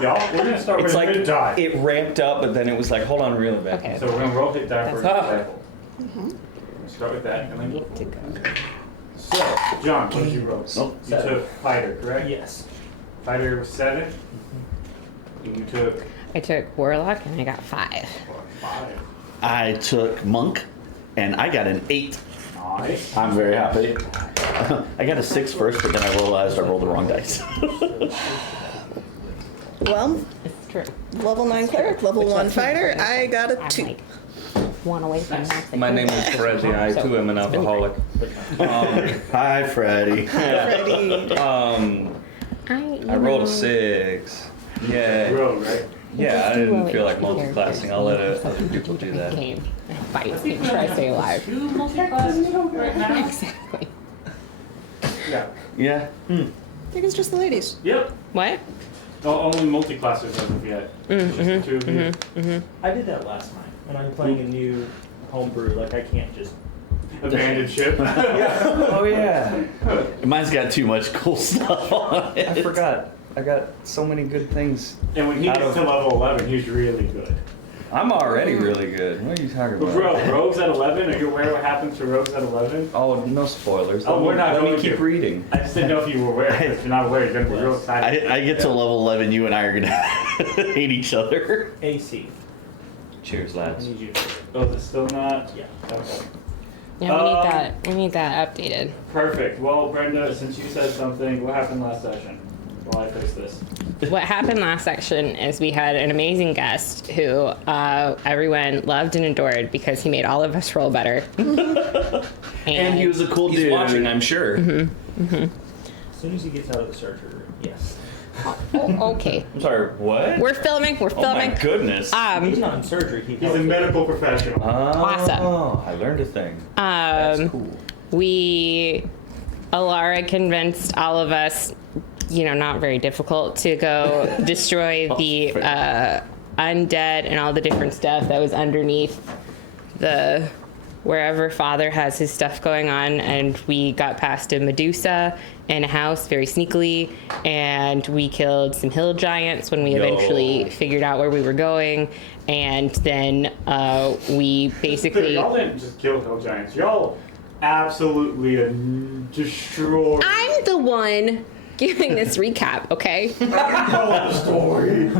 Y'all, we're gonna start with It's a hit die. like it ramped up, but then it was like, hold on, reel it back. Okay. So we're gonna roll hit die for That's- example. Start with that, and then Need to go. So, John, what did you roll? Oh, You took fighter, correct? Yes. Fighter was 7. And you took I took warlock and I got 5. 5. I took monk, and I got an 8. Nice. I'm very happy. I got a 6 first, but then I realized I rolled the wrong dice. Well, It's true. level 9 cleric, level 1 fighter, I got a I'm 2. like one away from nothing. My name is Frezzy. I too am an alcoholic. Hi, Freddie. Freddie. I rolled a 6. Yeah. Roll, right? Yeah, I didn't feel like multi-classing. I'll let other people do that. Game and fight and try to stay alive. 2 multi-classes right now? Exactly. Yeah. Yeah. I think it's just the ladies. Yep. What? Only multi-classers as of yet. Just the 2 of you. I did that last night when I'm playing a new homebrew. Like I can't just. Abandoned ship. Oh yeah. Mine's got too much cool stuff on it. I forgot. I got so many good things. And when he Out gets of- to level 11, he's really good. I'm already really good. What are you talking But about? Rogues at 11, are you aware what happens to Rogues at 11? Oh, no spoilers. Oh, we're not Let me going keep to. reading. I just didn't know if you were aware. If you're not aware, you're going to be real excited. I get to level 11, you and I are gonna hate each other. AC. Cheers, I lads. need you to. Oh, is it still not? Yeah. Okay. Yeah, we need that. We need that updated. Perfect. Well, Brenda, since you said something, what happened last session? While I fix this. What happened last section is we had an amazing guest who everyone loved and adored because he made all of us roll better. And he was a cool He's dude. watching, I'm sure. As soon as he gets out of the surgery room, yes. Oh, okay. I'm sorry, what? We're filming. We're Oh my filming. goodness. He's not in surgery. He's a medical professional. Awesome. Oh, I learned a thing. That's cool. Alara convinced all of us, not very difficult, to go destroy the undead and all the different stuff that was underneath the wherever Father has his stuff going on. And we got past a Medusa in a house very sneakily, and we killed some hill giants when we eventually figured out where we were going. And then we basically... Y'all didn't just kill hill giants. Y'all absolutely destroyed. I'm the one giving this recap, okay? the story.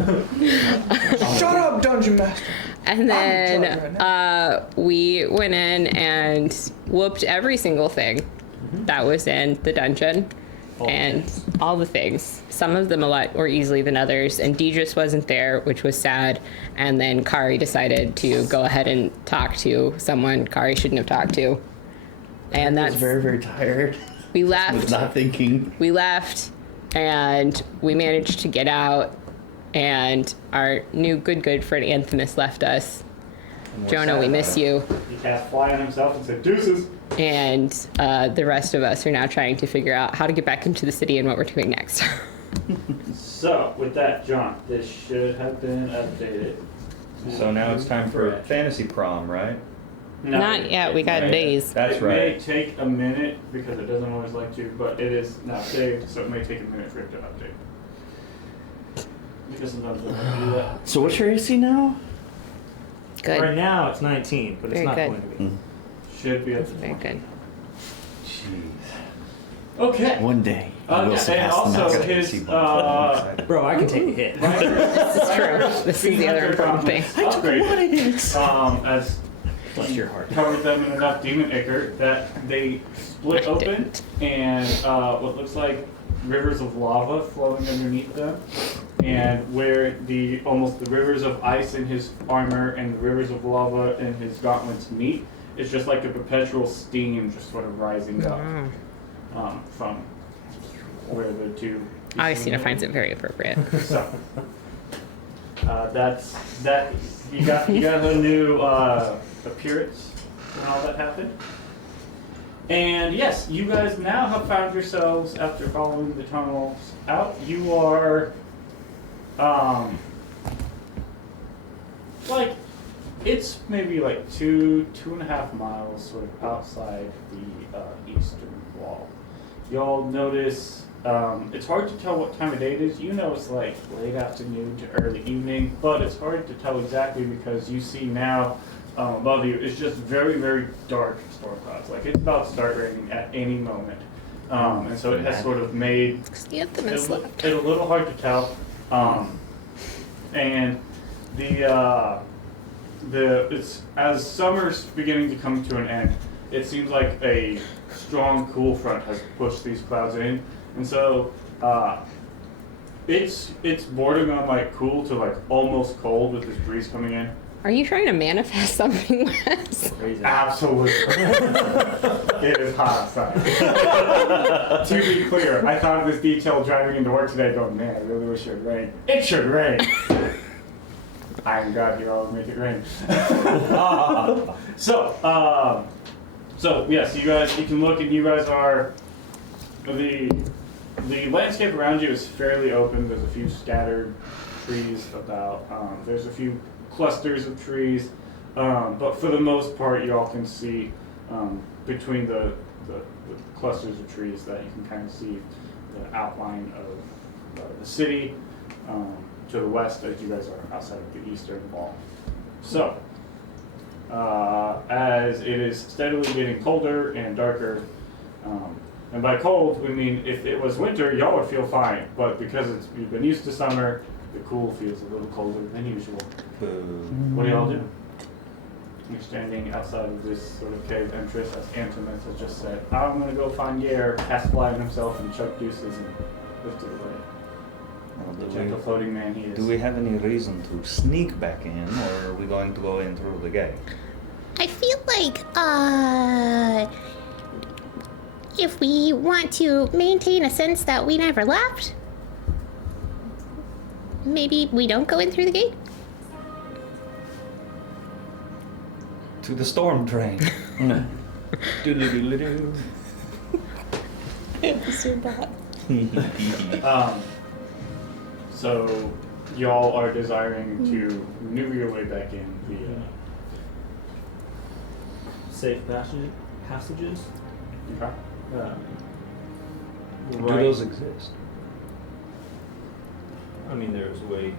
Shut up, Dungeon Master. And then we went in and whooped every single thing that was in the dungeon. And all the things. Some of them a lot more easily than others. And Deidris wasn't there, which was sad. And then Kari decided to go ahead and talk to someone Kari shouldn't have talked to. And I was that's... very, very tired. We I was left. not thinking. We left. And we managed to get out. And our new good friend Anthemus left us. Jonah, we miss you. He cast fly on himself and said, deuces. And the rest of us are now trying to figure out how to get back into the city and what we're doing next. So, with that, John, this should have been updated. So now it's time for fantasy prom, right? No, Not yet. We got Right. days. That's it right. may take a minute because it doesn't always like to, but it is now saved, so it may take a minute for it to update. Because sometimes it doesn't do that. So what's your AC now? Good. Right now it's 19, but it's Very not good. going to be. Should be up to Very 20. good. Jeez. Okay. One day. Yeah, will and surpass the also master. his Bro, I can take a hit. This is true. This is the other important thing. Upgrade. What? As Bless your heart. covered them in enough demon ichor that they split I open didn't. and what looks like rivers of lava flowing underneath them, and where the rivers of ice in his armor and the rivers of lava in his gauntlets meet, it's just like a perpetual steam just sort of rising up from where the two. Augustina finds it very appropriate. So that's that. You got a new appearance when all that happened. And yes, you guys now have found yourselves, after following the tunnels out, you are like it's maybe like 2.5 miles sort of outside the eastern wall. Y'all notice It's hard to tell what time of day it is. You know it's like late afternoon to early evening, but it's hard to tell exactly because you see now above you it's just very, very dark storm clouds. Like it's about to start raining at any moment. And so it has sort of made The anthem is left. it a little hard to tell. And it's as summer's beginning to come to an end, it seems like a strong cool front has pushed these clouds in, and so it's bordering on like cool to like almost cold with this breeze coming in. Are you trying to manifest something, Wes? Crazy. Absolutely. It is hot outside. To be clear, I thought of this detail driving into work today going, man, I really wish it would rain. It should rain. I am God here, I'll make it rain. So yes, you can look and you guys are, the landscape around you is fairly open. There's a few scattered trees about, there's a few clusters of trees, but for the most part you all can see between the clusters of trees that you can kind of see the outline of the city to the west as you guys are outside of the eastern wall. So as it is steadily getting colder and darker, and by cold we mean if it was winter y'all would feel fine, but because you've been used to summer, the cool feels a little colder than usual. What do y'all do? You're standing outside of this sort of cave entrance, as Antimus has just said, I'm gonna go find Yer, cast fly on himself and chuck deuces and lift it away. The gentle floating man he is. Do we have any reason to sneak back in, or are we going to go in through the gate? I feel like, if we want to maintain a sense that we never left, maybe we don't go in through the gate? To the storm drain. Doodle-doodle-doo. So y'all are desiring to maneuver your way back in via. Safe passages. Okay. Do Right. those exist? I mean, there's a way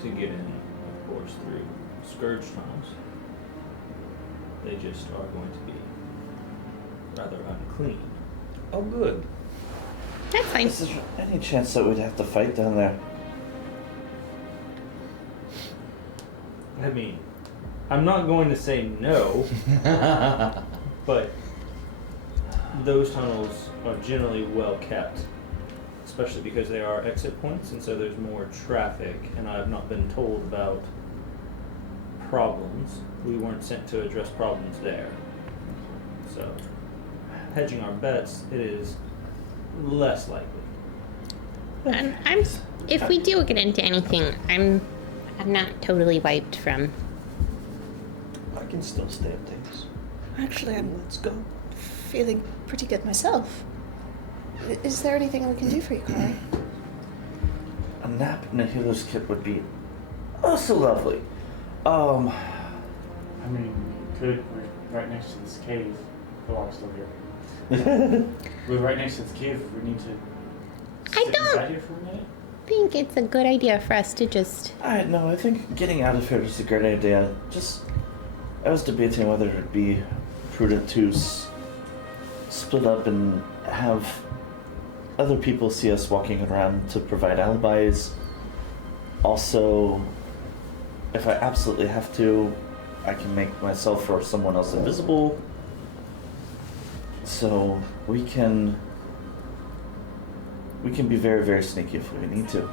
to get in, of course, through scourge tunnels. They just are going to be rather unclean. Oh, good. That's fine. Is there any chance that we'd have to fight down there? I mean, I'm not going to say no, but those tunnels are generally well kept, especially because they are exit points, and so there's more traffic, and I've not been told about problems. We weren't sent to address problems there. So, hedging our bets, it is less likely. And if we do get into anything, I'm not totally wiped from. I can still stay up things. Actually, I'm Let's go. feeling pretty good myself. Is there anything we can do for you, Corey? A nap in a healer's kit would be oh so lovely. I mean, we're right next to this cave. Oh, I'm still here. We're right next to this cave. We need to I sit don't- inside here for a minute. I think it's a good idea for us to just. No, I think getting out of here is a great idea. I was debating whether it'd be prudent to split up and have other people see us walking around to provide alibis. Also, if I absolutely have to, I can make myself or someone else invisible. So we can be very, very sneaky if we need to.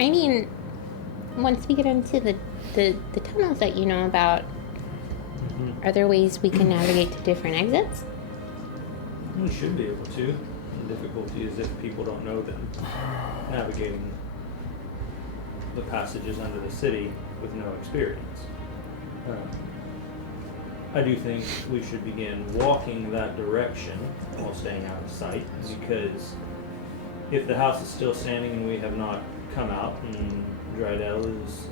I mean, once we get into the tunnels that you know about, are there ways we can navigate to different exits? We should be able to. The difficulty is if people don't know them. Navigating the passages under the city with no experience. I do think we should begin walking that direction while staying out of sight, because if the house is still standing and we have not come out and Drydell is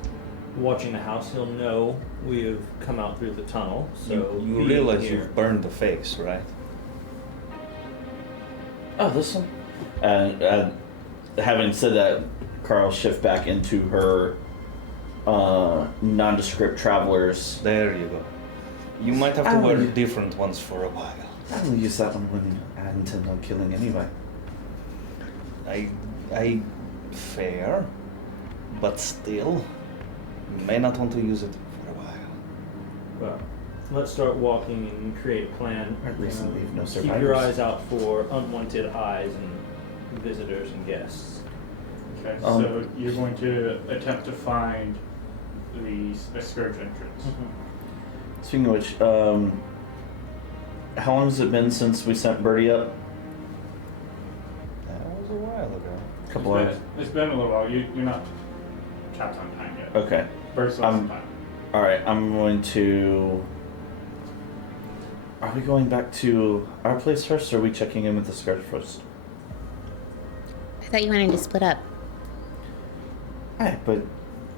watching the house, he'll know we have come out through the tunnel. So You being realize here- you've burned the face, right? Oh, this one. And having said that, Carl shift back into her nondescript travelers. There you go. You might have to I wear would- different ones for a while. I'll use that one when I intend on killing anyway. I fair, but still, you may not want to use it for a while. Well, let's start walking and create a plan. Or at least leave no Keep your survivors. eyes out for unwanted eyes and visitors and guests. Okay, so you're going to attempt to find the scourge entrance. Speaking of which, how long has it been since we sent Birdie up? That was a while ago. A couple hours. It's been a little while. You're not tapped on time yet. Okay. Bird's lost some time. All right. I'm going to. Are we going back to our place first, or are we checking in with the scourge first? I thought you wanted to split up. Alright, but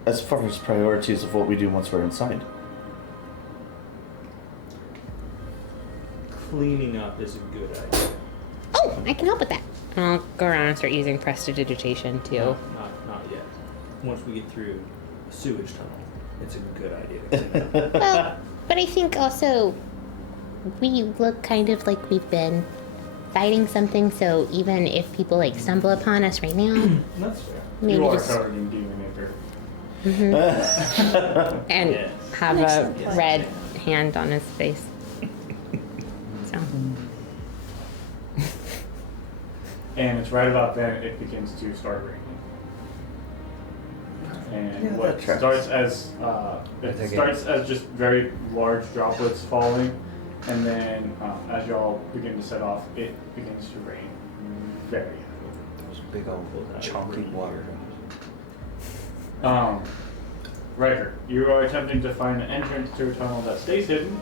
as far as priorities of what we do once we're inside. Cleaning up is a good idea. Oh, I can help with that. I'll go around and start using prestidigitation too. Not yet. Once we get through a sewage tunnel, it's a good idea to clean up. Well, but I think also we look kind of like we've been fighting something, so even if people like stumble upon us right now, That's fair. maybe You are just covered in demon maker. and Yes. have Makes a sense. red hand on his face. So And it's right about then it begins to start raining. And Yeah, what that tracks. starts as just very large droplets falling, and then as y'all begin to set off, it begins to rain very heavily. Those big old chunky water. Riker, you are attempting to find an entrance to a tunnel that stays hidden,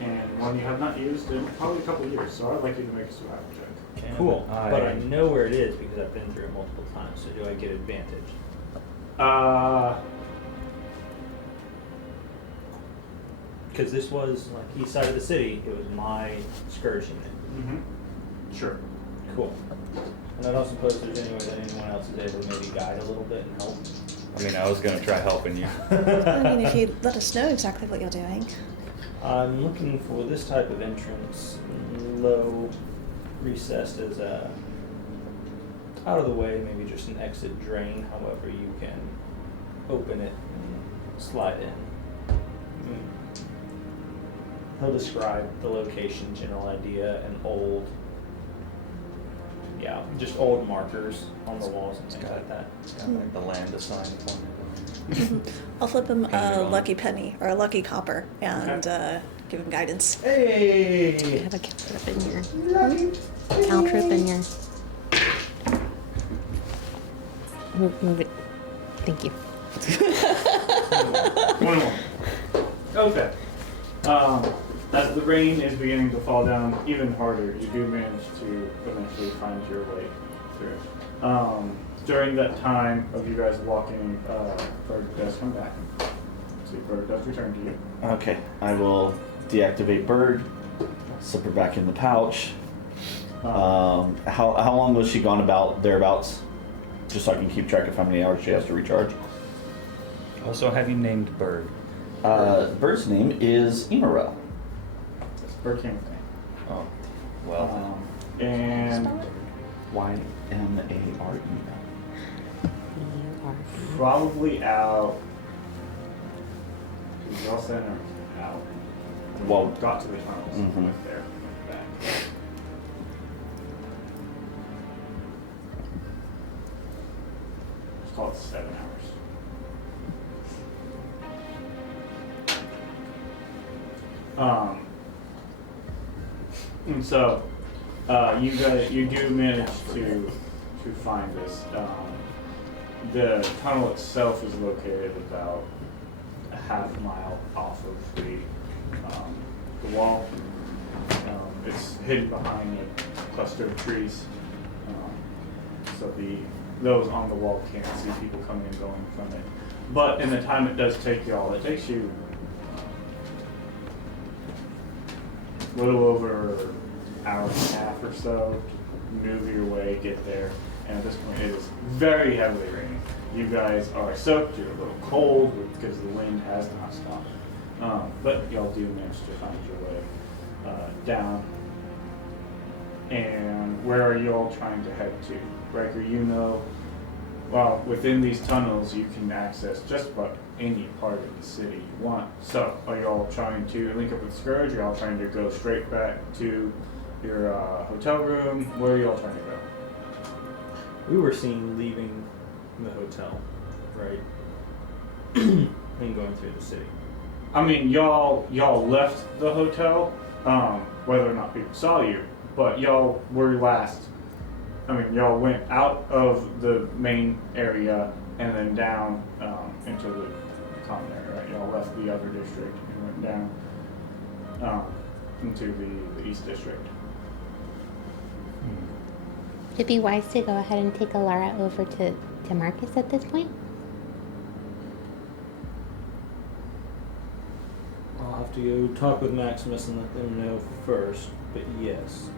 and one you have not used in probably a couple years. So I'd like you to make a survival check. Cool. But I know where it is because I've been through it multiple times, so do I get advantage? Because this was like east side of the city, it was my scourge unit. Sure. Cool. And I don't suppose there's any way that anyone else is able to maybe guide a little bit and help. I mean, I was gonna try helping you. I mean, if you let us know exactly what you're doing. I'm looking for this type of entrance, low, recessed as a out of the way, maybe just an exit drain. However, you can open it and slide in. He'll describe the location, general idea, and just old markers on the walls and things like that. Got like the land assigned for me. I'll flip him Hang a on. lucky penny or a lucky copper and give him guidance. Hey! have a cantrip in here. Cantrip in here. Move it. Thank you. One more. Okay. As the rain is beginning to fall down even harder, you do manage to eventually find your way through. During that time of you guys walking, Bird does come back. So Bird does return to you. Okay, I will deactivate Bird, slip her back in the pouch. How long was she gone about thereabouts? Just so I can keep track of how many hours she has to recharge. Also, have you named Bird? Bird's name is Emerald. Bird came with me. Oh, well. And Ymare. probably out. Y'all sent her out. Well, Got to the tunnels. Mhm. Went there. Went back. Let's call it 7 hours. And so, you do manage to find this. The tunnel itself is located about a half mile off of the wall. It's hidden behind a cluster of trees, so those on the wall can't see people coming and going from it. But in the time it does take y'all, it takes you a little over hour and a half or so to maneuver your way, get there. And at this point, it is very heavily raining. You guys are soaked, you're a little cold because the wind has not stopped. But y'all do manage to find your way down. And where are you all trying to head to? Riker, you know, well, within these tunnels, you can access just about any part of the city you want. So, are you all trying to link up with Scourge? Are you all trying to go straight back to your hotel room? Where are you all trying to go? We were seen leaving the hotel, right? And going through the city. I mean, y'all left the hotel, whether or not people saw you, but y'all were last. I mean, y'all went out of the main area and then down into the common area, right? Y'all left the other district and went down into the east district. Would it be wise to go ahead and take Alara over to Marcus at this point? I'll have to go talk with Maximus and let them know first, but yes.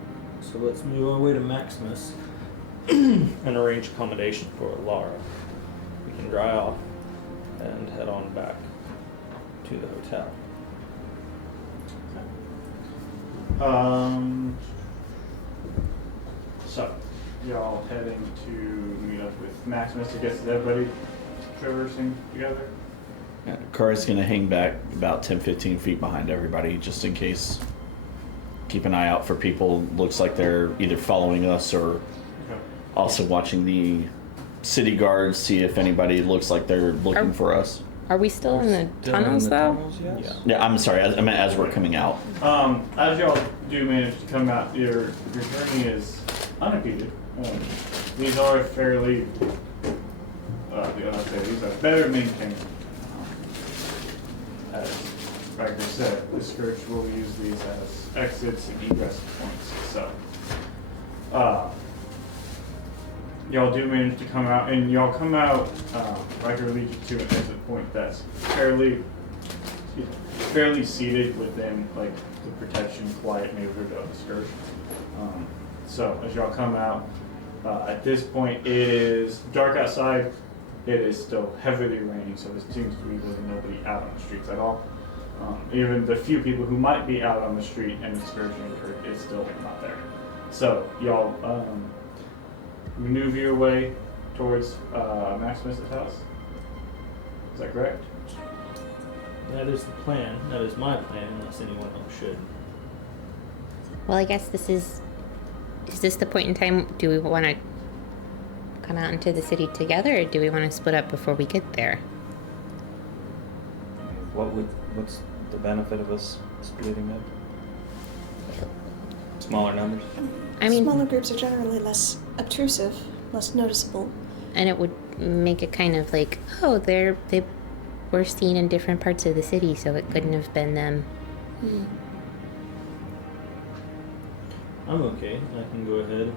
So let's move our way to Maximus and arrange accommodation for Alara. We can dry off and head on back to the hotel. So, y'all heading to meet up with Maximus to get everybody traversing together? Yeah, Kari's gonna hang back about 10-15 feet behind everybody just in case. Keep an eye out for people. Looks like they're either following us or Okay. also watching the city guards, see if anybody looks like they're looking for us. Are we still in the Still in tunnels the though? tunnels, yes? Yeah. Yeah, I'm sorry. I meant as we're coming out. As y'all do manage to come out, your journey is unimpeded. These are fairly, these are better maintained. As Riker said, the Scourge will use these as exits and egress points. So, y'all do manage to come out, and y'all come out. Riker leads you to an exit point that's fairly seated within like the protection, quiet neighborhood of the Scourge. So as y'all come out, at this point it is dark outside. It is still heavily raining, so there seems to be really nobody out on the streets at all. Even the few people who might be out on the street and the Scourge neighborhood is still not there. So y'all maneuver your way towards Maximus's house. Is that correct? That is the plan. That is my plan, unless anyone else should. Well, I guess is this the point in time? Do we want to come out into the city together, or do we want to split up before we get there? What's the benefit of us splitting up? Smaller numbers? I mean, smaller groups are generally less obtrusive, less noticeable. and it would make it kind of like, oh, they were seen in different parts of the city, so it couldn't have been them. Mm. I'm okay. I can go ahead,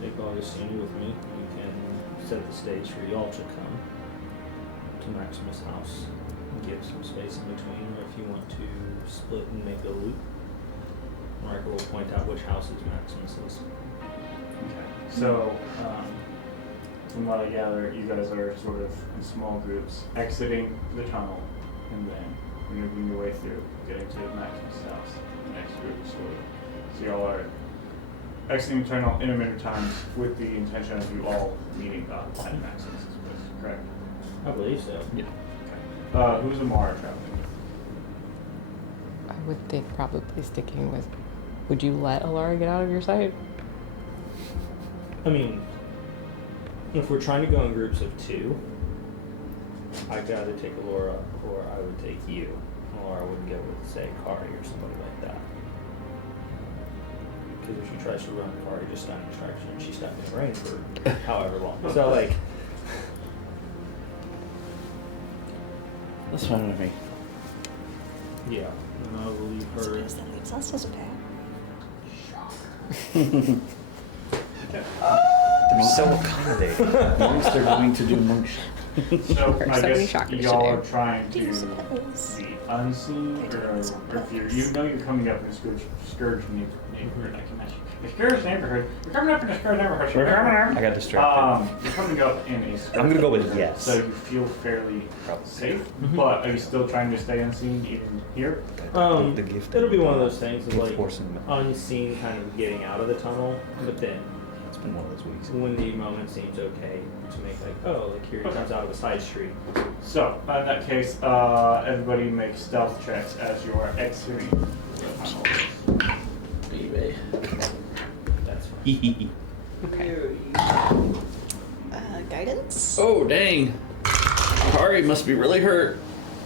take Augustine with me. We can set the stage for y'all to come to Maximus' house and give some space in between, or if you want to split and make a loop. Riker will point out which house is Maximus's. Okay. So, from what I gather, you guys are sort of in small groups, exiting the tunnel, and then maneuvering your way through, getting to Maximus' house. The next group, sort of. So y'all are exiting the tunnel intermittent times with the intention of you all meeting up at Maximus' place, correct? I believe so. Yeah. Okay. Who's Amara traveling with? I would think probably sticking with. Would you let Alara get out of your sight? I mean, if we're trying to go in groups of two, I'd either take Alora or I would take you. Alora would go with, say, Kari or somebody like that. Because if she tries to run, Kari just stuck in distraction and she's stuck in the rain for however long. So, like, That's fine with me. yeah. And I will leave her. Suppose that leaves us as a pair. They're so accommodating. At least they're going to do moonshine. So Or I so many guess chakras y'all are today. trying to Use those. be unseen, or if you know you're coming up in a scourge neighborhood, I can imagine. A scourge neighborhood, you're coming up in a scourge neighborhood. I got distracted. You're coming up in a scourge I'm gonna go with neighborhood, yes. So you feel fairly Probably. safe, but are you still trying to stay unseen even here? The gift. It'll be one of those things of Gift like horse and unseen, kind of getting out of the tunnel, but then It's been one of those weeks. when the moment seems okay, to make like, oh, like here he comes out of a side street. So, in that case, everybody make stealth checks as you are exiting the tunnel. Baby. That's fine. Okay. Guidance? Oh, dang. Kari must be really hurt.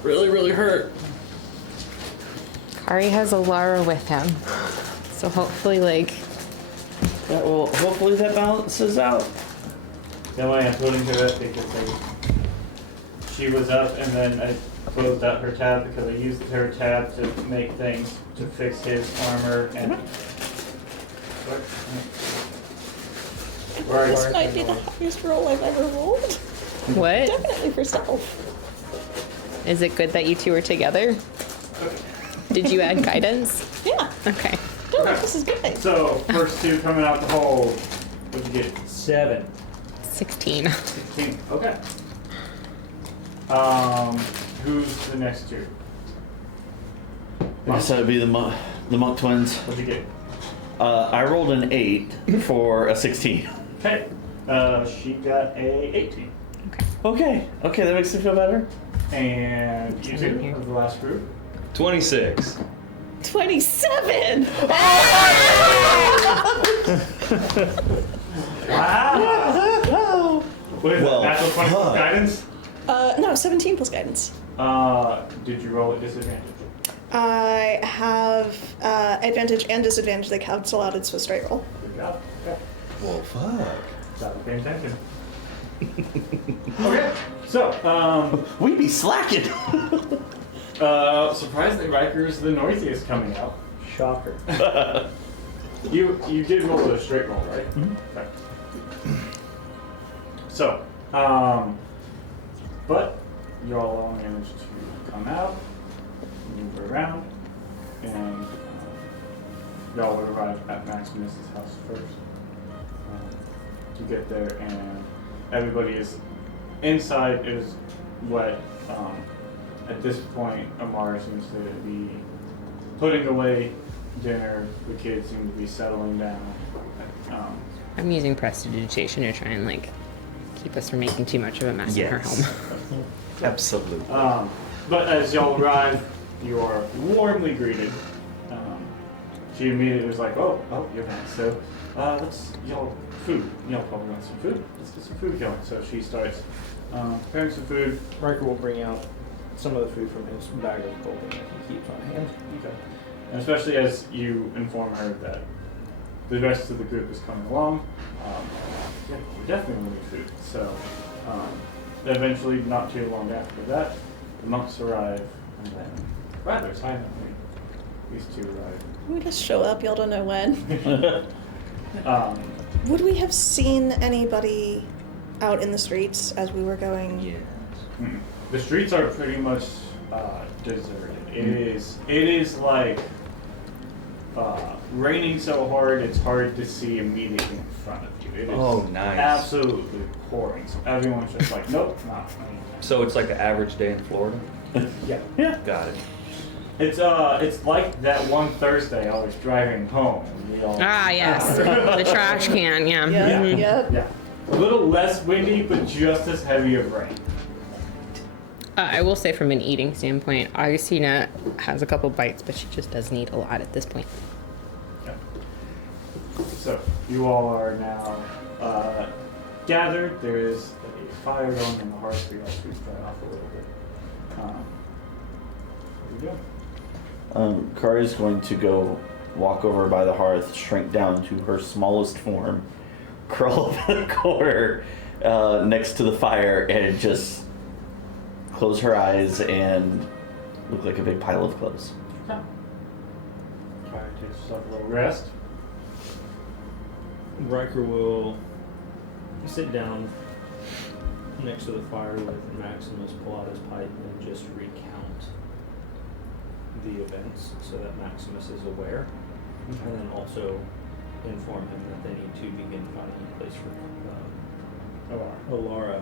Really hurt. Kari has a Lara with him. So hopefully, like, Yeah, well, hopefully that balances out. The only I'm putting to it because she was up and then I closed out her tab because I used her tab to make things to fix his armor and. Where This might be the highest roll I've ever rolled. what? Definitely for stealth. Is it good that you two are together? Did you add guidance? Yeah. Okay. No, Okay. this is good. So first two coming out the hole. What'd you get? 7. 16. 16. Okay. Who's the next two? I guess that would be the monk twins. What'd you get? I rolled an 8 for a 16. Okay. She got a 18. Okay, that makes me feel better. And you two of the last group. 26. 27! Wow! What is Well, that? Natural 20 plus huh. guidance? No, 17 plus guidance. Did you roll at disadvantage? I have advantage and disadvantage. They cancel out. It's a straight roll. Good job. Okay. Well, fuck. Stop paying attention. Okay. So, We be slacking. surprisingly, Riker's the noisiest coming out. Shocker. You did roll a straight roll, right? Okay. So, but y'all all managed to come out, move around, and y'all would arrive at Maximus's house first. To get there, and everybody is inside is wet. At this point, Amara seems to be putting away dinner. The kids seem to be settling down. I'm using prestidigitation to try and, like, keep us from making too much of a mess in her Yes. home. Absolutely. But as y'all arrive, you are warmly greeted. She immediately was like, "Oh, you're back. So, y'all food. Y'all probably want some food. Let's get some food going." So she starts preparing some food. Riker will bring out some of the food from his bag of clothing that he keeps on hand. Okay. And especially as you inform her that the rest of the group is coming along, yeah, we definitely will need food. So, eventually, not too long after that, the monks arrive, and then rather silently, these two arrive. We just show up. Y'all don't know when. Um, Would we have seen anybody out in the streets as we were going? Yes. The streets are pretty much deserted. It is like raining so hard it's hard to see immediately in front of you. It is Oh, nice. absolutely pouring. So everyone's just like, nope, not. So it's like the average day in Florida? Yeah. Got it. It's like that one Thursday I was driving home. And we all, Yes. The trash can, yeah. Yeah. Mhm. Yep. Yeah. A little less windy, but just as heavy of rain. I will say from an eating standpoint, Augustina has a couple bites, but she just doesn't eat a lot at this point. Okay. So you all are now gathered. There is a fire going in the hearth for you all to dry off a little bit. What are you doing? Kari's going to go walk over by the hearth, shrink down to her smallest form, crawl up in the corner next to the fire, and just close her eyes and look like a big pile of clothes. Okay. Try to take yourself a little rest. Riker will sit down next to the fire with Maximus pull out his pipe and just recount the events so that Maximus is aware, and then also inform him that they need to begin finding a place for Alara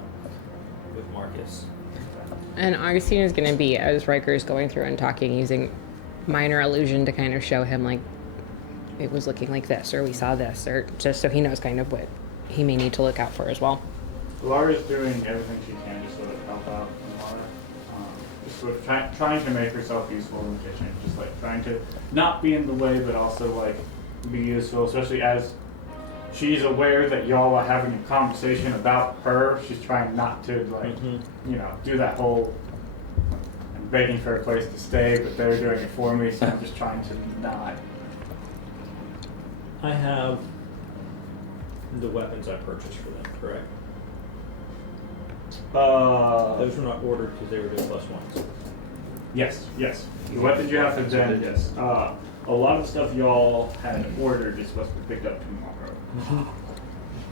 with Marcus. And Augustine is going to be, as Riker's going through and talking, using minor illusion to kind of show him, like, it was looking like this, or we saw this, or just so he knows kind of what he may need to look out for as well. Laura's doing everything she can to sort of help out Laura. Just sort of trying to make herself useful in the kitchen. Just like trying to not be in the way, but also like be useful, especially as she's aware that y'all are having a conversation about her. She's trying not to like, do that whole I'm begging for a place to stay, but they're doing it for me, so I'm just trying to not. I have the weapons I purchased for them, correct? Those were not ordered because they were just +1s. Yes. The weapons you have for them, yes. A lot of stuff y'all had ordered is supposed to be picked up tomorrow.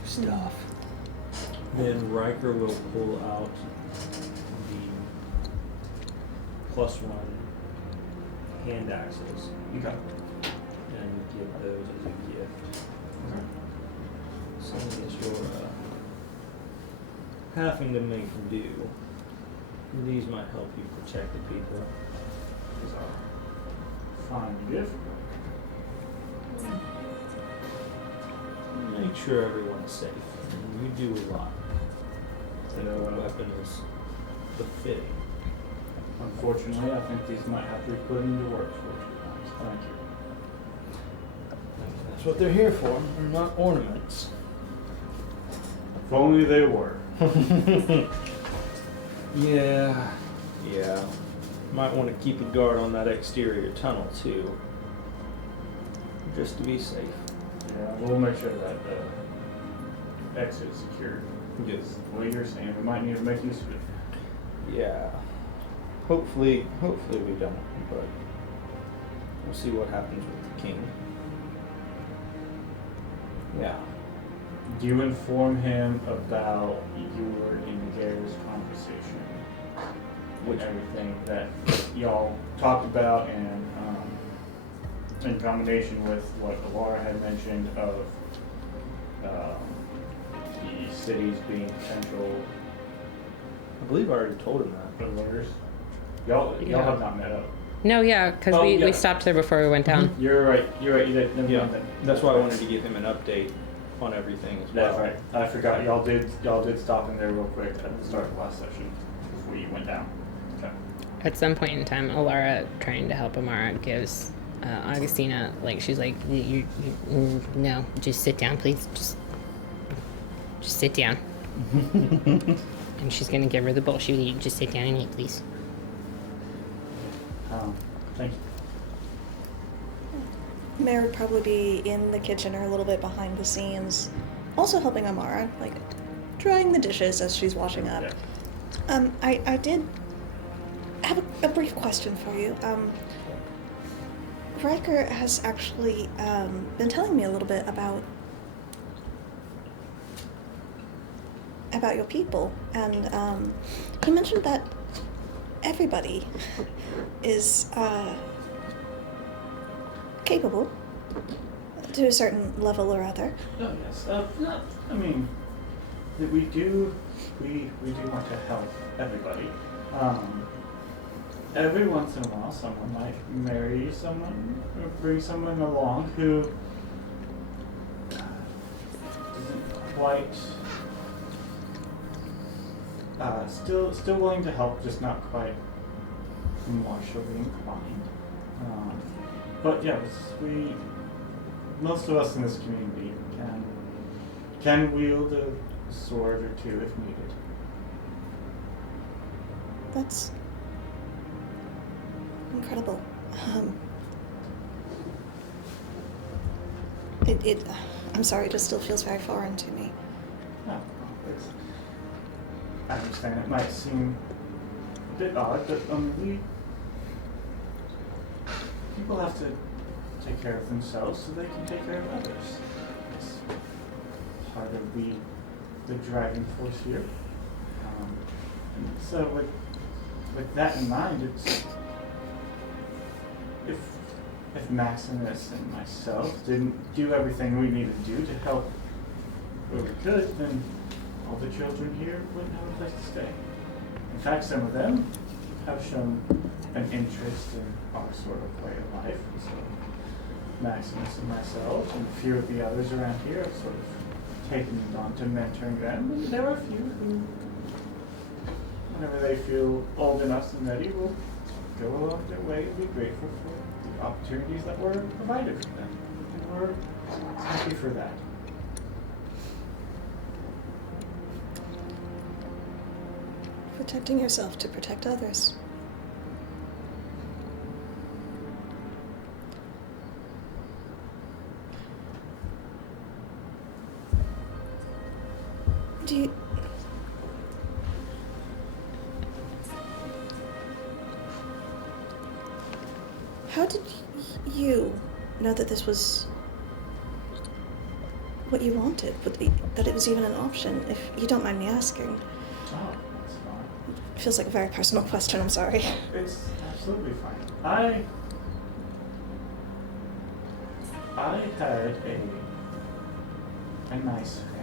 Stuff. Then Riker will pull out the +1 hand axes Okay. and give those as a gift. Something that you're having to make do. These might help you protect the people. These are fine gift. Make sure everyone's safe. You do a lot. And the weapon is befitting. Unfortunately, I think these might have to be put into work for you. Thank you. That's what they're here for. They're not ornaments. If only they were. Yeah. Might want to keep a guard on that exterior tunnel too. Just to be safe. Yeah, we'll make sure that the exit is secured. Yes. What you're saying, we might need to make use of it. Yeah. Hopefully we don't, but we'll see what happens with the king. Yeah. Do you inform him about your and Gare's conversation? With everything that y'all talked about and in combination with what Laura had mentioned of the cities being potential I believe I already told him that. alerters? Y'all have not met up. No, yeah, because Oh, we yeah. stopped there before we went down. You're right. You did. Never Yeah. mind then. That's why I wanted to give him an update on everything as well. That's right. I forgot. Y'all did stop in there real quick at the start of the last session before you went down. Okay. At some point in time, Alara, trying to help Amara, gives Augustina, like, she's like, no, just sit down, please. Just sit down. And she's going to give her the bowl. She would just sit down and eat, please. Thank you. Mare would probably be in the kitchen or a little bit behind the scenes, also helping Amara, like drying the dishes as she's washing up. Yeah. I did have a brief question for you. Riker has actually been telling me a little bit about your people, and he mentioned that everybody is capable to a certain level or other. Oh yes. No, I mean, we do want to help everybody. Every once in a while, someone might marry someone or bring someone along who isn't quite still willing to help, just not quite martially inclined. But yeah, most of us in this community can wield a sword or two if needed. That's incredible. I'm sorry, it just still feels very foreign to me. No, I understand it might seem a bit odd, but people have to take care of themselves so they can take care of others. It's part of the driving force here. So with that in mind, it's if Maximus and myself didn't do everything we needed to do to help where we could, then all the children here wouldn't have a place to stay. In fact, some of them have shown an interest in our sort of way of life. So Maximus and myself and a few of the others around here have sort of taken on to mentoring them. And there are a few who, whenever they feel old enough and ready, will go along their way and be grateful for the opportunities that were provided for them. And we're happy for that. Protecting yourself to protect others. Do you... How did you know that this was what you wanted? That it was even an option, if you don't mind me asking? Oh, that's fine. It feels like a very personal question, I'm sorry. It's absolutely fine. I had a nice family.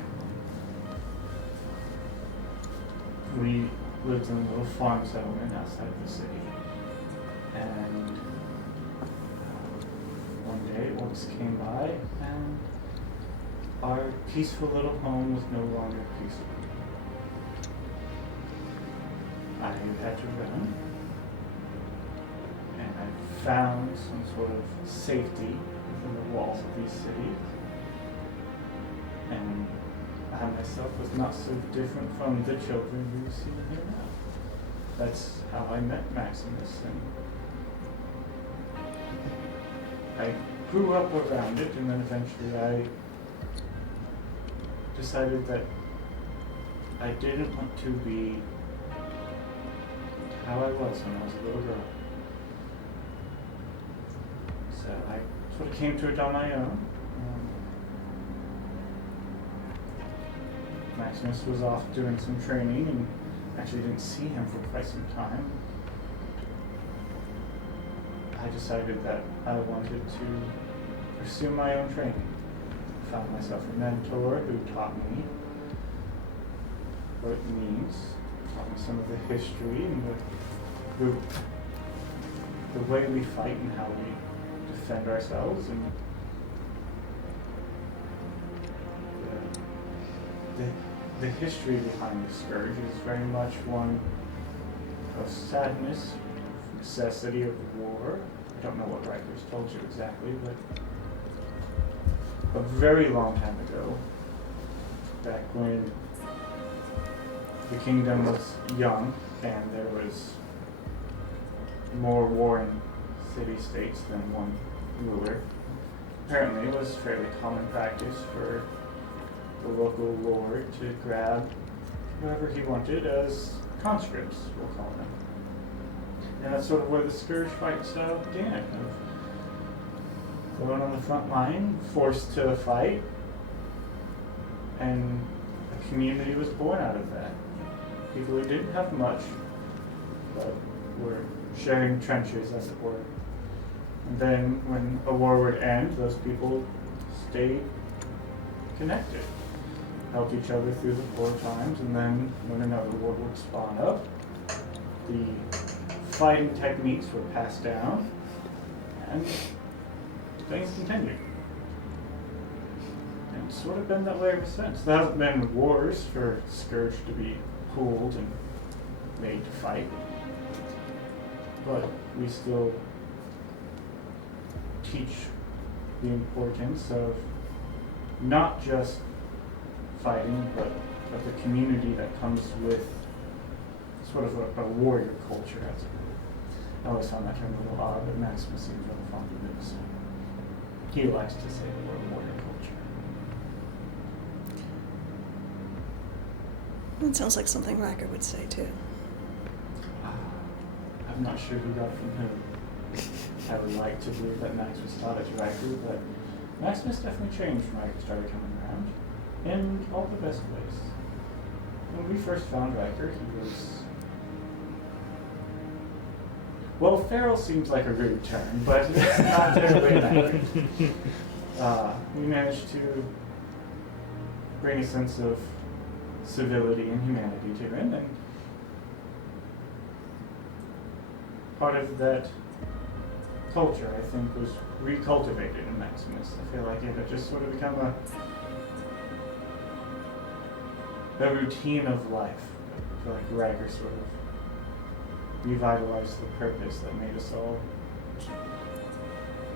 We lived in a little farm settlement outside of the city. And one day orcs came by and our peaceful little home was no longer peaceful. I had to run, and I found some sort of safety within the walls of these cities. And I myself was not so different from the children you see here now. That's how I met Maximus, and I grew up around it, and then eventually I decided that I didn't want to be how I was when I was a little girl. So I sort of came to it on my own. Maximus was off doing some training and actually didn't see him for quite some time. I decided that I wanted to pursue my own training. I found myself a mentor who taught me what it means, taught me some of the history and the way we fight and how we defend ourselves, and the history behind the Scourge is very much one of sadness, necessity of war. I don't know what Riker's told you exactly, but a very long time ago, back when the kingdom was young and there was more warring city-states than one ruler, apparently it was fairly common practice for the local lord to grab whoever he wanted as conscripts, we'll call them. And that's sort of where the Scourge fight style began. Going on the front line, forced to fight, and a community was born out of that. People who didn't have much, but were sharing trenches, as it were. And then when a war would end, those people stayed connected, helped each other through the war times, and then when another war would spawn up, the fighting techniques were passed down, and things continued. And it's sort of been that way ever since. There haven't been wars for Scourge to be pooled and made to fight, but we still teach the importance of not just fighting, but of the community that comes with sort of a warrior culture, as it were. I always found that term a little odd, but Maximus seems really fond of it, so he likes to say the word warrior culture. That sounds like something Riker would say too. I'm not sure who got it from whom. I would like to believe that Maximus taught it to Riker, but Maximus definitely changed when Riker started coming around, in all the best ways. When we first found Riker, he was Well, feral seems like a rude term, but it's not terribly inaccurate. We managed to bring a sense of civility and humanity to him, and part of that culture, I think, was recultivated in Maximus. I feel like it had just sort of become a routine of life. I feel like Riker sort of revitalized the purpose that made us all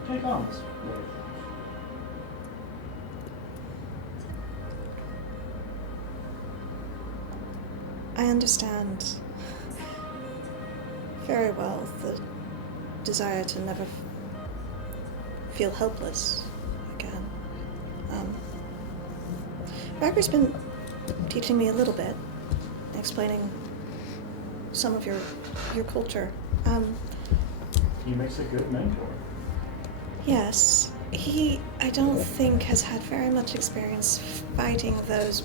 take on this way of life. I understand very well the desire to never feel helpless again. Riker's been teaching me a little bit, explaining some of your culture. He makes a good mentor. Yes, he, I don't think, has had very much experience fighting those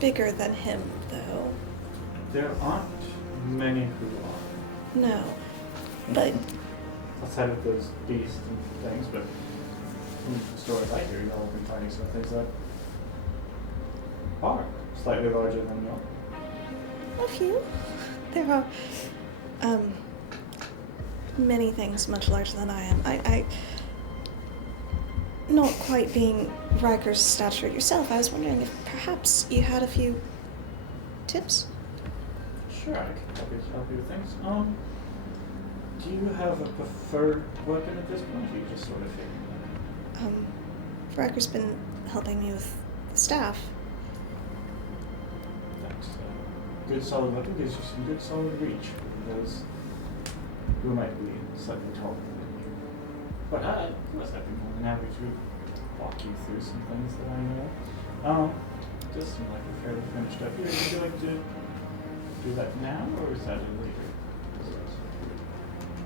bigger than him, though. There aren't many who are, No, but outside of those beasts and things, but from the stories I hear, y'all have been fighting some things that are slightly larger than y'all. a few. There are many things much larger than I am. I not quite being Riker's stature yourself, I was wondering if perhaps you had a few tips? Sure, I can help you with things. Do you have a preferred weapon at this point? Or you just sort of figuring it out? Riker's been helping me with the staff. Thanks. Good solid weapon gives you some good solid reach for those who might be slightly taller than you. But of course I've been more than happy to walk you through some things that I know. Does seem like we're fairly finished up here. Would you like to do that now, or is that a later?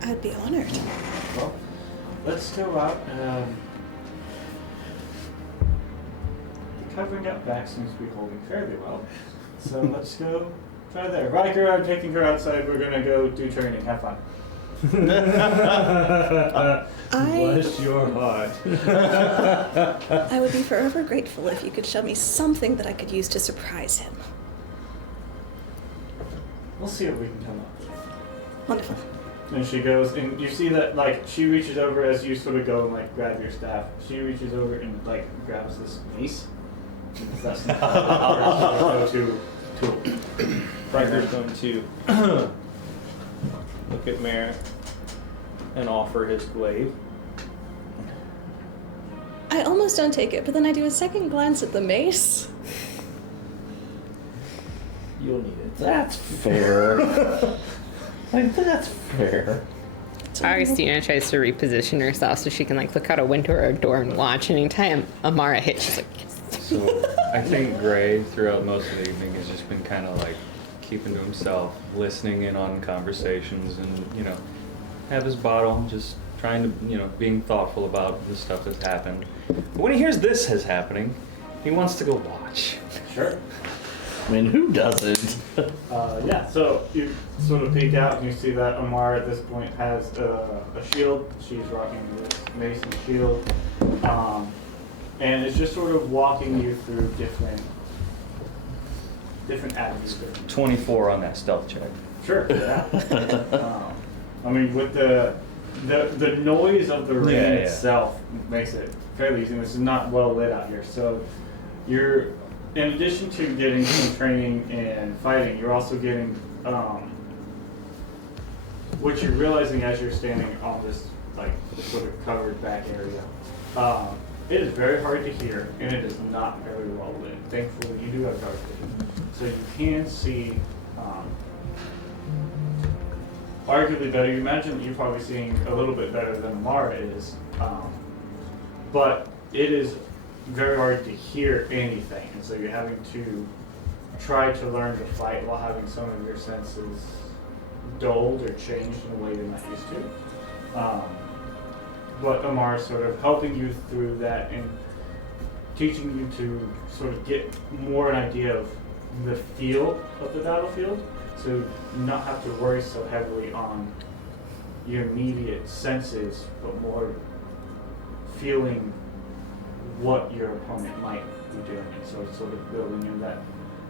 I'd be honored. Well, let's go out. Covering up back seems to be holding fairly well. So let's go try there. Riker, I'm taking her outside. We're going to go do training. Have fun. Bless your heart. I would be forever grateful if you could show me something that I could use to surprise him. We'll see what we can come up with. Wonderful. And she goes, and you see that, like, she reaches over as you sort of go and, like, grab your staff. She reaches over and, like, grabs this mace. Because that's not go-to tool. Riker's going to look at Merrick and offer his glaive. I almost don't take it, but then I do a second glance at the mace. You'll need it. That's fair. Like, that's fair. Augustina tries to reposition herself so she can like look out a window or a door and watch. And anytime Amara hits, she's like, yes. So I think Gray throughout most of the evening has just been kind of like keeping to himself, listening in on conversations, and have his bottle, just trying to being thoughtful about the stuff that's happened. But when he hears this is happening, he wants to go watch. Sure. I mean, who doesn't? Yeah, so you sort of peek out and you see that Amara at this point has a shield. She's rocking this mace and shield. And it's just sort of walking you through different avenues. 24 on that stealth check. Sure, yeah. I mean, with the noise of the rain itself makes it fairly easy. This is not well lit out here, so you're, in addition to getting some training and fighting, you're also getting what you're realizing as you're standing on this like sort of covered back area. It is very hard to hear, and it is not very well lit. Thankfully, you do have dark vision, so you can see arguably better. You imagine that you're probably seeing a little bit better than Amara is, but it is very hard to hear anything, and so you're having to try to learn to fight while having some of your senses dulled or changed in a way you're not used to. But Amara's sort of helping you through that and teaching you to sort of get more an idea of the feel of the battlefield, so not have to worry so heavily on your immediate senses, but more feeling what your opponent might be doing. And so it's sort of building in that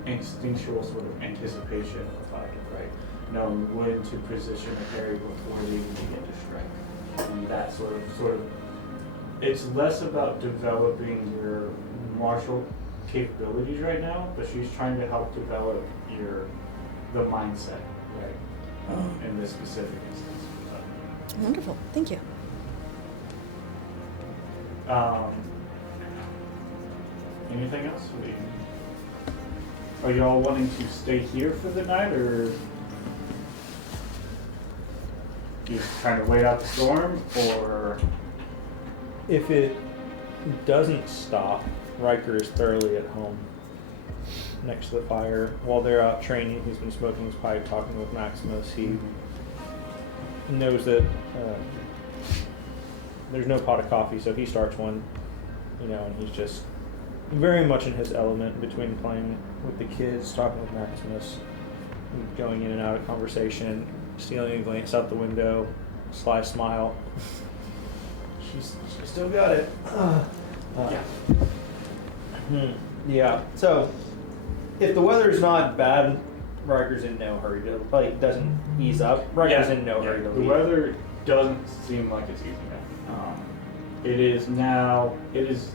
instinctual sort of anticipation of a fighter, right? Knowing when to position a parry before they even begin to strike. And that sort of, it's less about developing your martial capabilities right now, but she's trying to help develop the mindset, right? In this specific instance. So. Wonderful. Thank you. Anything else? Are y'all wanting to stay here for the night, or you just trying to wait out the storm, or? If it doesn't stop, Riker is thoroughly at home next to the fire. While they're out training, he's been smoking his pipe, talking with Maximus. He knows that there's no pot of coffee, so he starts one, and he's just very much in his element between playing with the kids, talking with Maximus, going in and out of conversation, stealing a glance out the window, sly smile. She's still got it. Yeah. So, if the weather's not bad, Riker's in no hurry to doesn't ease up. Riker's in no hurry to leave. The weather doesn't seem like it's easing up. It is now. It is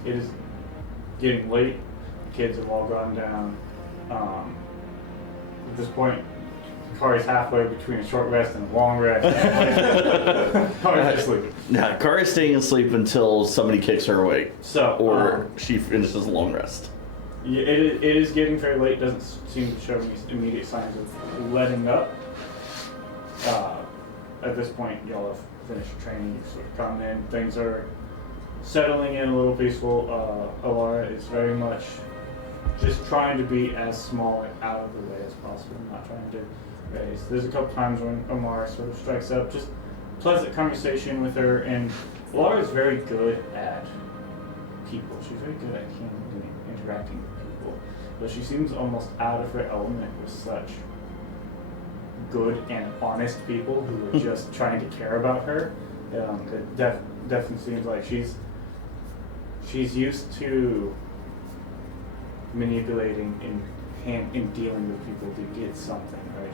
getting late. The kids have all gone down. At this point, Kari's halfway between a short rest and a long rest. Kari's just sleeping. Yeah, Kari's staying asleep until somebody kicks her awake. Or she finishes a long rest. Yeah, it is getting very late. Doesn't seem to show any immediate signs of letting up. At this point, y'all have finished training. You've sort of come in. Things are settling in a little peaceful. Alara is very much just trying to be as small and out of the way as possible. Not trying to raise. There's a couple times when Amara sort of strikes up. Just pleasant conversation with her, and Alara is very good at people. She's very good at handling, interacting with people, but she seems almost out of her element with such good and honest people who are just trying to care about her. It definitely seems like she's used to manipulating and dealing with people to get something, right?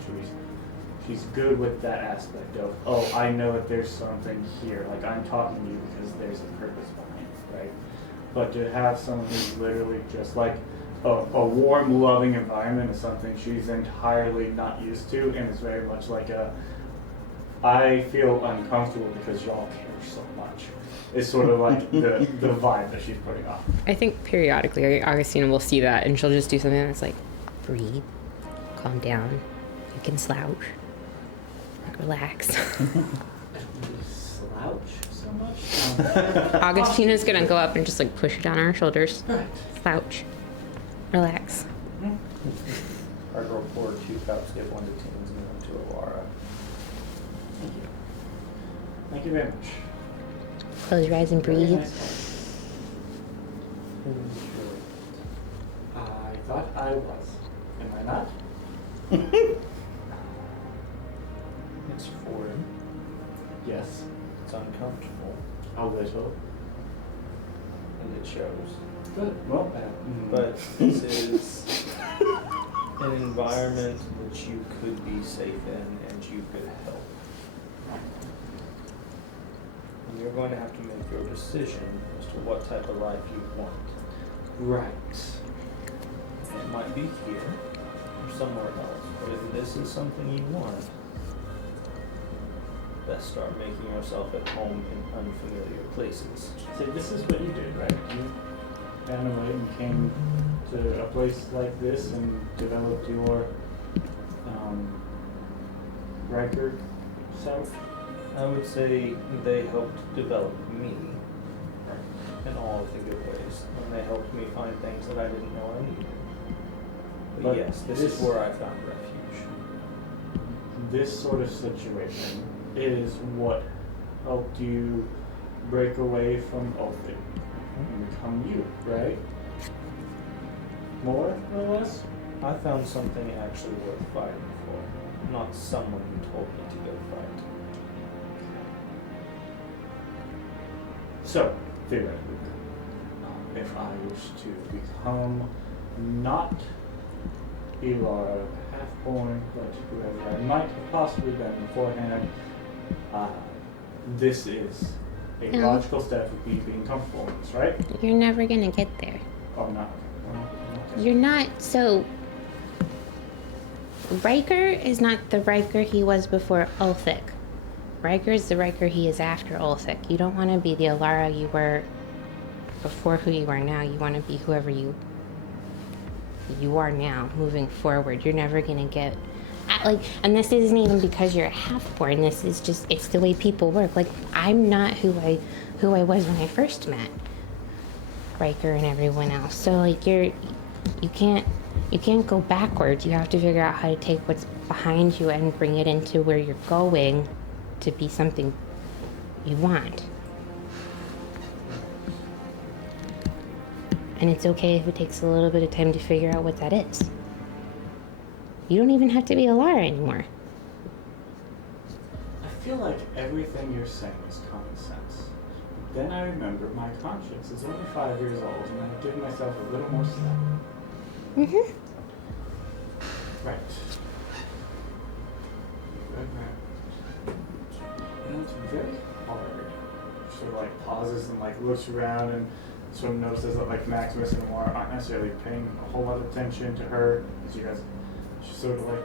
She's good with that aspect of, oh, I know that there's something here. Like, I'm talking to you because there's a purpose behind it, right? But to have someone who's literally just like a warm, loving environment is something she's entirely not used to, and it's very much like I feel uncomfortable because y'all care so much. It's sort of like the vibe that she's putting off. I think periodically Augustina will see that, and she'll just do something that's like, breathe, calm down, you can slouch, relax. Slouch so much? Augustina's gonna go up and just like push it down her shoulders. Right. Slouch, relax. Riker will pour 2 cups, give one to Teens and one to Alara. Thank you. Thank you very much. Close your eyes and Very breathe. nice. I thought I was. Am I not? It's foreign. Yes. It's uncomfortable, A little. and it shows. Good. Well, But this is an environment that you could be safe in and you could help. And you're going to have to make your decision as to what type of life you want. right. It might be here or somewhere else, but if this is something you want, best start making yourself at home in unfamiliar places. So this is what you did, right? You ran away and came to a place like this and developed your Riker self. I would say they helped develop me in all of the good ways, and they helped me find things that I didn't know I needed. But yes, this is where I found refuge. This sort of situation is what helped you break away from Oathing and become you, right? More or less? I found something actually worth fighting for, not someone who told me to go fight. So, theoretically, if I wish to become not Elara, half-born, but whoever I might have possibly been beforehand, this is a No. logical step of me being comfortable with this, right? You're never gonna get there. Oh, no. You're not. So, Riker is not the Riker he was before Ulthik. Riker is the Riker he is after Ulthik. You don't want to be the Alara you were before who you are now. You want to be whoever you are now, moving forward. You're never gonna get and this isn't even because you're a half-born. This is just, it's the way people work. Like, I'm not who I was when I first met Riker and everyone else. So like you can't go backwards. You have to figure out how to take what's behind you and bring it into where you're going to be something you want. And it's okay if it takes a little bit of time to figure out what that is. You don't even have to be a Lara anymore. I feel like everything you're saying is common sense. But then I remember my conscience is only 5 years old, and I've given myself a little more slack. Mm-hmm. Right. You know, it's very hard. Sort of like pauses and like looks around and sort of notices that like Maximus and Laura aren't necessarily paying a whole lot of attention to her. As you guys, she's sort of like,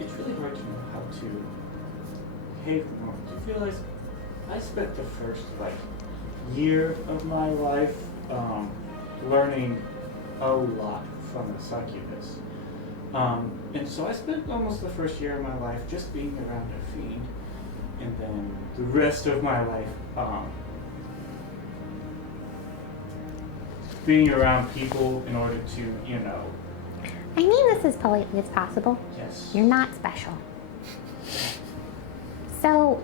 it's really hard to know how to behave in the moment. Do you realize I spent the first like year of my life learning a lot from a succubus. And so I spent almost the first year of my life just being around a fiend, and then the rest of my life being around people in order to, you know. I mean this as politely as possible. Yes. You're not special. So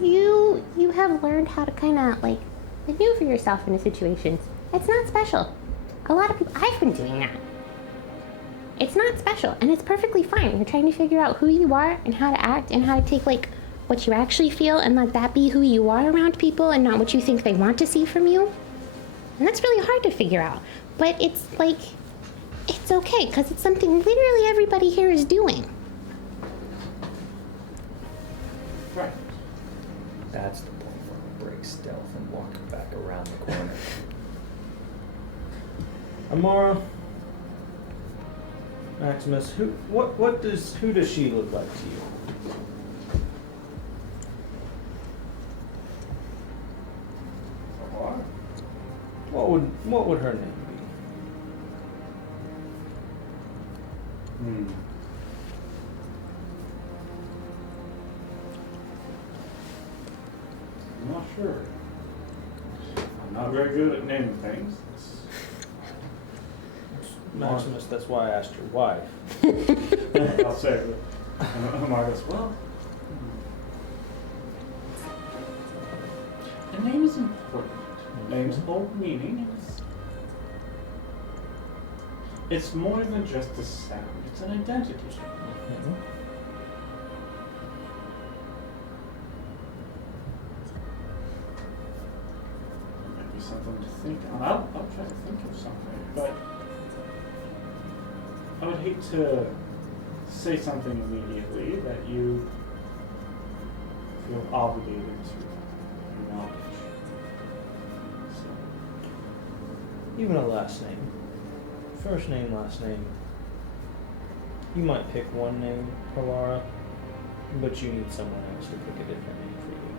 you have learned how to kind of like maneuver yourself into situations. It's not special. A lot of people, I've been doing that. It's not special, and it's perfectly fine. You're trying to figure out who you are and how to act and how to take like what you actually feel and let that be who you are around people and not what you think they want to see from you. And that's really hard to figure out. But it's like, it's okay, because it's something literally everybody here is doing. Right. That's the point where we break stealth and walk back around the corner. Amara, Maximus, who does she look like to you? What would her name be? I'm not sure. I'm not very good at naming things. Maximus, that's why I asked your wife. I'll say it. And Amara goes, well, a name is important. Names hold meaning. It's more than just a sound. It's an identity. Mm-hmm. It might be something to think on. I'll try to think of something, but I would hate to say something immediately that you feel obligated to acknowledge. So, Even a last name. First name, last name. You might pick one name, Alara, but you need someone else to pick a different name for you.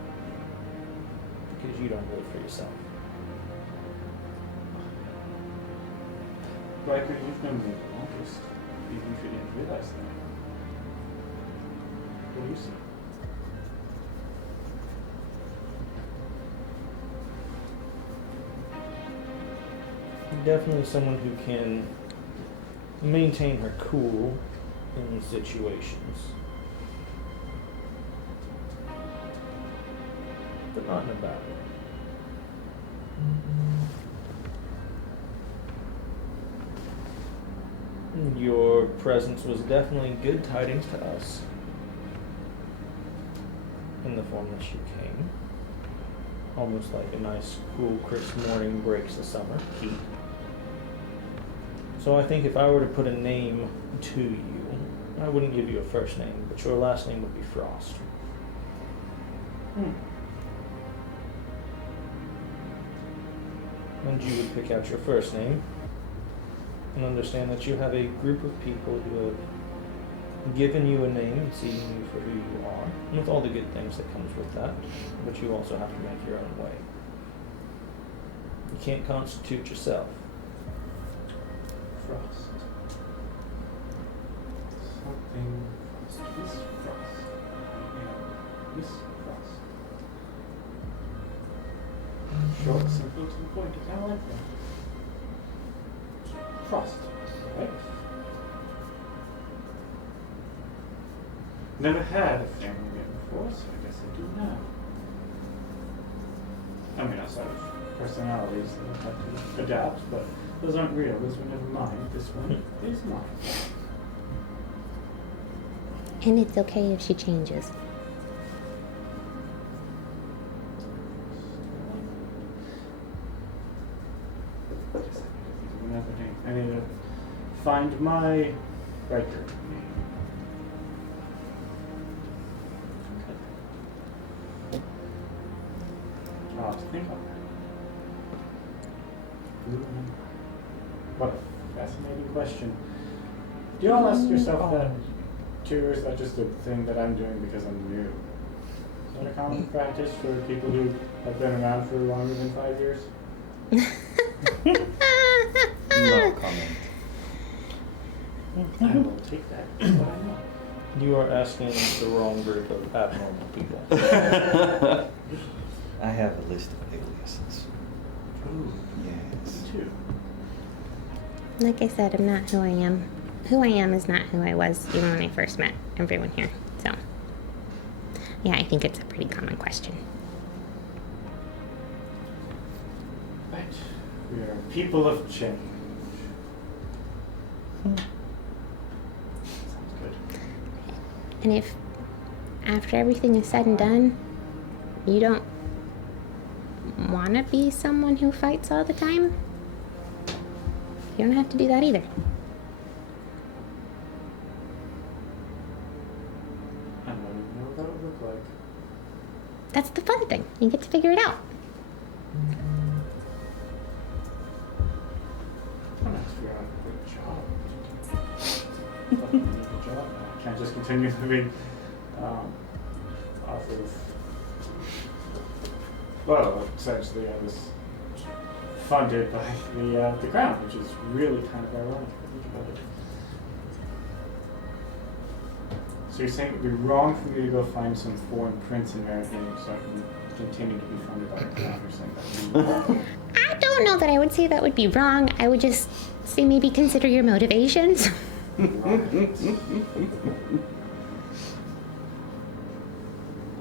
Because you don't live for yourself. Riker, you've known me the longest, even if you didn't realize that. What do you see? Definitely someone who can maintain her cool in situations. But not in a bad way. Your presence was definitely good tidings to us in the form that you came. almost like a nice, cool, crisp morning breaks the summer heat. So I think if I were to put a name to you, I wouldn't give you a first name, but your last name would be Frost. And you would pick out your first name and understand that you have a group of people who have given you a name and seen you for who you are, and with all the good things that comes with that, but you also have to make your own way. You can't constitute yourself. Frost. Something Frost. Miss Frost. Yeah. Miss Frost. Short, simple, to the point. I kind of like that. Frost. Right? Never had a family name before, so I guess I do now. I mean, outside of personalities that I have to adapt, but those aren't real. Those were never mine. This one is mine. And it's okay if she changes. I guess I need to think of another name. I need to find my Riker name. Okay. I'll have to think on that. What a fascinating question. Do you all ask yourself that too, or is that just a thing that I'm doing because I'm new? Is that a common practice for people who have been around for longer than 5 years? No comment. I will take that. That's what I know. You are asking the wrong group of abnormal people. I have a list of aliases. Ooh, Yes. me too. Like I said, I'm not who I am. Who I am is not who I was even when I first met everyone here. So, yeah, I think it's a pretty common question. Right. We are people of change. Sounds good. And if, after everything is said and done, you don't want to be someone who fights all the time, you don't have to do that either. I don't even know what that would look like. That's the fun thing. You get to figure it out. I'm gonna have to figure out a good job. Fucking need a job now. I can't just continue living off of. Well, essentially, I was funded by the crown, which is really kind of ironic. if you think about it. So you're saying it would be wrong for me to go find some foreign prince and marry him so I can continue to be funded by the crown? You're saying that would be wrong? I don't know that I would say that would be wrong. I would just say maybe consider your motivations. Right.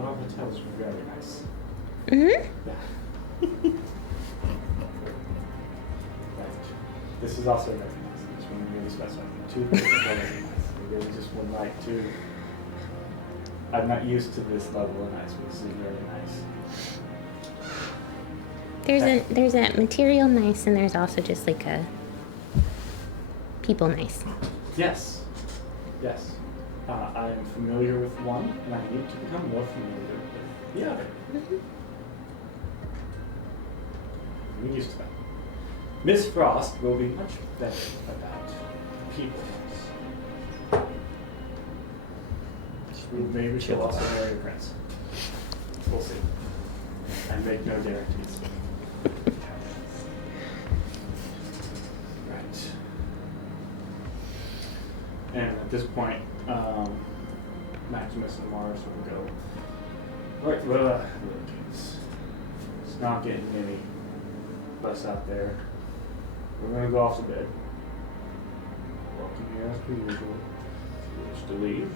All the hotels were very nice. Mm-hmm. Yeah. Right. This is also very nice. I just want to really specify. Two things are very nice. I really just would like to. I'm not used to this level of nice, but this is very nice. There's a material nice, and there's also just like a people nice. Yes. Yes. I am familiar with one, and I need to become more familiar with the other. I'm used to that. Miss Frost will be much better about people. Maybe she'll also marry a prince. We'll see. I make no guarantees. Right. And at this point, Maximus and Mars will go. Right, well, it's not getting any less out there. We're gonna go off to bed. Welcome here as per usual. If you wish to leave,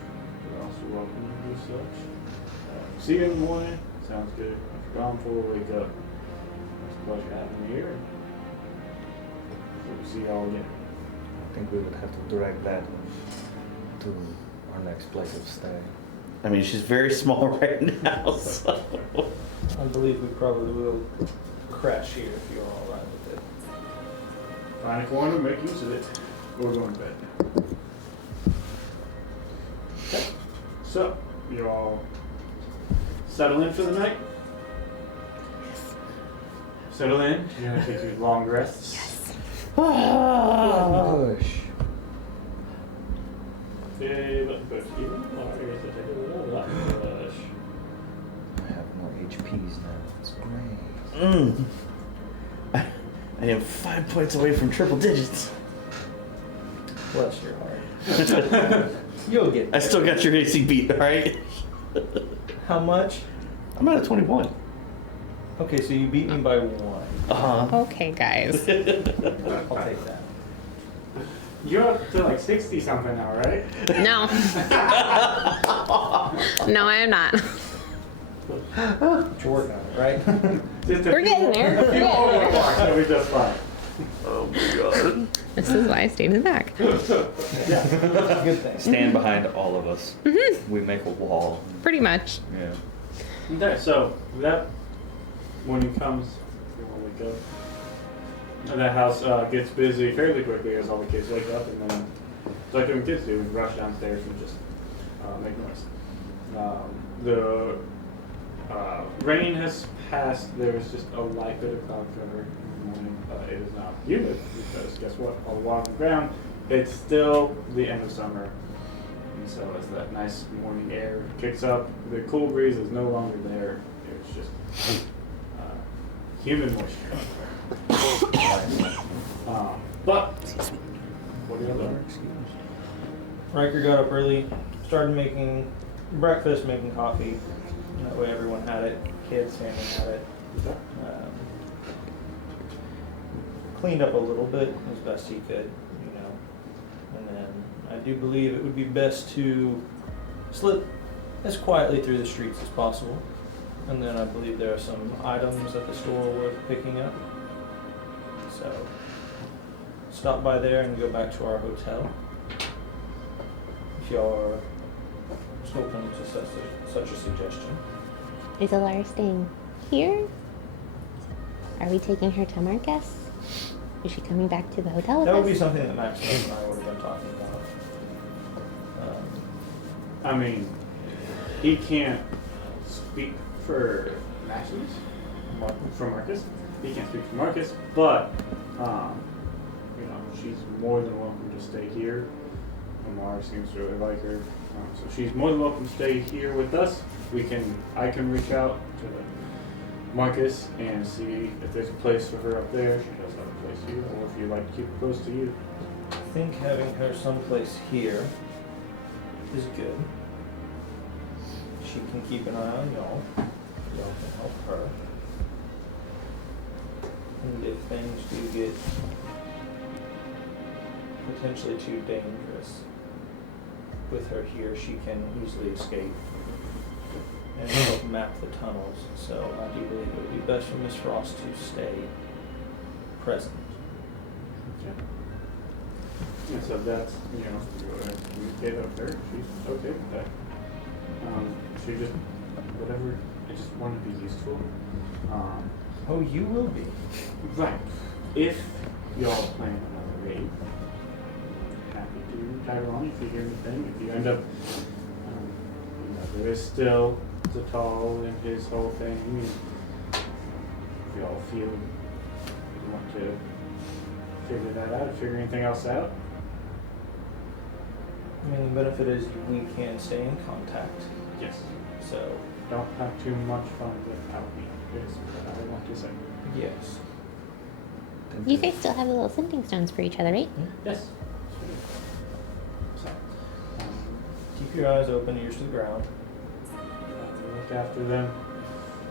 you're also welcome to do such. See you in the morning. Sounds good. If you're gone before we wake up, it's a pleasure having you here. We'll see y'all again. I think we would have to direct that to our next place of stay. I mean, she's very small right now, so. I believe we probably will crash here if you're all right with it. Find a corner, make use of it, or go in bed. Okay. So, you all settle in for the night? Settle in. You're gonna take your long rests. Push. Okay, but even longer is it? Push. I have more HPs now. It's great. I am 5 points away from triple digits. Bless your heart. You'll get I there. still got your AC beat, alright? How much? I'm at a 21. Okay, so you beat me by 1. Uh-huh. Okay, guys. I'll take that. You're up to like 60 something now, right? No. No, I am not. But you're working on it, right? Just a We're few getting more- there. A few We're more getting marks, you'll be just fine. Oh my god. This is why I stayed in the back. Good thing. Stand behind all of us. We make a wall. Pretty much. Yeah. Okay, so that morning comes, you want to wake up. And that house gets busy fairly quickly as all the kids wake up, and then it's like doing kids do, we rush downstairs and just make noise. The rain has passed. There's just a light bit of cloud cover in the morning. It is not humid because guess what? All the water on the ground. It's still the end of summer, and so as that nice morning air kicks up, the cool breeze is no longer there. It's just humid moisture. But what do you learn? Riker got up early, started making breakfast, making coffee. That way everyone had it. Kids, family had it. Cleaned up a little bit as best he could, you know. And then I do believe it would be best to slip as quietly through the streets as possible. And then I believe there are some items at the store worth picking up. So stop by there and go back to our hotel. If y'all are still open to such a suggestion. Is Alara staying here? Are we taking her to Marcus? Is she coming back to the hotel with That would us? be something that Maximus and I would have been talking about. I mean, he can't speak for Maximus, for Marcus. He can't speak for Marcus, but you know, she's more than welcome to stay here. Amara seems to really like her, so she's more than welcome to stay here with us. I can reach out to Marcus and see if there's a place for her up there. She does have a place here, or if you'd like to keep her close to you. I think having her someplace here is good. She can keep an eye on y'all. Y'all can help her. And if things do get potentially too dangerous with her here, she can easily escape and help map the tunnels. So I do believe it would be best for Miss Frost to stay present. Yeah. And so that's, you know, communicate with her. She's okay with that. She just, whatever, I just want to be useful. Oh, you will be. Right. If y'all plan another raid, happy to tag along if you hear anything. If you end up, you know, there is still Zatal and his whole thing. If y'all feel you want to figure that out, figure anything else out. I mean, the benefit is we can stay in contact. Yes. So, Don't have too much fun without me. Is what I want to say. yes. You guys still have the little scenting stones for each other, right? Yes. So, Keep your eyes open, ears to the ground. look after them.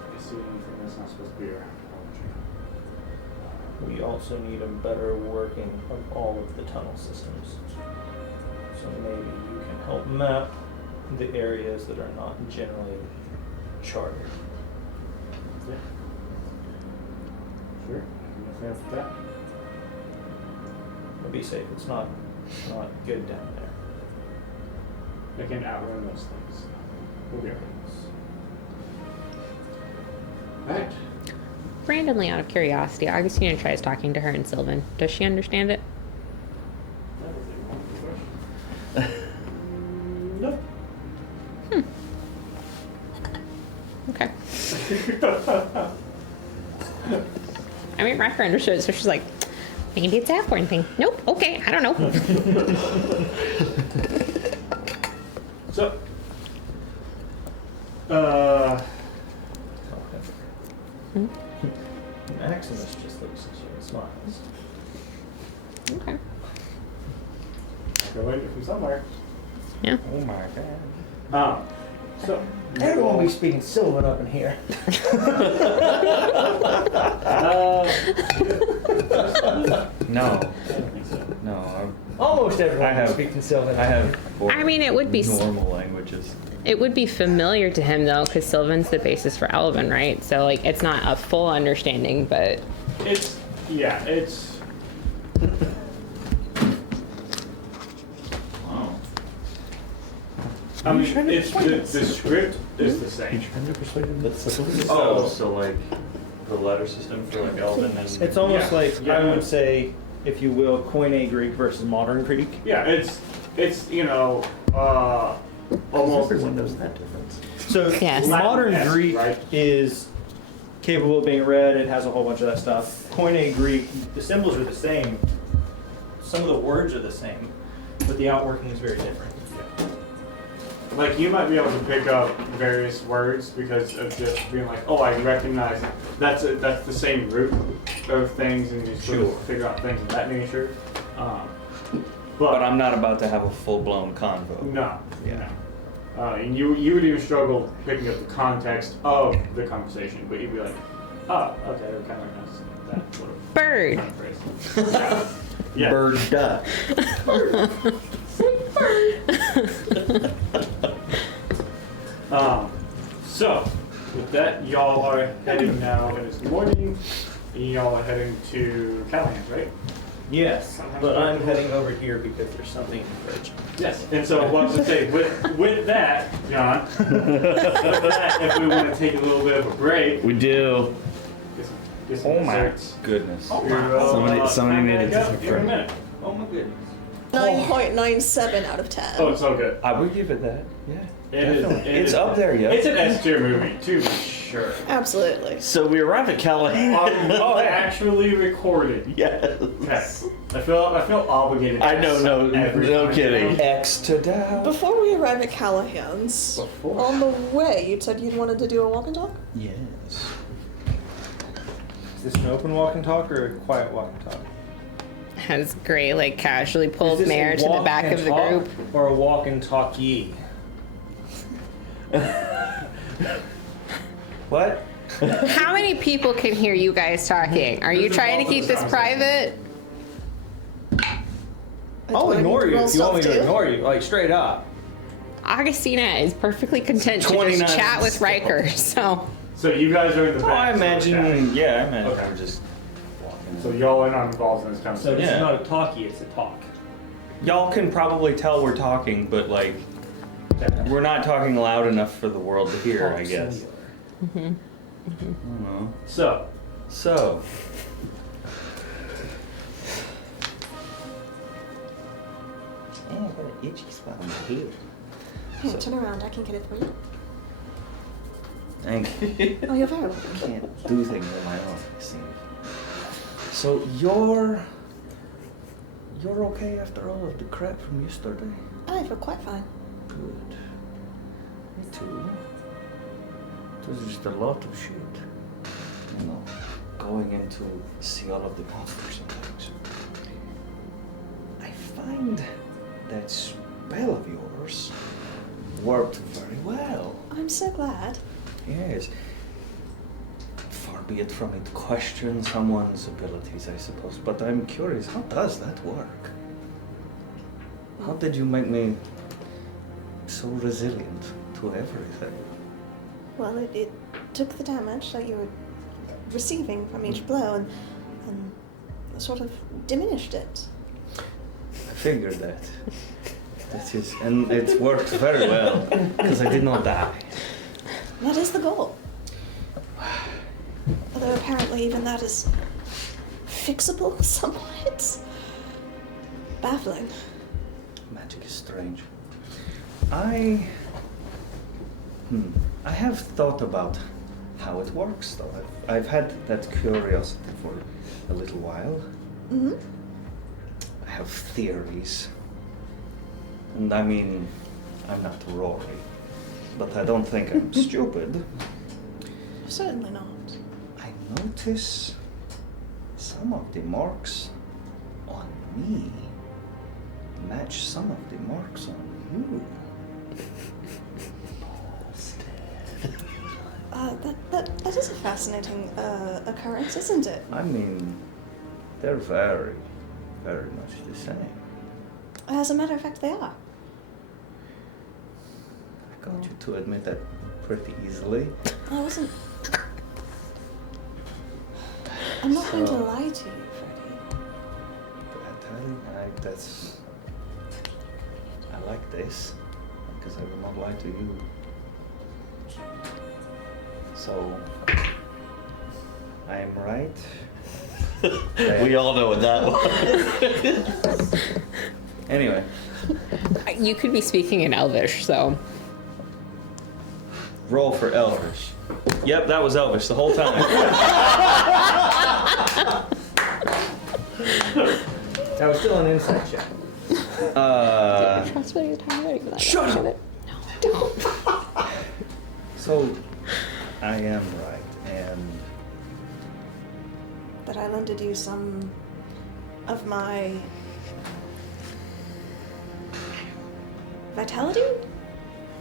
If you see anything that's not supposed to be around, I'll let you know. We also need a better working of all of the tunnel systems. So maybe you can help map the areas that are not generally charted. Yeah. Sure. I can definitely help with that. But be safe. It's not good down there. I can outrun those things. We'll be alright. Alright. Randomly, out of curiosity, Augustina tries talking to her in Sylvan. Does she understand it? That was a wonderful question. Nope. Okay. I mean, Riker understood, so she's like, maybe it's that one thing. Nope. Okay, I don't know. So, Maximus just looks at you and smiles. Okay. go in from somewhere. Yeah. Oh my god. So, Everyone be speaking Sylvan up in here. No, I don't think so. no. Almost everyone I have- speaking Sylvan. I have. I mean, it would be normal languages. it would be familiar to him though, because Sylvan's the basis for Elven, right? So like, it's not a full understanding, but It's, yeah, it's. Wow. I mean, it's the script is the same. Oh, so like the letter system for like Elven and. It's almost Yeah. like, Yeah. I would say, if you will, Koine Greek versus modern Greek. Yeah, it's you know, almost. Everyone knows that difference. So Yes. modern Latin-esque, Greek right? is capable of being read. It has a whole bunch of that stuff. Koine Greek, the symbols are the same. Some of the words are the same, but the outworking is very different. Like you might be able to pick up various words because of just being like, oh, I recognize that's the same root of things, and you sort Sure. of figure out things of that nature. But I'm not about to have a full blown convo. No, Yeah. no. And you would even struggle picking up the context of the conversation, but you'd be like, oh, okay, that kind of makes that sort of bird. kind of phrase. Yeah. Yeah. Bird duck. So, with that, y'all are heading now, and it's morning, and y'all are heading to Callahan's, right? Yes, but I'm heading over here because there's something in the fridge. Yes. And so, what I was going to say, with that, John, with that, if we want to take a little bit of a break, We do. get some Oh my desserts. goodness. Somebody made a Give it a minute. Oh my goodness. 9.97 out of 10. Oh, it's so good. I would give it that. Yeah. It is. Definitely. It It's is- up there, yeah. It's an S tier movie, to be sure. Absolutely. So we arrive at Callahan. Actually recorded. Yes. Okay. I feel obligated. to I know, ask no, every no time, kidding. you know? X to down. Before we arrive at Callahan's, Before. on the way, you said you wanted to do a walk and talk? Yes. Is this an open walk and talk or a quiet walk and talk? Has Gray like casually Is pulled this a Mare to the walk back and of the talk group? Or a walk and talkie? What? How many people can hear you guys talking? Are you This is trying to all keep for the this sound. private? I'll ignore you Roll if you want me to stealth, too? ignore you, like straight up. Augustina is perfectly content to 29 just chat with Riker, so. So you guys are in the Oh, back. I so imagine. chatting. Yeah, I imagine Okay. we're just walking. So y'all are not involved in this So conversation. this Yeah. is not a talkie, it's a talk. Y'all can probably tell we're talking, but like we're not talking loud enough for the world to hear, I guess. I don't know. So, So, Oh, I've got an itchy spot on my head. Here, turn around. I can get it for you. Thank you. Oh, you're very welcome. I can't do things on my own, it seems. So you're okay after all of the crap from yesterday? I feel quite fine. Good. Me too. It was just a lot of shit. You know, going in to see all of the monsters and things. I find that spell of yours worked very well. I'm so glad. Yes. Far be it from it to question someone's abilities, I suppose, but I'm curious, how does that work? How did you make me so resilient to everything? Well, it took the damage that you were receiving from each blow and sort of diminished it. I figured that. This is, and it's worked very well because I did not die. That is the goal. Although apparently even that is fixable somewhat. Baffling. Magic is strange. I have thought about how it works, though. I've had that curiosity for a little while. Mm-hmm. I have theories. And I mean, I'm not Rory, but I don't think I'm stupid. Certainly not. I notice some of the marks on me match some of the marks on you. That is a fascinating occurrence, isn't it? I mean, they're very, very much the same. As a matter of fact, they are. I got you to admit that pretty easily. I wasn't. I'm not going to lie to you, Freddie. I like this, because I will not lie to you. So, I am right. We all know what that was. Anyway, You could be speaking in Elvish, so. roll for Elvish. Yep, that was Elvish the whole time. That was still an insight check. Trust what you're talking about, even though I Shut don't up! get it. No, don't. So, I am right, and That I lended you some of my vitality?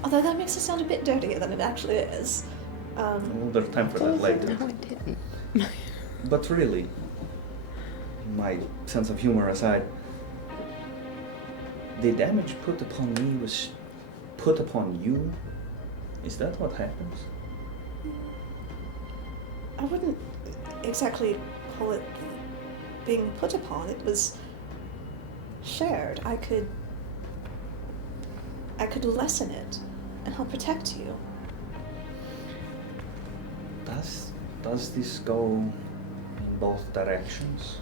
Although that makes it sound a bit dirtier than it actually is. well, there's time for that later. No, I didn't. But really, my sense of humor aside, the damage put upon me was put upon you? Is that what happens? I wouldn't exactly call it being put upon. It was shared. I could lessen it and help protect you. Does this go in both directions?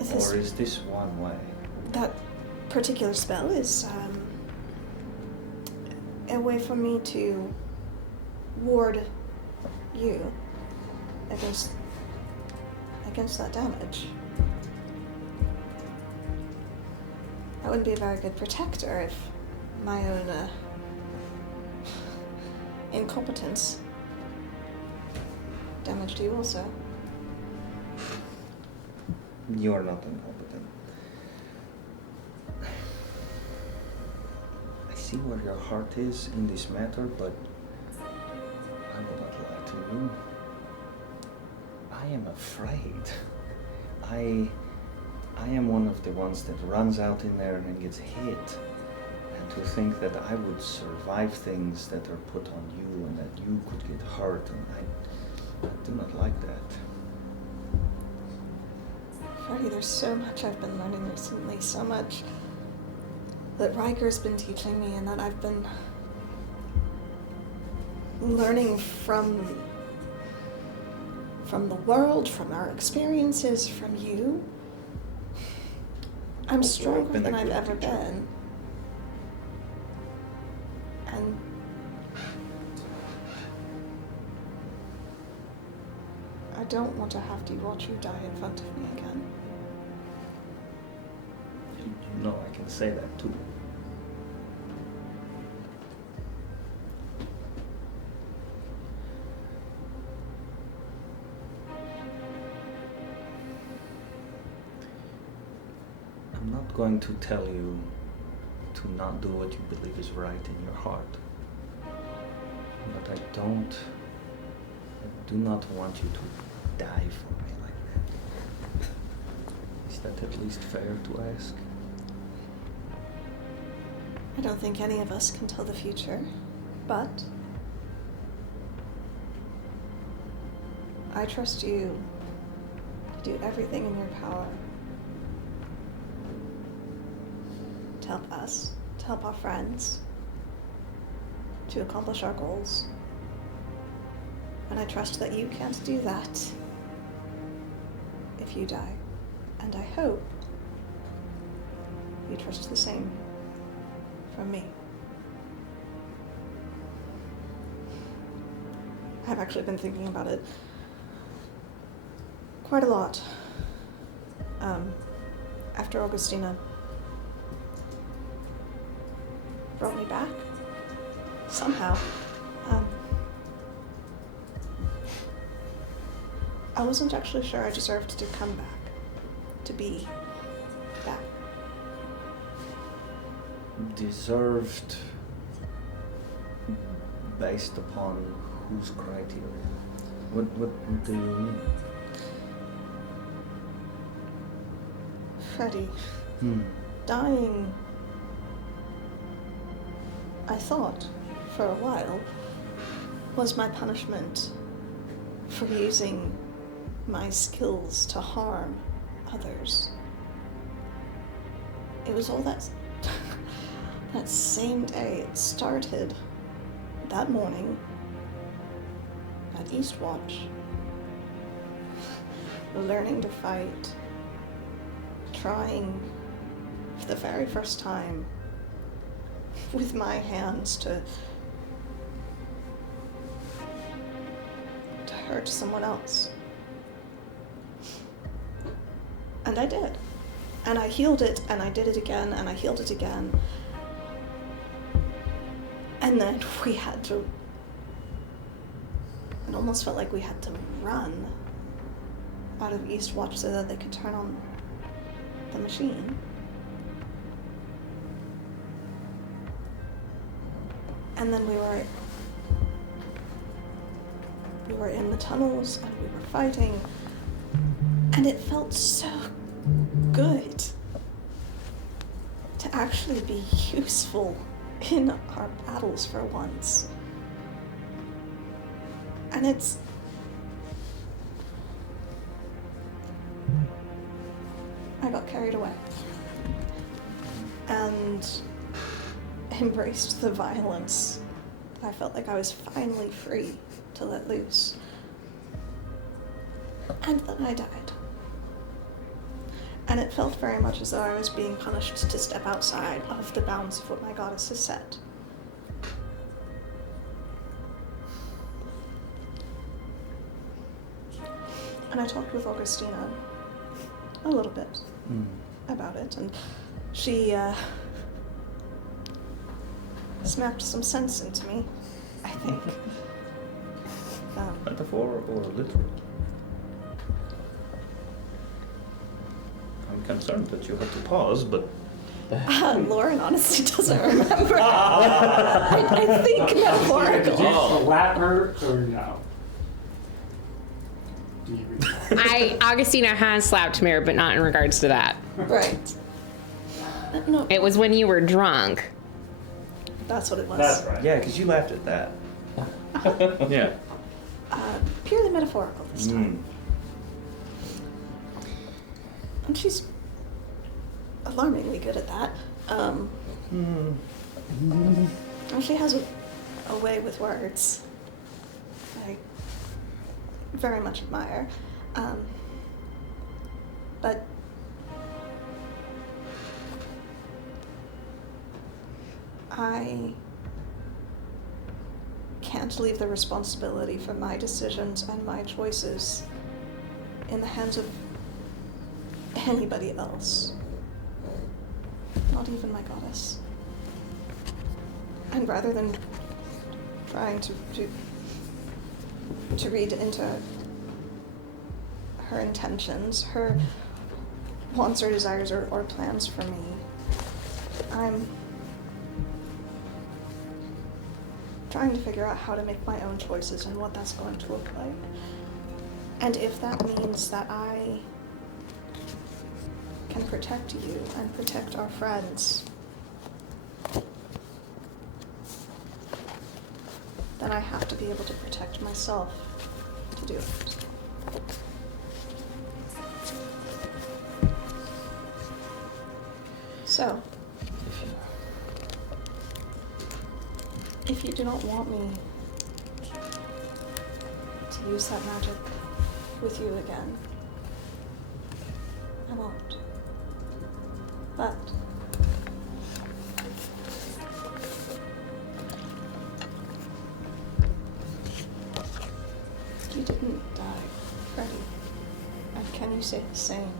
Or is this one way? That particular spell is a way for me to ward you against that damage. I wouldn't be a very good protector if my own incompetence damaged you also. You are not incompetent. I see where your heart is in this matter, but I will not lie to you. I am afraid. I am one of the ones that runs out in there and gets hit. And to think that I would survive things that are put on you and that you could get hurt, and I do not like that. Freddie, there's so much I've been learning recently, so much that Riker's been teaching me and that I've been learning from the world, from our experiences, from you. I'm stronger than I've ever been. And I don't want to have to watch you die in front of me again. You know I can say that too. I'm not going to tell you to not do what you believe is right in your heart. But I do not want you to die for me like that. Is that at least fair to ask? I don't think any of us can tell the future, but I trust you to do everything in your power to help us, to help our friends, to accomplish our goals. And I trust that you can't do that if you die. And I hope you trust the same from me. I've actually been thinking about it quite a lot. After Augustina brought me back, somehow, I wasn't actually sure I deserved to come back, to be back. Deserved based upon whose criteria? What do you mean? Freddie, dying, I thought, for a while, was my punishment for using my skills to harm others. It was all that same day. It started that morning at Eastwatch, learning to fight, trying for the very first time with my hands to hurt someone else. And I did. And I healed it, and I did it again, and I healed it again. And then we had to, it almost felt like we had to run out of Eastwatch so that they could turn on the machine. And then we were in the tunnels and we were fighting, and it felt so good to actually be useful in our battles for once. And I got carried away and embraced the violence. I felt like I was finally free to let loose. And then I died. And it felt very much as though I was being punished to step outside of the bounds of what my goddess has set. And I talked with Augustina a little bit about it, and she smacked some sense into me, I think. Metaphor or literal? I'm concerned that you had to pause, but... Lauren honestly doesn't remember. I think metaphorical. Did you slap her or no? Do you recall? Augustina has slapped Mare, but not in regards to that. Right. No, It was when you were drunk. that's what it was. That's right. Yeah, because you laughed at that. Yeah. Purely metaphorical this time. And she's alarmingly good at that. And she has a way with words I very much admire. But I can't leave the responsibility for my decisions and my choices in the hands of anybody else. Not even my goddess. And rather than trying to read into her intentions, her wants or desires or plans for me, I'm trying to figure out how to make my own choices and what that's going to look like. And if that means that I can protect you and protect our friends, then I have to be able to protect myself to do it. So, If you do not want me to use that magic with you again, I won't. But you didn't die, Freddy. And can you say the same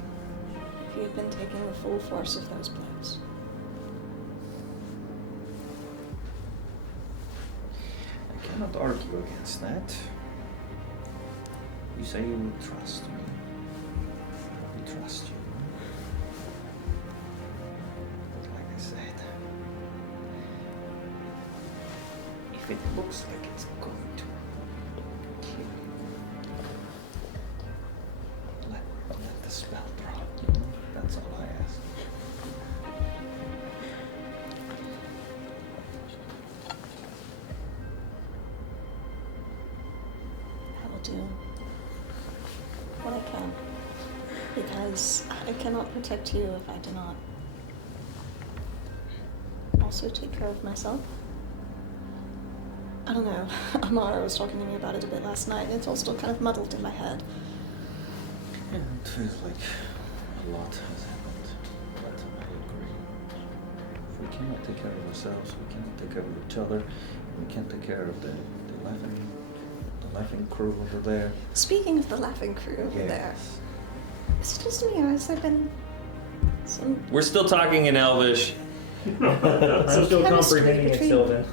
if you had been taking the full force of those blows? I cannot argue against that. You say you will trust me. I will trust you. But like I said, if it looks like it's going to kill you, let the spell drop, you know? That's all I ask. I will do what I can, because I cannot protect you if I do not also take care of myself. I don't know. Amara was talking to me about it a bit last night, and it's all still kind of muddled in my head. Yeah, it feels like a lot has happened, but I agree. If we cannot take care of ourselves, we cannot take care of each other, we can't take care of the laughing crew over there. Speaking of the laughing crew over there, is it just me, or has there been some... We're still talking in Elvish. I'm still Chemistry comprehending it, between- Sylvan.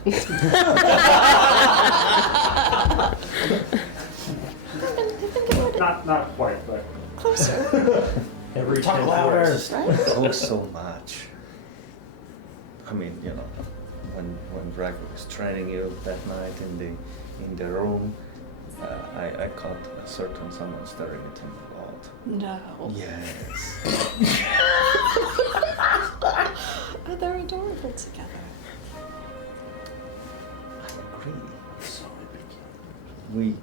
I've been getting Not quite, but closer, Every Talk 10th louder. word. right? Oh, so much. I mean, you know, when Dragor was training you that night in the room, I caught a certain someone staring at him a lot. No. Yes. Oh, they're adorable together. I agree. So we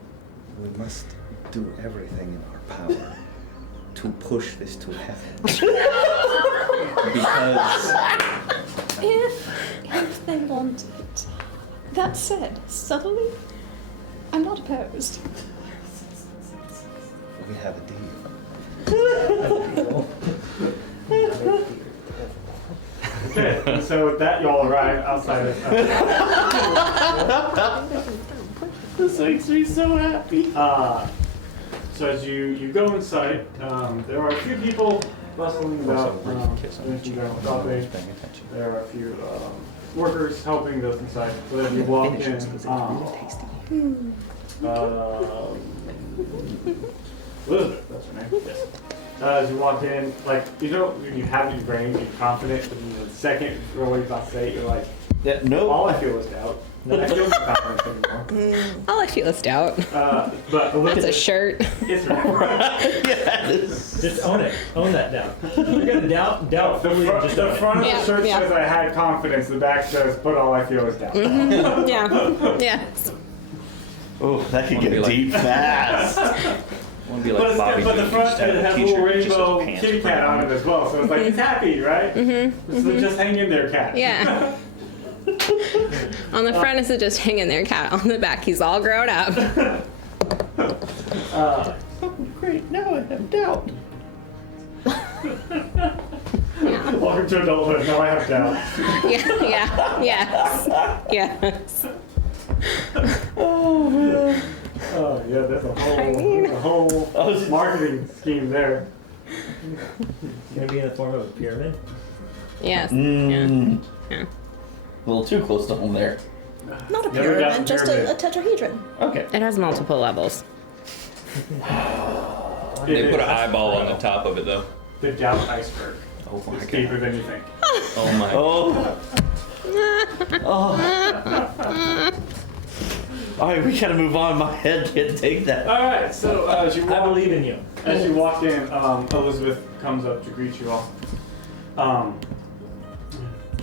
must do everything in our power to push this to heaven. Because If they want it. That said, subtly, I'm not opposed. we have a deal. okay. And so with that, y'all arrive outside of. This makes me so happy. So as you go inside, there are a few people bustling about. Doing some general shopping. There are a few workers helping those inside. So as you walk in, Elizabeth, that's her name. Yes. As you walk in, like, you know, you have it in your brain, you're confident, but in the second you're always about to say it, you're like, Yeah, no. all I feel is doubt. I feel no confidence anymore. All I feel is doubt. But That's a Elizabeth, shirt. it's right. Yes. Just own it. Own that doubt. You're gonna doubt The fully. front, Just the own it. front of the Yeah, shirt yeah. says I had confidence, the back says, but all I feel is doubt. Yeah. Yeah. Oh, that could Wanna be get like- deep fast. I want to be like Bobby But the Lee, front just have it a has a t-shirt little that just says rainbow pants kitty cat on it as well, so it's like, he's happy, right? So just hang in there, cat. Yeah. On the front, it's just hanging there, cat. On the back, he's all grown up. Great, now I have doubt. Welcome to adulthood. Now I have doubt. Yeah. Yes. Yes. Oh man. Oh yeah, that's a whole, mean- a whole marketing scheme there. It's gonna be in the form of a pyramid. Yes. Mm, Yeah. a little too close to home there. Not a Never doubt pyramid, the just pyramid. a tetrahedron. Okay. It has multiple levels. They put an eyeball on the top of it though. The doubt iceberg. Oh my It's god. deeper than you think. Oh my. Oh. Oh. All right, we gotta move on. My head can't take that. All right, so as you I walk, believe in you. as you walk in, Elizabeth comes up to greet you all.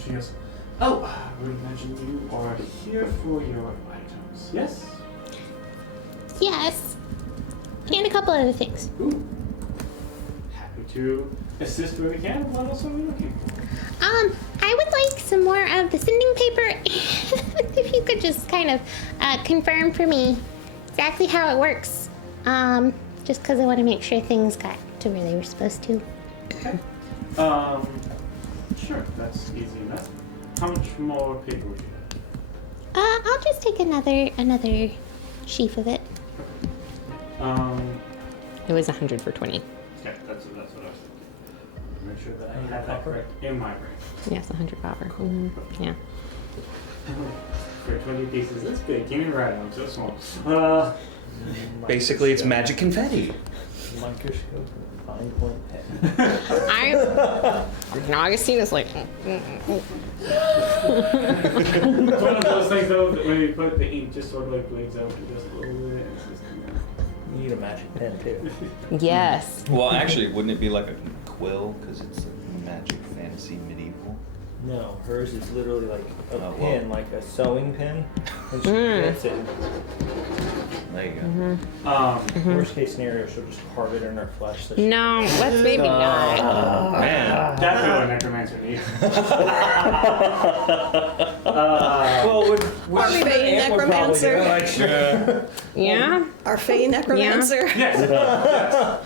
She goes, "Oh, I would imagine you are here for your items, yes?" Yes. And a couple other things. Ooh. Happy to assist where we can. What else are we looking for? I would like some more of the sending paper. If you could just kind of confirm for me exactly how it works. Just because I want to make sure things got to where they were supposed to. Okay. Sure, that's easy enough. How much more paper would you have? I'll just take another sheaf of it. It was 100 for 20. Okay, that's what I was thinking. Make sure that I have that correct in my brain. Yes, 100 copper. Mhm. Yeah. For 20 pieces this big, can't even write it, I'm so small. Basically, it's magic confetti. Microscope and fine point pen. Augustine is like, It's one of those things though, that when you put the ink just sort of like bleeds out just a little bit. It's just, You need a magic pen too. yes. Well, actually, wouldn't it be like a quill because it's a magic fantasy medieval? No, hers is literally like a Oh, pen, well. like a sewing pen. And she gets it. There you go. Worst case scenario, she'll just carve it in her flesh. So she No, let's maybe not. Man. that's what a necromancer needs. Well, Our would Fey necromancer. Yeah? Our Fey necromancer. Yes. Yes.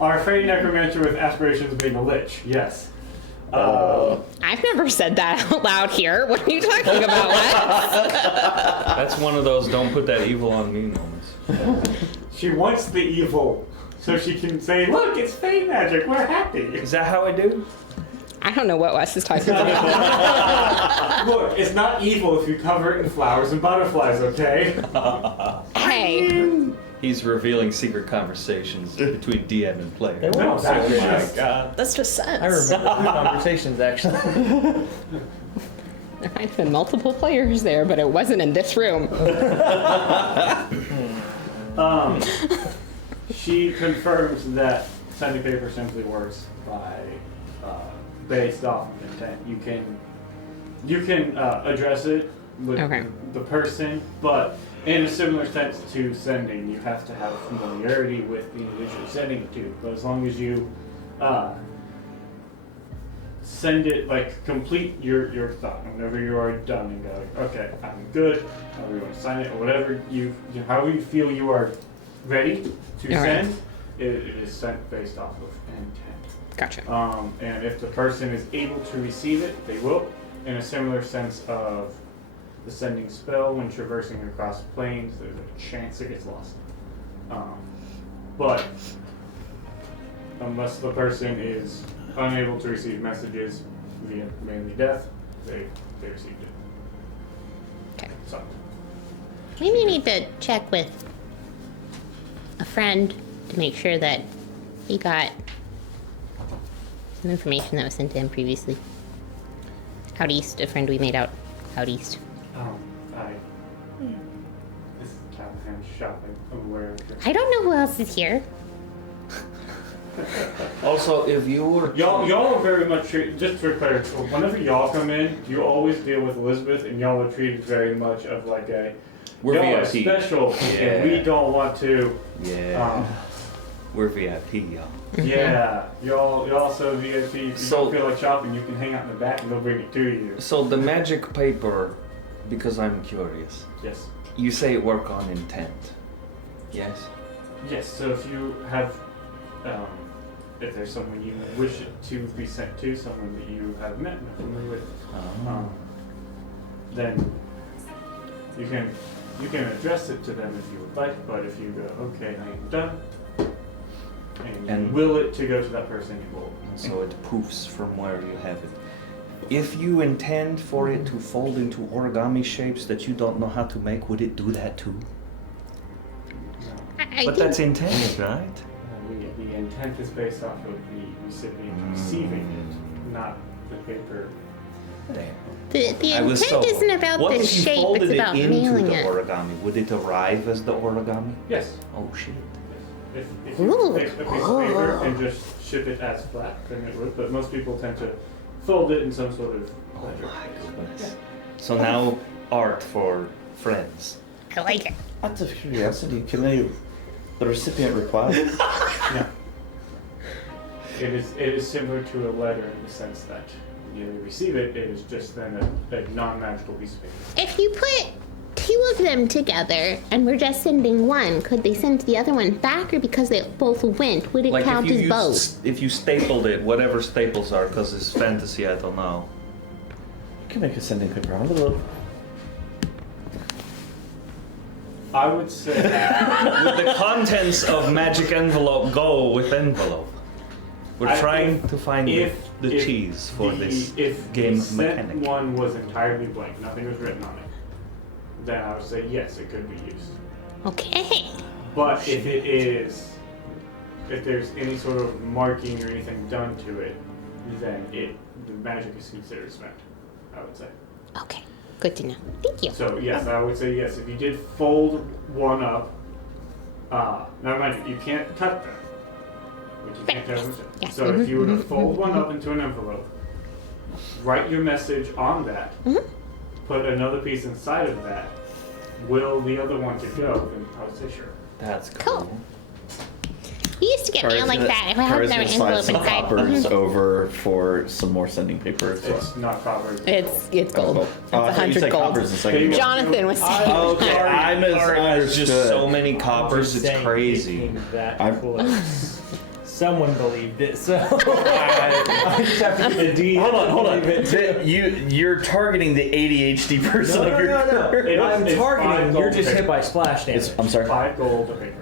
Our Fey necromancer with aspirations of being a lich. Yes. I've never said that out loud here. What are you talking about, Lex? That's one of those don't put that evil on me moments. She wants the evil, so she can say, "Look, it's Fey magic. We're happy." Is that how I do? I don't know what Wes is talking about. Look, it's not evil if you cover it in flowers and butterflies. Okay. Hey. He's revealing secret conversations between DM and player. They No, weren't that so great. just- God. That's just sense. I remember the conversations actually. There might have been multiple players there, but it wasn't in this room. She confirms that sending paper simply works by based off of intent. You can address it with Okay. the person, but in a similar sense to sending, you have to have familiarity with the individual sending it to. But as long as you send it, like complete your thought whenever you are done and go, okay, I'm good, however you want to sign it, or whatever however you feel you are ready to All right. send, it is sent based off of intent. Gotcha. And if the person is able to receive it, they will, in a similar sense of the sending spell when traversing across planes, there's a chance it gets lost. But unless the person is unable to receive messages via mainly death, they received it. Okay. So, Maybe you need to check with a friend to make sure that he got some information that was sent to him previously. Out east, a friend we made out east. this is Callahan's shopping. I'm aware of this. I don't know who else is here. Also, if you were Y'all are very much treated, just for clarity, whenever y'all come in, you always deal with Elizabeth, and y'all are treated very much of like We're y'all are VIP. special, and we don't want to, we're VIP, y'all. yeah, y'all so VIP, if you So- don't feel like shopping, you can hang out in the back and they'll bring it to you. So the magic paper, because I'm curious, Yes. you say it work on intent. Yes. Yes, so if you have, if there's someone you wish it to be sent to, someone that you have met and are familiar with, then you can address it to them if you would like, but if you go, okay, I am done, and you will it to go to that person, you will. So it poofs from where you have it. If you intend for it to fold into origami shapes that you don't know how to make, would it do that too? I But think that's intended, right? The intent is based off of the recipient receiving it, not the paper. Damn. the I was intent so. isn't about What the if you shape, folded it's about it into mailing the it. origami? Would it arrive as the origami? Yes. Oh shit. If you Ooh. take a piece of paper and just ship it as flat, then it would, but most people tend to fold it in some sort of Oh ledger. my goodness. So now art for friends. I like it. Out of curiosity, can the recipient reply? Yeah. It is similar to a letter in the sense that when you receive it, it is just then a non-magical piece of paper. If you put two of them together and we're just sending one, could they send the other one back, or because they both went, would it Like count if you as used, both? if you stapled it, whatever staples are, because it's fantasy, I don't know. You can make a sending paper envelope. I would say Would the contents of magic envelope go with envelope? We're trying to find the cheese for this game If the mechanic. sent one was entirely blank, nothing was written on it, then I would say yes, it could be used. Okay. But if there's any sort of marking or anything done to it, then the magic is considered spent, I would say. Okay. Good to know. Thank you. So yes, I would say yes. If you did fold one up, now mind you can't cut them, which you can't have. Yes. So if you were to fold one up into an envelope, write your message on that, put another piece inside of that, will the other one to go, then I would say sure. That's cool. Cool. We used to get mail like that. If I had Kara's their gonna slide envelope some inside. coppers over for some more sending paper as well. It's not proper. It's gold. It's Oh, I thought you 100 said gold. coppers a second ago. Jonathan was saying. Okay, I misunderstood. just so many coppers, Just it's saying crazy. it came that I'm- close. Someone believed it, so I just have to get the D. Hold on. Believe it too. You're targeting the ADHD person of your No. I'm It's targeting. 5 You're gold just hit paper. by splash damage. I'm sorry. 5 gold a paper.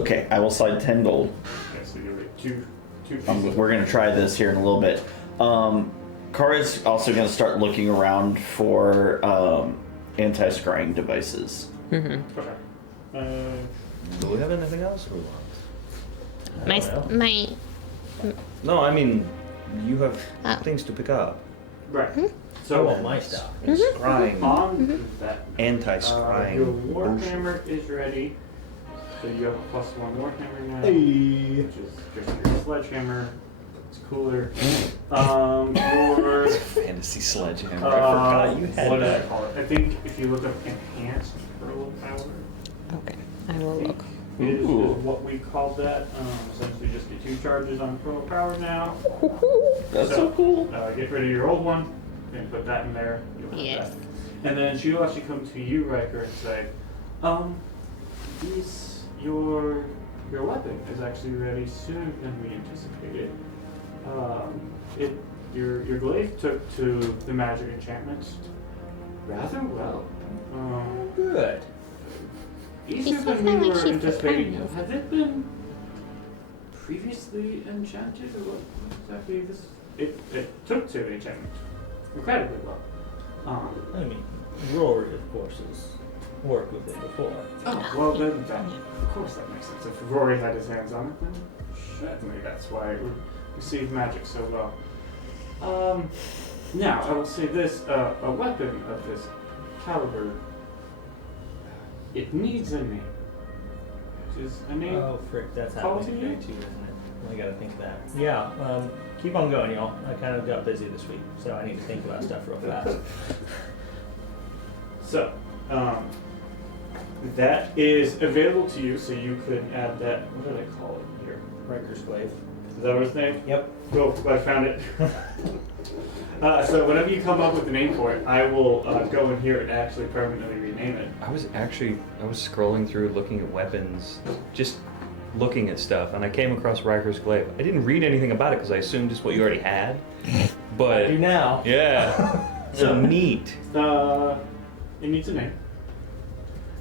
Okay, I will slide 10 gold. Okay, so you get two pieces. We're gonna try this here in a little bit. Kara's also gonna start looking around for anti-scrying devices. Okay. Do we have anything else we want? My No, I mean, you have Oh. things to pick up. Right. I So want my stuff. Scrying, on that, anti-scrying. your bullshit. warhammer is ready. So you have a +1 warhammer now, which is just your sledgehammer. It's cooler. Your Fantasy sledgehammer. I forgot you had what did I that. call it? I think if you look up enhanced pearl power, Okay, I will look. is Ooh. what we called that. Essentially, just get 2 charges on pearl power now. That's so cool. Get rid of your old one and put that in there. You'll have Yes. that. And then she'll actually come to you, Riker, and say, your weapon is actually ready sooner than we anticipated. Your glaive took to the magic enchantments rather well. Good. Easier It than sounds we like were she's anticipating. prepared. Has it been previously enchanted, or what exactly this? It took to the enchantment incredibly well. I mean, Rory, of course, has worked with it before. Well, then that, of course that makes sense. If Rory had his hands on it, then certainly that's why it would receive magic so well. Now, I will say this, a weapon of this caliber, it needs a name. Is a name? Oh, frick, that's Call happening to you? today too, isn't it? I gotta think of that. Yeah, keep on going, y'all. I kind of got busy this week, so I need to think about stuff real fast. So, that is available to you, so you could add that, what do they call it here? Riker's Glaive. Is that what it's named? Yep. Cool, glad I found it. So whenever you come up with a name for it, I will go in here and actually permanently rename it. I was scrolling through looking at weapons, just looking at stuff, and I came across Riker's Glaive. I didn't read anything about it because I assumed just what you already had. But Do now. yeah, so neat. It needs a name.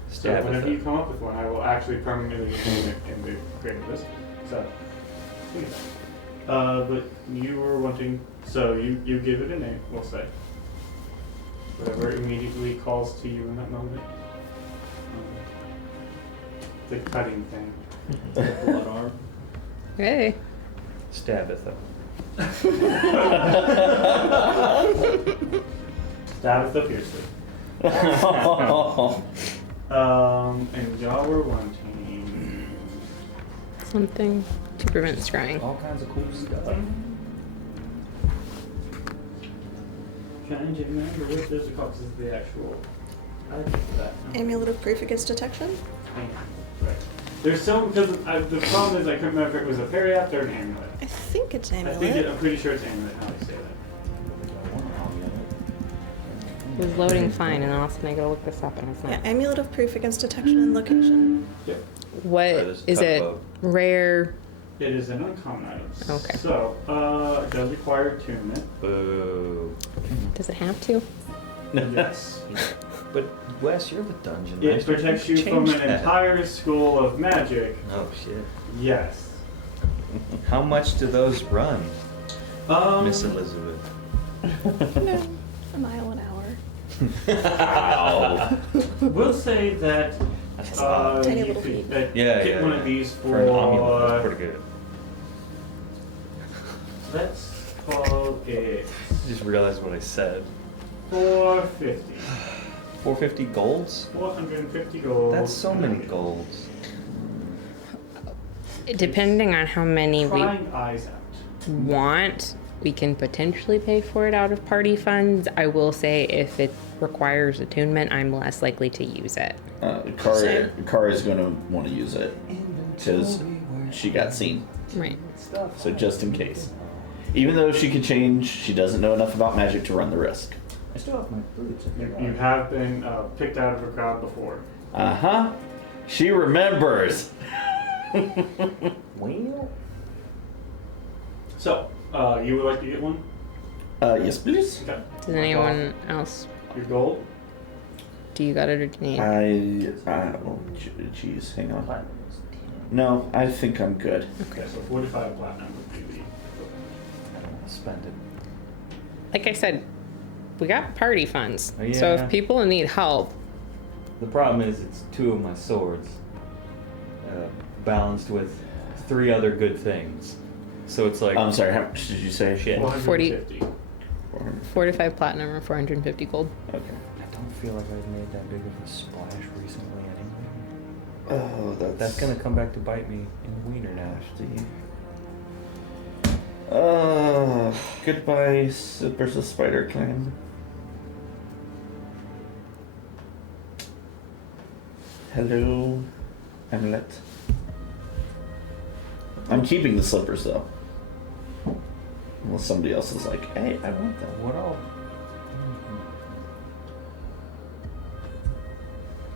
So whenever you come up with one, I will actually permanently rename it in the creative list. So, think of that. But you were wanting, so you give it a name, we'll say. Whatever immediately calls to you in that moment. The cutting thing. Blood arm. Hey. Stabitha. Tabitha Pearson. And y'all were wanting. Something to prevent scrying. All kinds of cool stuff. Trying to remember what those are called, 'cause the actual. I think that. Amulet of proof against detection? Right. There's some, because the problem is I couldn't remember if it was a periapt or an amulet. I think it's I amulet. think I'm pretty sure it's amulet, how I say that. It was loading fine, and then all of a sudden I gotta look this up, and it's Yeah, not. amulet of proof against detection and location. Yep. What there's a is it? tugboat. Rare? It is an uncommon item. Okay. So, it does require attunement. Boo. Does it have to? Yes. But Wes, you're the dungeon It master. protects you from Change an that. entire school of magic. Oh shit. Yes. How much do those run, Miss Elizabeth? No, a mile an hour. Wow. We'll say that That's odd. Tiny you little could feet. get one of these For an omelet, that's for, pretty good. let's call it Just realized what I said. 450. 450 golds? 450 gold. That's so many golds. Depending on how many we Crying eyes out. want, we can potentially pay for it out of party funds. I will say if it requires attunement, I'm less likely to use it. Kara is going to want to use it because she got seen. Right. So just in case. Even though she could change, she doesn't know enough about magic to run the risk. I still have my boots. You have been picked out of a crowd before. Uh-huh. She remembers. Well. So, you would like to get one? Yes, please. Okay. Does anyone else? Your gold? Do you got it or do you need? Oh, jeez, hang on. No, I think I'm good. Okay, so 45 platinum would be the. I don't want to spend it. Like I said, we got party funds. Oh, So yeah. if people need help, The problem is it's 2 of my swords, balanced with 3 other good things. So it's like I'm sorry, how much did you say? shit. 450. 45 platinum or 450 gold. Okay. I don't feel like I've made that big of a splash recently anyway. Oh, That's gonna come back to bite me in the wiener now. Goodbye, versus Spider Clan. Hello, Amulet. I'm keeping the slippers though. Unless somebody else is like, hey, I want them. What all?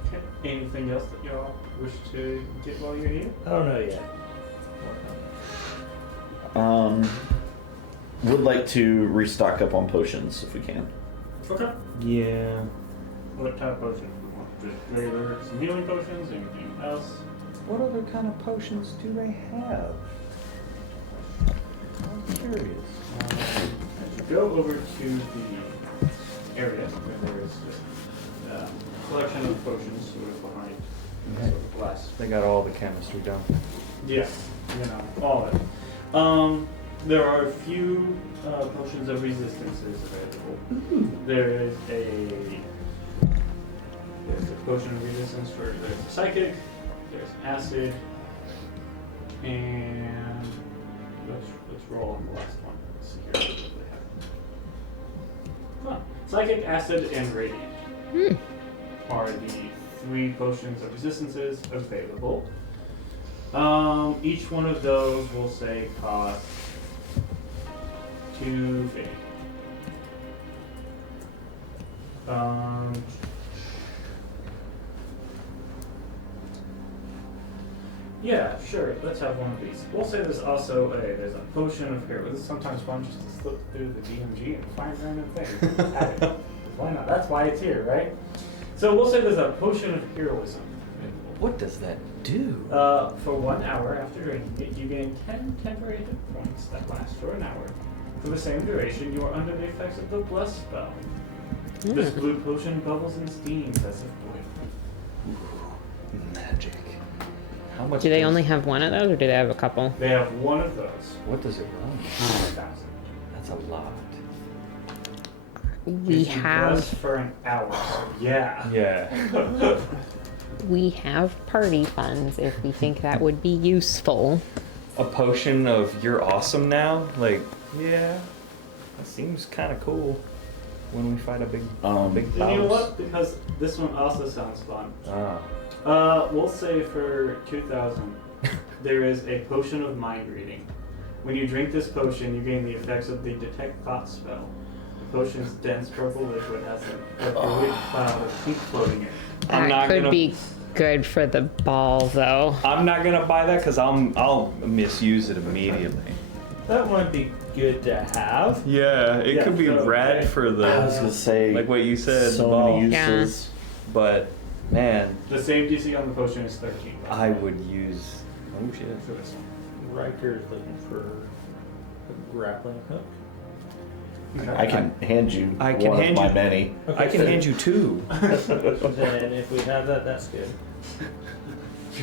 Okay. Anything else that y'all wish to get while you're here? I don't know yet. Would like to restock up on potions if we can. Okay. Yeah. What type of potions do you want? Just regular, some healing potions, anything else? What other kind of potions do they have? I'm curious. As you go over to the area where there is just a collection of potions sort of behind sort of glass. They got all the chemistry done. Yes, you know, all of it. There are a few potions of resistances available. There's a potion of resistance for there's psychic, there's acid, and let's roll on the last one. Let's see here what they have. Psychic, acid, and radiant are the 3 potions of resistances available. Each one of those will say cost 250. Yeah, sure. Let's have one of these. We'll say there's also there's a potion of heroism. It's sometimes fun just to slip through the DMG and find random things. Add it. Why not? That's why it's here, right? So we'll say there's a potion of heroism. What does that do? For 1 hour after drinking it, you gain 10 temporary hit points that last for an hour. For the same duration, you are under the effects of the Bless spell. This blue potion bubbles and steams as if boiling. Magic. How much? Do they does- only have one of those or do they have a couple? They have one of those. What does it run? 1,000. That's a lot. We Gives you have Bless for an hour. Yeah. Yeah. we have party funds if we think that would be useful. A potion of you're awesome now? Like, yeah. That seems kind of cool. when we fight a big And you know boss? what? Because this one also sounds fun. Ah. We'll say for 2,000, there is a potion of mind reading. When you drink this potion, you gain the effects of the detect thought spell. The potion's dense purple liquid has a brilliant cloud of heat floating in it. I'm That not could gonna- be good for the ball, though. I'm not gonna buy that because I'll misuse it immediately. That might be good to have. Yeah, it Yeah, could be so, rad okay. for the I was gonna say, like what you said, so the ball. many Yeah. uses. But man, The same DC on the potion is 13. I would use. Oh shit. For this one. Riker's looking for a grappling hook. I can hand you I can one hand of my you- many. I can hand you two. Then if we have that, that's good.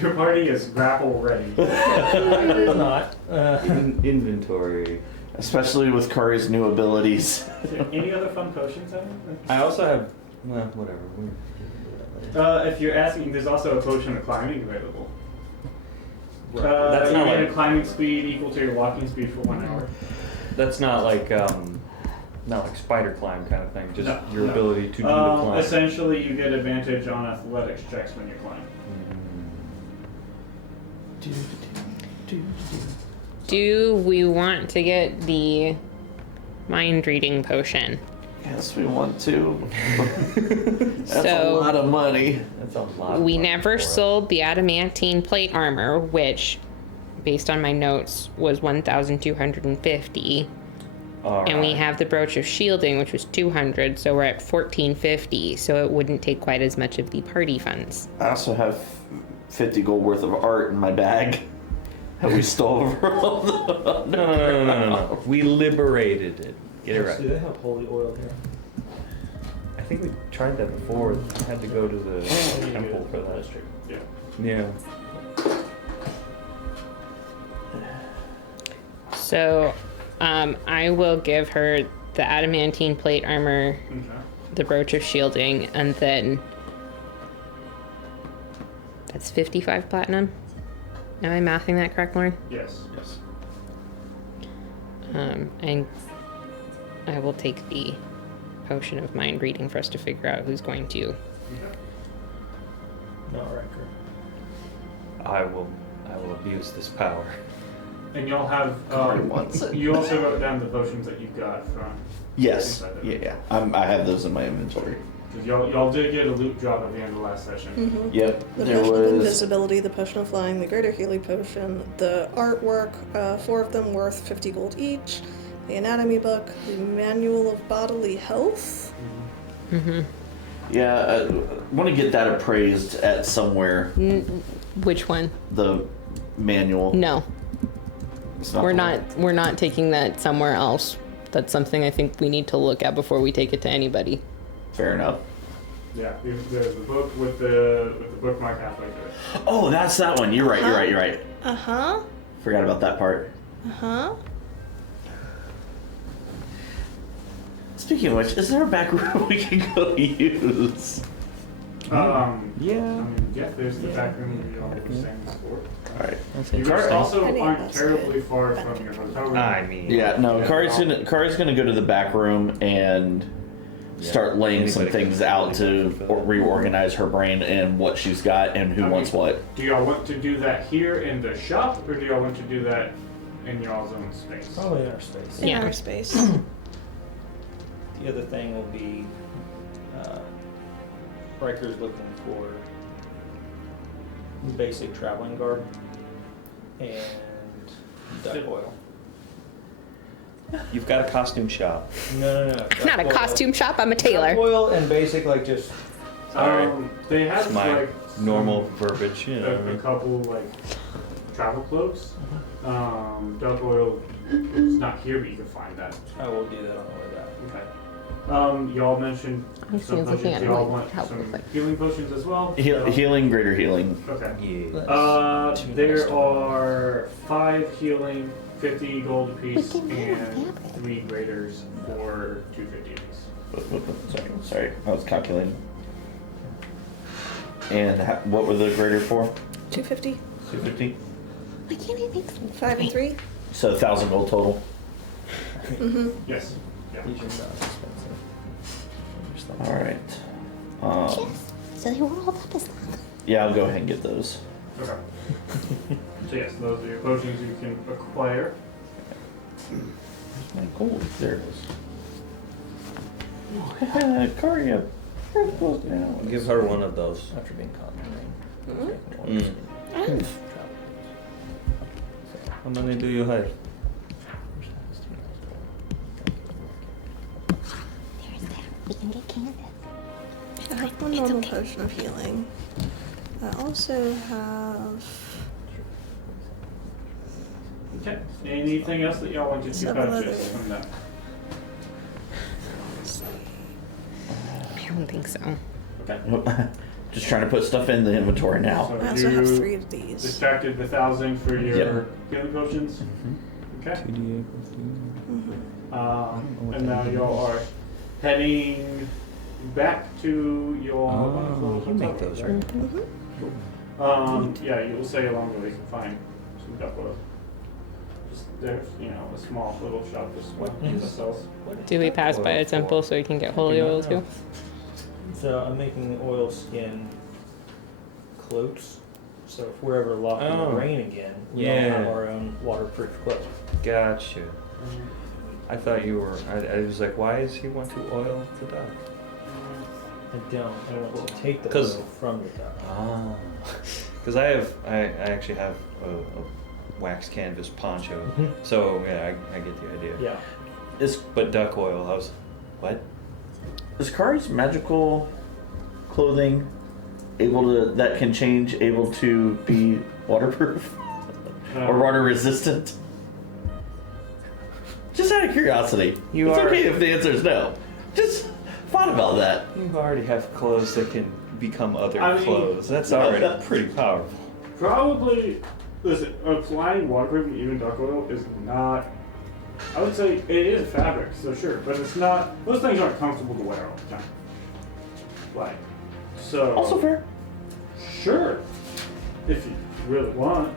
Your party is grapple ready. It's not. Inventory. Especially with Curry's new abilities. Any other fun potions? I also have. Well, whatever. If you're asking, there's also a potion of climbing available. That's you not get like- a climbing speed equal to your walking speed for 1 hour. That's not like spider climb kind of thing. Just No, your no. ability to do the climb. Essentially, you get advantage on athletics checks when you climb. Do we want to get the mind reading potion? Yes, we want to. That's So- a lot of money. That's a lot. We of money never for it. sold the adamantine plate armor, which, based on my notes, was 1,250. And we Alright. have the brooch of shielding, which was 200, so we're at 1,450. So it wouldn't take quite as much of the party funds. I also have 50 gold worth of art in my bag that we stole from the. No. We liberated it. Get it Do right. they have holy oil here? I think we tried that before. We had to go to the temple for that. That's true. Yeah. Yeah. So I will give her the adamantine plate armor, Okay. the brooch of shielding, and then that's 55 platinum. Am I mathing that correct, Lauren? Yes. Yes. And I will take the potion of mind reading for us to figure out who's going to. Not Riker. I will abuse this power. And y'all have. Corey wants it. You also wrote down the potions that you got from. Yes. inside the- Yeah. I have those in my inventory. 'Cause y'all did get a loot drop at the end of last session. Mm-hmm. Yep. The There potion of was. invisibility, the potion of flying, the greater healing potion, the artwork, 4 of them worth 50 gold each, the anatomy book, the manual of bodily health. Yeah. I want to get that appraised at somewhere. Which one? The manual. No, It's we're the not. one. We're not taking that somewhere else. That's something I think we need to look at before we take it to anybody. Fair enough. Yeah. There's the book with the bookmark halfway through. Oh, that's that one. You're right. You're right. You're right. Uh-huh. Forgot about that part. Uh-huh. Speaking of which, is there a back room we can go use? Yeah. Yeah. Yeah. There's the back room where y'all were saying before. All right. That's You guys interesting. also I think aren't that's terribly good. far from your hotel room. I mean. Yeah. No. Yeah. Kari's gonna go to the back room and start laying some Anybody can things out to fulfill that. reorganize her brain and what she's got and who Okay. wants what. Do y'all want to do that here in the shop, or do y'all want to do that in y'all's own space? Probably in our space. In Yeah. our space. The other thing will be Riker's looking for basic traveling garb and duck oil. You've got a costume shop. No. I'm not a costume shop. I'm a tailor. Duck oil and basic like just They have It's my like normal verbiage, you know. a couple like travel cloaks. Duck oil is not here, but you can find that. I will do that on the way back. Okay. Y'all mentioned I some was looking potions. at Y'all like want how it some looks like. healing potions as well? Healing, greater healing. Okay. Yeah. Two There nice are 5 healing, 50 gold apiece, and 3 graders for 250 apiece. Sorry, I was calculating. And what were the greater for? 250. 250. Why can't I make some? 5 and 3. So 1,000 gold total. Mm-hmm. Yes. Yeah. These are not expensive. All right. So you rolled up as long. Yeah, I'll go ahead and get those. Okay. So yes, those are your potions you can acquire. Where's my gold? There it is. Oh, Karia. Very close now. Give her one of those. After being caught in the rain. Mm. How many do you have? There's that. We can get Candace. I have one normal potion of healing. I also have Okay. Anything else that y'all wanted to Several purchase other- from that? I don't think so. Okay. Just trying to put stuff in the inventory now. So I also have you 3 of these. distracted the 1,000 for your Yep. healing potions. Okay. Mhm. And now y'all are heading back to your wonderful you make hotel, those, right? Mhm. Yeah, you'll say along the way you can find some duck oil. Just there's, a small little shop that sells. Do we pass by a temple so we can get holy oil too? So I'm making the oil skin cloaks. So if we're ever locked in the rain again, we all have Yeah. our own waterproof cloak. Gotcha. I thought you were. I was like, why does he want to oil the duck? I don't. I want to take the 'Cause- oil from the duck. Ah. Because I actually have a wax canvas poncho. So yeah, I get the idea. Yeah. But duck oil, I was, what? Is Kari's magical clothing that can change, able to be waterproof or water resistant? Just out of curiosity. You it's are- okay if the answer is no. Just thought about that. You already have clothes that can become other I mean- clothes. That's already pretty powerful. Probably, listen, applying waterproof even duck oil is not, I would say it is a fabric, so sure, but it's not, those things aren't comfortable to wear all the time. Like, so. Also fair. Sure, if you really want.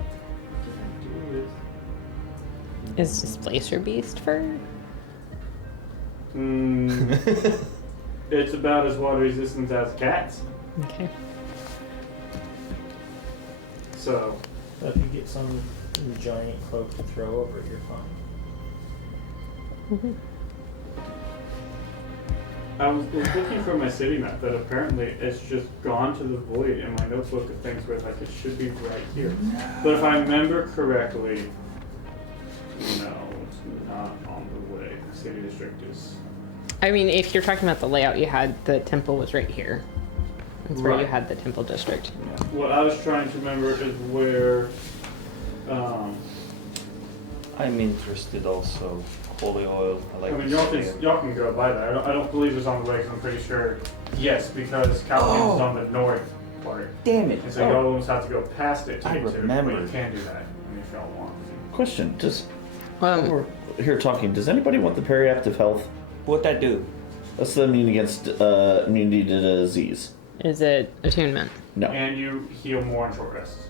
Is Displacer Beast fur? It's about as water resistant as cats, Okay. so. But if you get some giant cloak to throw over it, you're fine. I was looking for my city map that apparently it's just gone to the void in my notebook of things where like it should be right here. But if I remember correctly, no, it's not on the way. The city district is. I mean, if you're talking about the layout you had, the temple was right here. That's where you Right. had the temple district. What I was trying to remember is where. I'm interested also. Holy oil. I like I mean, to y'all see can it. y'all can go by that. I don't believe it's on the way. 'Cause I'm pretty sure. Yes, because California is on the north part, Damn it. and so y'all almost have to go past it to I get to it. But remember. you can do that. I mean, if y'all want to. Question. While Um, we're here talking, does anybody want the periaptive health? What that do? That's the immune against immunity to disease. is it attunement? No. And you heal more on short rests.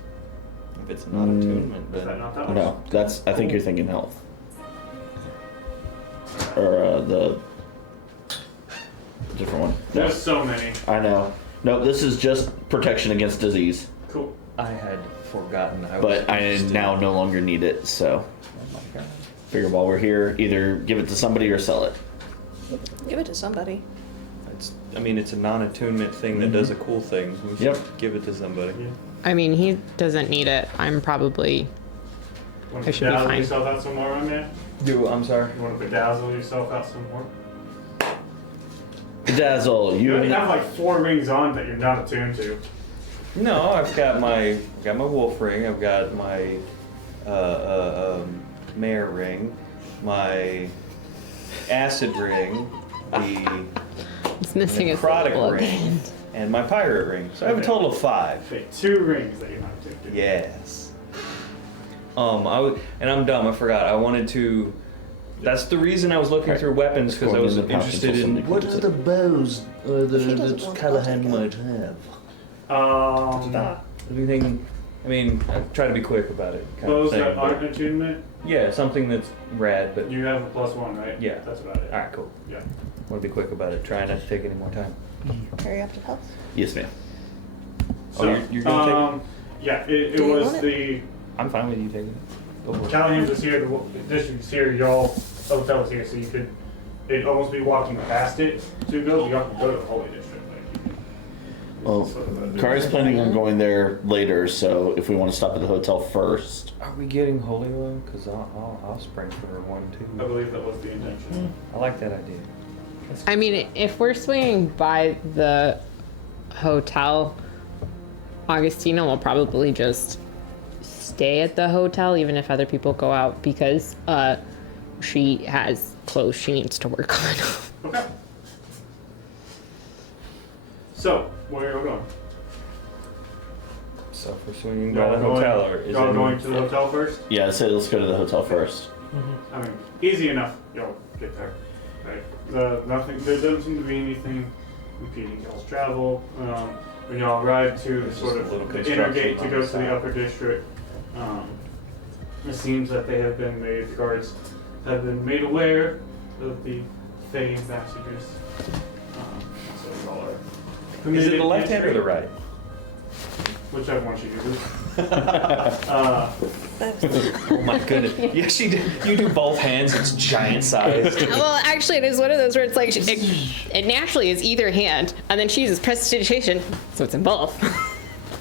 If it's not attunement, Is that then not that much? No. That's. I think you're thinking health. Or the different one. No. There's so many. I know. No, this is just protection against disease. Cool. I had forgotten. But I interested. now no longer need it, so Oh my god. figure while we're here, either give it to somebody or sell it. Give it to somebody. It's a non-attunement thing that does a cool thing. We should Yep. give it to somebody. I mean, he doesn't need it. I'm probably. Want I to should be bedazzle fine. yourself out some more on there? I'm sorry. You want to bedazzle yourself out some more? Dazzle, You you already have like 4 rings on that you're not attuned to. No, I've got my wolf ring. I've got my mare ring, my acid ring, the It's missing his necrotic little ring, band. and my pirate ring. So I have a total of 5. Okay, 2 rings that you're not attuned to. Yes. And I'm dumb. I forgot. I wanted to. That's the reason I was looking through weapons, because I was Going in the pouch interested until in somebody what clicks are it. the bows If he doesn't that want it, Callahan I'll might take have. Anything. I try to be quick about it. kind of Bows thing, that but- aren't attunement, Yeah, something that's rad, but you have a +1, right? Yeah. That's about it. all right, cool. Yeah. Want to be quick about it. Try not to take any more time. Hurry up to health. Yes, ma'am. Oh, you're gonna take it? Yeah, it Do you was want it? the I'm fine with you taking it. Go for it. Callahan's was here, the district is here, y'all hotel was here, so you could, it'd almost be walking past it to go, but you have to go to the Holy District. Like, you can- Well, sort of a- Kari's planning on going there later, so if we want to stop at the hotel first. Are we getting holy oil? Because I'll spring for one I too. believe that was the intention. I like that idea. I mean, if we're swinging by the hotel, Augustina will probably just stay at the hotel, even if other people go out, because she has clothes she needs to work on. Okay. So, where are you going? So if we're swinging by Y'all the hotel, or is y'all it going to the hotel first? Yeah, I said let's go to the hotel first. I mean, easy enough. Y'all get there. Right. There doesn't seem to be anything impeding y'all's travel. When y'all arrive to There's sort just of a little the inner construction gate to on go the to the side. upper district, it seems that they have been made, the guards have been made aware of the Fey ambassadors. So y'all are Is permitted it the left hand or entry, the right? Whichever one she uses. Oh my goodness. Yes, you do both hands. It's giant sized. Well, actually, it is one of those where it's like it naturally is either hand, and then she uses prestidigitation, so it's in both.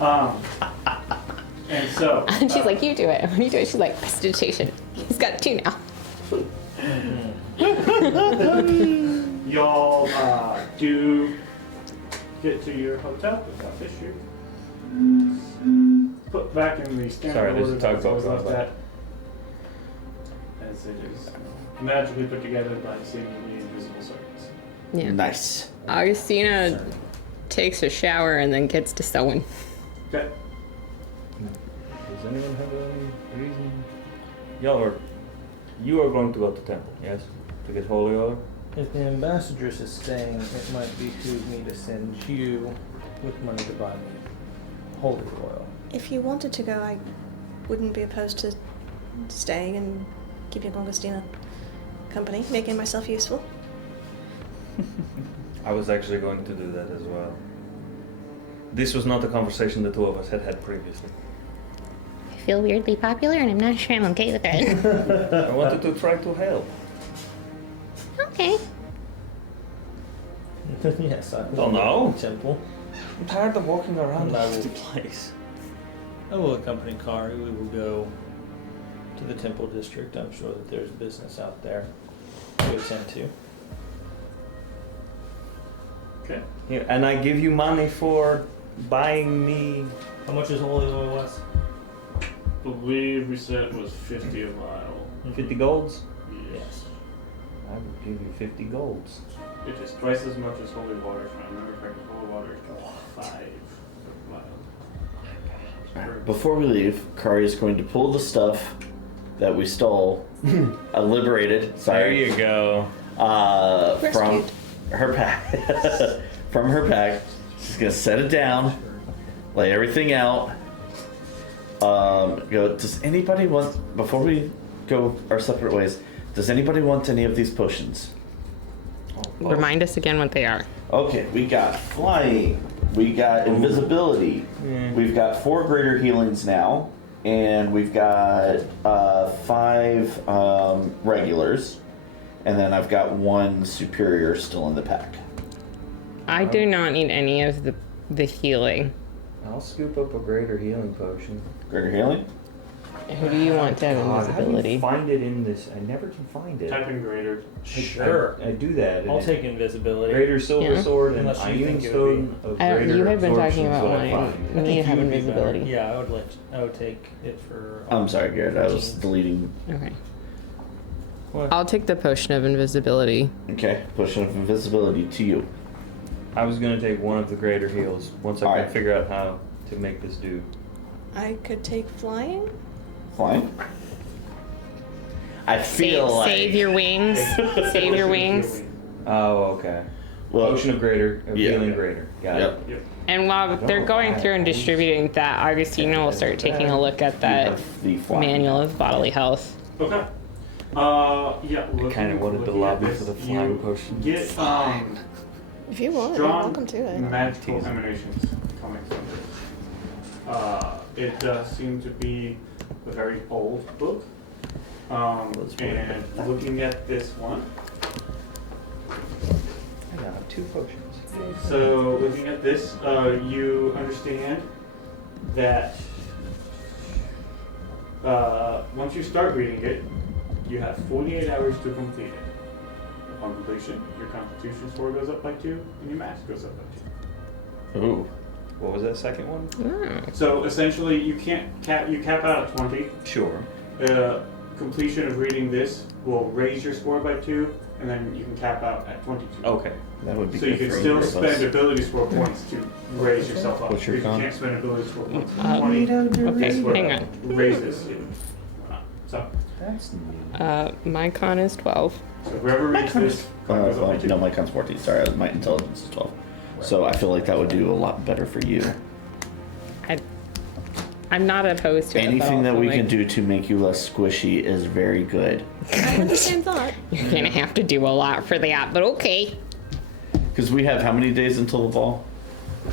And so. And she's like, "You do it." When you do it, she's like, "Prestidigitation." He's got two now. Y'all do get to your hotel without issue. Put back in the standard Sorry, there's a order tugboat that was going left by. at, as it is magically put together by seemingly invisible circuits. Yeah. Nice. Augustina takes a shower and then gets to sewing. Okay. Does anyone have any reason? You are going to go to temple, yes? To get holy oil? If the ambassadress is staying, it might behoove me to send you with money to buy me holy oil. If you wanted to go, I wouldn't be opposed to staying and keeping Augustina company, making myself useful. I was actually going to do that as well. This was not a conversation the two of us had had previously. I feel weirdly popular, and I'm not sure I'm okay with it. I wanted to try to help. Okay. Yes, I Don't know. Temple. I'm tired of walking around And I this will- place. I will accompany Kari. We will go to the Temple District. I'm sure that there's business out there to attend to. Okay. Yeah, and I give you money for buying me. How much is holy oil less? Believe we said it was 50 a vial. 50 golds? Yes. I would give you 50 golds. It is twice as much as holy water. If I remember correctly, holy water is about 5 vials. Alright, before we leave, Kari is going to pull the stuff that we stole, liberated, There sorry, you go. from Rescued. her pack. From her pack. She's gonna set it down, lay everything out. Go. Does anybody want, before we go our separate ways, does anybody want any of these potions? Remind us again what they are. Okay, we got flying, we got invisibility, we've got 4 greater healings now, and we've got 5 regulars, and then I've got 1 superior still in the pack. I do not need any of the healing. I'll scoop up a greater healing potion. Greater healing? Who do you want to have God, how do you invisibility? find it in this? I never can find it. Type in greater. Sure. I do that. and I'll it- take invisibility. Greater silver Yeah. sword and Unless you iron think it would stone of I don't- greater you had been talking absorption, about so I wanting- find I it. You need to think have you would be better. invisibility. Yeah, I would take it for. I'm sorry, Garrett, I was deleting. Okay. What? I'll take the potion of invisibility. Okay, potion of invisibility to you. I was gonna take one of the greater heals once I Alright. can figure out how to make this do. I could take flying. Fine. I feel like. Save your wings. Save your wings. Oh, okay. Well, Potion of greater, of yeah. healing greater. Got Yep. Yep. And while they're going through and distributing that, Augustina will start taking a look at You that have the flying. manual of bodily health. Okay. Yeah. I kind of wanted to lobby for the flying potion. Get If you want, you're strong welcome to it. magical emanations coming from this. It does seem to be a very old book. And looking at this one. I now have 2 potions. So looking at this, you understand that once you start reading it, you have 48 hours to complete it. Upon completion, your Constitution score goes up by 2, and your Max goes up by 2. Ooh. What was that second one? So essentially, you cap out at 20. Sure. Completion of reading this will raise your score by 2, and then you can cap out at 22. Okay. That would be So you good can for still either of us. spend ability score points to raise yourself up. What's your If you con? can't spend ability score points to 20, Okay, this will hang on. raise this. So That's new. My con is 12. So whoever reads this goes up by 2. No, my con's 14. Sorry, my intelligence is 12. So I feel like that would do a lot better for you. I'm not opposed to it. Anything though. that we Like, can do to make you less squishy is very good. I had the same thought. You're gonna have to do a lot for that, but okay. Because we have how many days until the ball?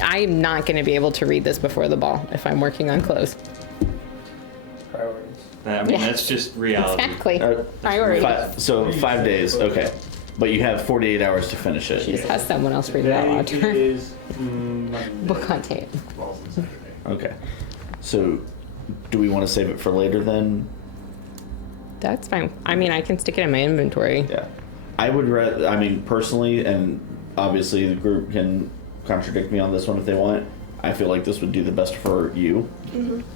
I'm not gonna be able to read this before the ball if I'm working on clothes. Priorities. I mean, Yeah. that's just reality. Exactly. Uh, Priorities. So 5 days, okay. But you have 48 hours to finish She it. just has someone else read it out loud to Today her. is Monday. Book on tape. Falls on Saturday. Okay. So do we want to save it for later then? That's fine. I mean, I can stick it in my inventory. Yeah. I would rather, I mean, personally, and obviously the group can contradict me on this one if they want, I feel like this would do the best for you.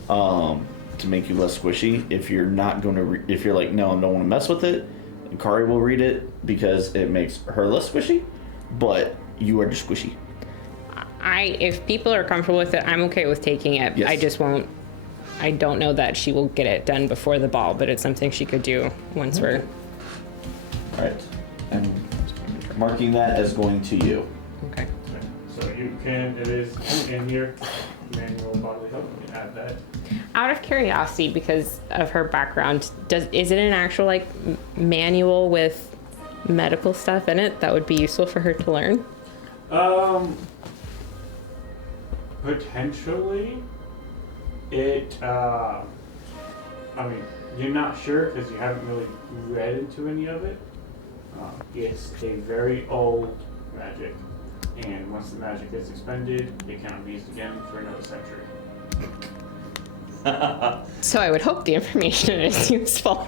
To make you less squishy. If you're not going to, if you're like, no, I don't want to mess with it, Kari will read it because it makes her less squishy, but you are just squishy. If people are comfortable with it, I'm okay with taking it. Yes. I just won't. I don't know that she will get it done before the ball, but it's something she could do once we're. All right. I'm marking that as going to you. Okay. So you can, it is in here, manual bodily health, you add that. Out of curiosity, because of her background, is it an actual like manual with medical stuff in it that would be useful for her to learn? Potentially, I mean, you're not sure because you haven't really read into any of it. It's a very old magic, and once the magic is expended, it cannot be used again for another century. So I would hope the information is useful.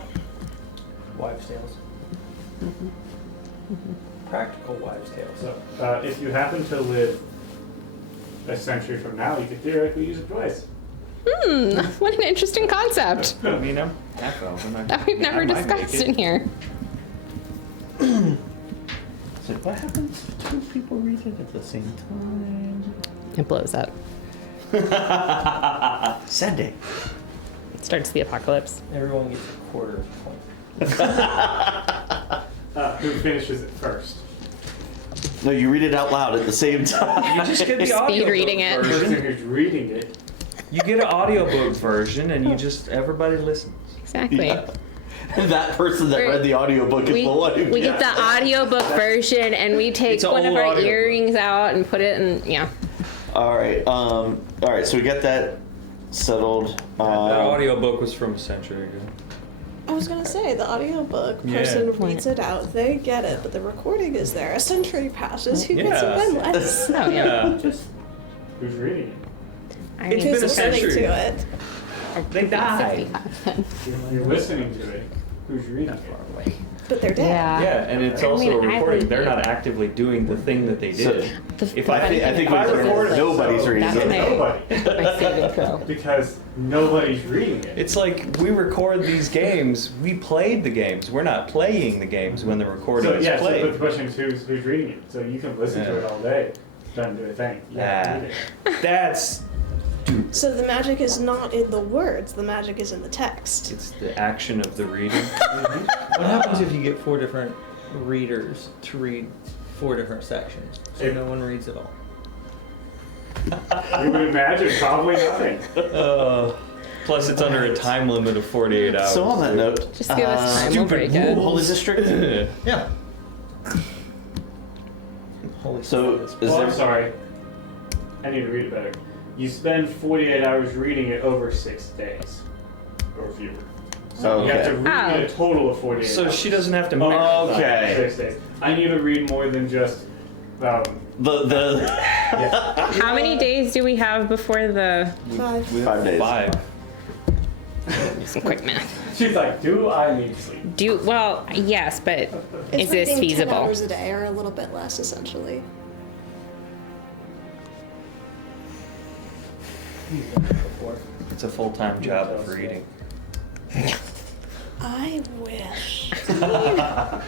Wives' tales. Practical wives' tales. So, if you happen to live a century from now, you could theoretically use it twice. What an interesting concept I mean, I'm half elf. that we've never discussed in here. So what happens if 2 people read it at the same time? It blows up. Sunday. It starts the apocalypse. Everyone gets a quarter point. Who finishes it first? No, you read it out loud at the same time. You just get the audio reading it. The person version. who's reading it. You get an audiobook version, and you just everybody listens. Exactly. Yeah. That person that read the audiobook is We, the one who we get the audiobook version and we take It's an one of old our audiobook. earrings out and put it in, yeah. All right. So we got that settled. That audiobook was from a century ago. I was gonna say, the audiobook person reads it out, they get it, but the recording is there. A century passes, who gets Yeah. it then less? Oh, yeah. Just who's reading it? I It's mean, been a Who's listening century. to it? They died. You're listening to it. Who's reading it? But they're dead. Yeah. Yeah, and it's I also mean, a I recording. would- They're not actively doing the thing that they So- did. If I think if I we record it, nobody's reading That's it. my- Nobody. my saving throw. Because nobody's reading it. it's like we record these games. We played the games. We're not playing the games when the recording So is yeah, so played. the question is who's reading it. So you can listen to Yeah. it all day. Doesn't do a thing. You have to read it. That's So the magic is not in the words, the magic is in the text. it's the action of the reading. What happens if you get 4 different readers to read 4 different sections? So If- no one reads it all. You would imagine probably nothing. Plus, it's under a time limit of 48 hours. So on that note, Just give us time. We'll break it. Holy District. Yeah. Holy So smokes. is Well, there? I'm sorry. I need to read it better. You spend 48 hours reading it over 6 days. Or fewer. So you have to read it a total of 48 So hours. she doesn't have to Oh, marathon. okay. 6 days. I need to read more than just... The How many days do we have before the 5. 5 days. 5. some quick math? She's like, do I need sleep? Well, yes, but It's is this reading 10 feasible? hours a day, or a little bit less, essentially. It's a full-time job of reading. I wish. I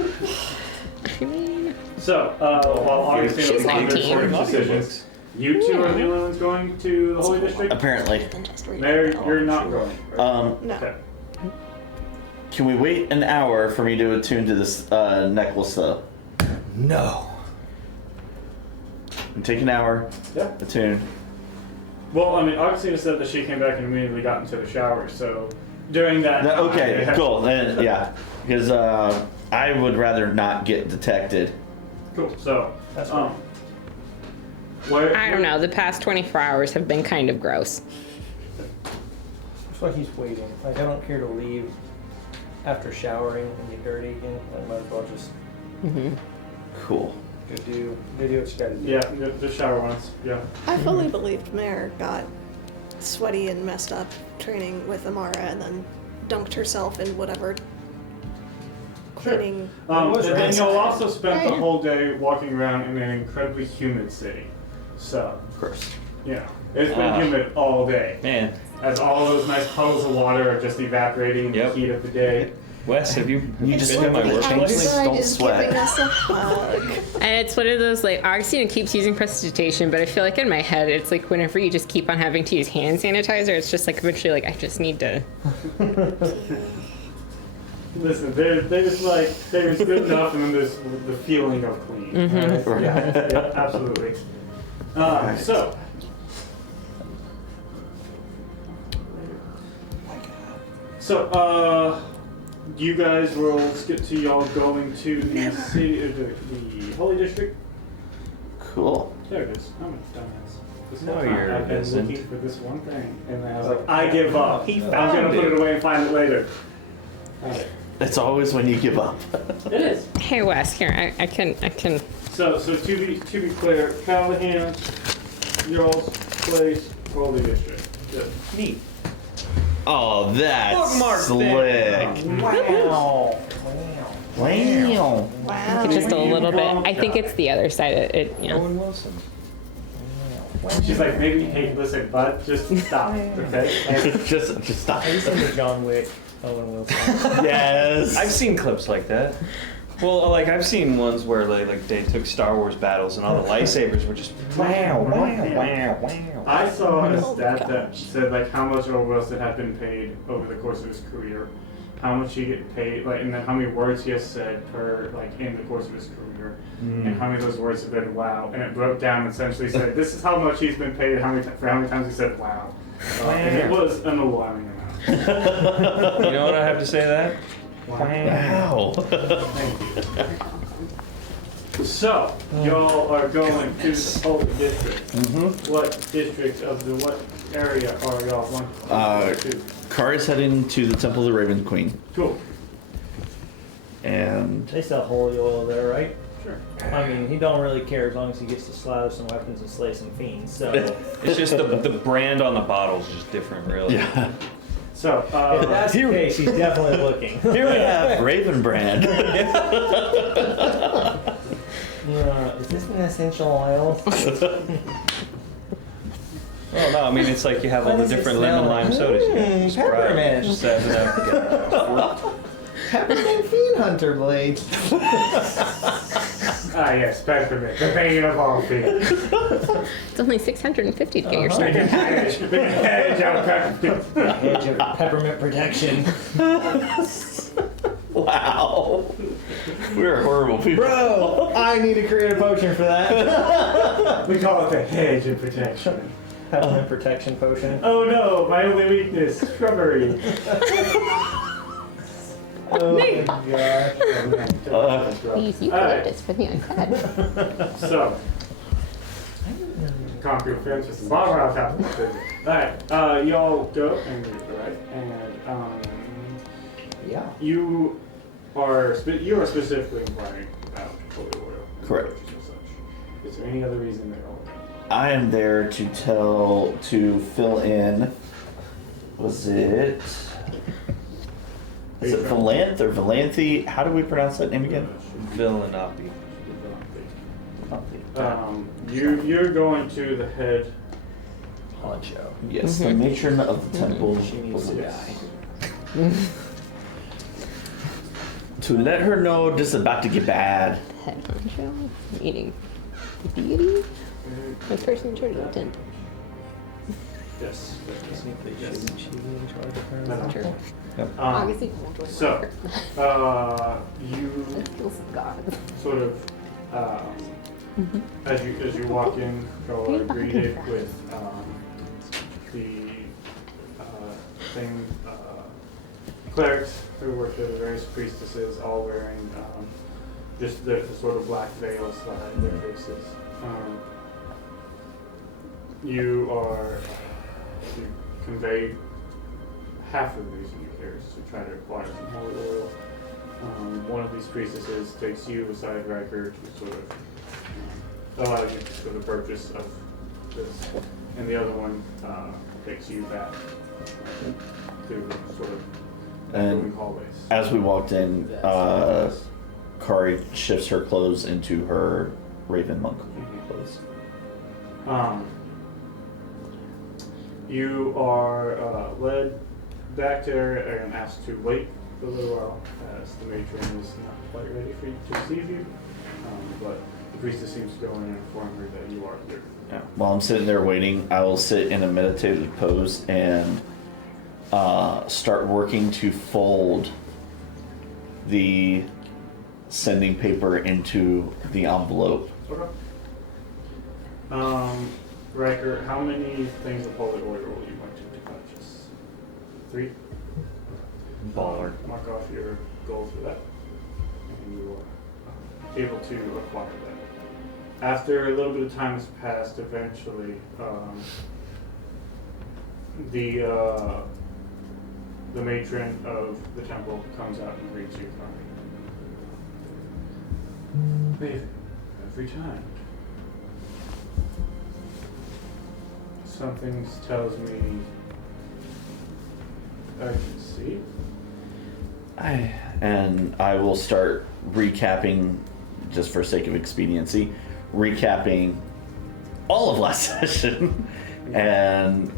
mean, So, while Augustine She's will be 19. making decisions, you two are the only ones going to the Holy District? Apparently. Than just reading There, it all. you're not going. right? No. Okay. Can we wait an hour for me to attune to this necklace though? No. And take an hour, Yeah. attune. Well, I mean, Augustina said that she came back and immediately got into the shower, so during that time, Okay, yeah. cool. Then yeah, because I would rather not get detected. Cool. So, That's where, I don't know. The past 24 hours have been kind of gross. That's why he's waiting. Like, I don't care to leave after showering and get dirty again. I might as well just Cool. go do what you gotta do. Yeah, the shower once. Yeah. I fully believed Mare got sweaty and messed up training with Amara and then dunked herself in whatever cleaning. But then right. you'll also spend the whole day walking around in an incredibly humid city. So, Of course. you know, it's been humid all day. Man, As all those nice puddles of water are just evaporating in the Yep. heat of the day. Wes, have you You just been to my The workplace? outside Don't is sweat. giving us a hug. And it's one of those, like, Augustina keeps using prestidigitation, but I feel like in my head, it's like whenever you just keep on having to use hand sanitizer, it's just like eventually, like, I just need to. Listen, there's good enough, and then there's the feeling of clean. Right? Yeah, absolutely. So, you guys will skip to y'all going to the city, the Holy District. Cool. There it is. I'm a dumbass. This No, whole time you're I've been innocent. looking for this one thing, and then I was like, I give up. I'm gonna put it away and find it later. Okay. It's always when you give up. It is. Hey, Wes, here, I can. So to be clear, Callahan, y'all's place, Holy District. Good. Neat. Oh, that's Bookmark slick. Wow. Wow. Wow. Just a little bit. I think it's the other side. Yeah. Owen Wilson. She's like, maybe, hey, listen, bud, just stop, okay? just stop. Have you seen the John Wick Owen Wilson? Yes. I've seen clips like that. Well, like I've seen ones where they took Star Wars battles and all the lightsabers were just wow. I saw a Oh, stat gosh. that said like how much Owen Wilson had been paid over the course of his career, how much he get paid, like, and then how many words he has said per like in the course of his career, and how many of those words have been wow, and it broke down and essentially said this is how much he's been paid, for how many times he said wow, and it was an alarming amount. You know what I have to say to that? Wow. Thank you. So, y'all are going to the Holy District. Mm-hmm. What district of what area are y'all going to? Car is heading to the Temple of the Raven Queen, Cool. and They sell holy oil there, right? Sure. I mean, he don't really care as long as he gets to slather some weapons and slay some fiends. So It's just the brand on the bottle is just different, really. yeah. So, if that's the case, he's definitely looking. Here we have Raven Brand. Is this an essential oil? Well, no, I mean it's like you have all What the does it different smell lemon lime like? sodas. You got Sprite, Peppermint. 7-Up. Peppermint Fiend Hunter Blade. yes, peppermint, the bane of all fears. It's only $650 to get your Make a started. hedge, make a hedge out of peppermint. Hedge of peppermint protection. Wow. We're horrible people. Bro, I need to create a potion for that. We call it the hedge of protection. peppermint protection potion. Oh no, my only weakness, shrubbery. Oh my gosh. Use eucalyptus for the undead. So, concrete fence with some barbed wire on top. Alright, y'all go and right, and Yeah. you are specifically inquiring about holy oil. and Correct. purchase and such. Is there any other reason they're all there? I am there to fill in. Was it? Is it Valanth or Valanthi? How do we pronounce that name again? Villanopi. You're going to the head. Honcho. Yes, the matron of the temple. She needs to die. To let her know this is about to get bad. Head honcho, meaning deity, the person in charge of the tent. Yes. Technically, shouldn't she be in charge of her? No. Sure. Um, so, you Skills of God. sort of, as you walk in, you are greeted with the same clerics who work at the various priestesses, all wearing just the sort of black veils that hide their faces. You convey half of the reason you're here is to try to acquire some holy oil. One of these priestesses takes you aside, Riker, to sort of allow you to sort of purchase of this, and the other one takes you back to sort of And hallways. as we walked in, Kari shifts her clothes into her Raven Monk clothes. You are led back there and asked to wait for a little while, as the matron is not quite ready for you to receive you. But the priestess seems to go in and inform her that you are here. Yeah. While I'm sitting there waiting, I will sit in a meditative pose and start working to fold the sending paper into the envelope. Okay. Riker, how many things of holy oil are you going to purchase? 3? Baller. Mark off your goal for that, and you are able to acquire that. After a little bit of time has passed, eventually, the matron of the temple comes out and greets you. Baby, every time. Something tells me urgency. I will start recapping, just for sake of expediency, recapping all of last session. And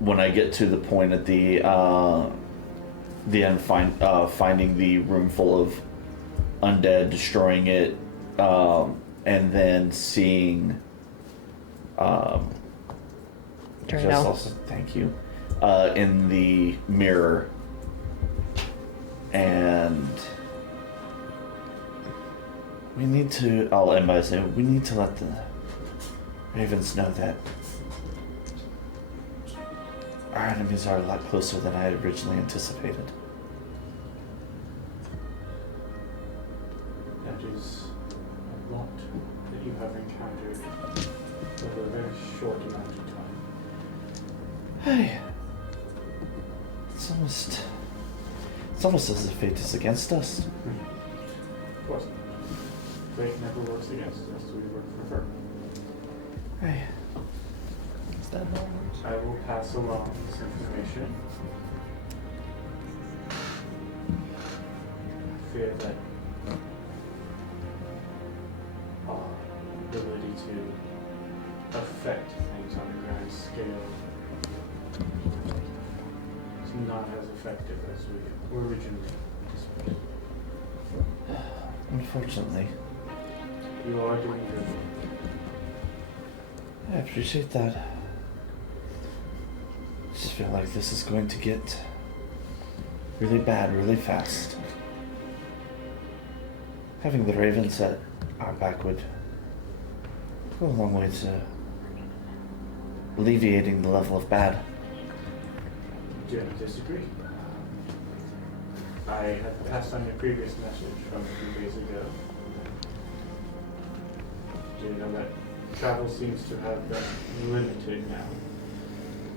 when I get to the point at the end, finding the room full of undead, destroying it, and then seeing Turn it off. thank you, in the mirror, and we need to, I'll end by saying, we need to let the Ravens know that our enemies are a lot closer than I had originally anticipated. That is a lot that you have encountered over a very short amount of time. Hey, it's almost as if fate is against us. Of course not. Fate never works against us, we work for her. Hey, I will pass along this information. I fear that our ability to affect things on a grand scale is not as effective as we were originally anticipated. unfortunately, You are doing good. I appreciate that. I just feel like this is going to get really bad really fast. Having the Ravens at our back would go a long way to alleviating the level of bad. Do you disagree? I had passed on your previous message from a few days ago. Do you know that travel seems to have been limited now?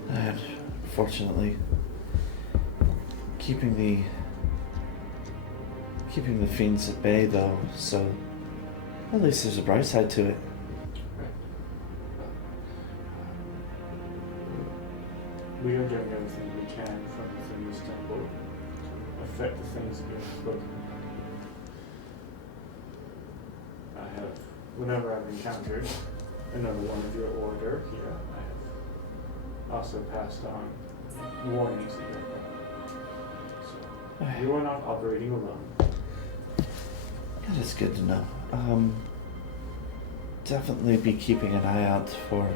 And fortunately, keeping the fiends at bay, though, so at least there's a bright side to it. We are doing everything we can from within this temple to affect the things that you've spoken. Whenever I've encountered another one of your order here, I have also passed on warnings that you're so you are not operating alone. That is good to know. Definitely be keeping an eye out for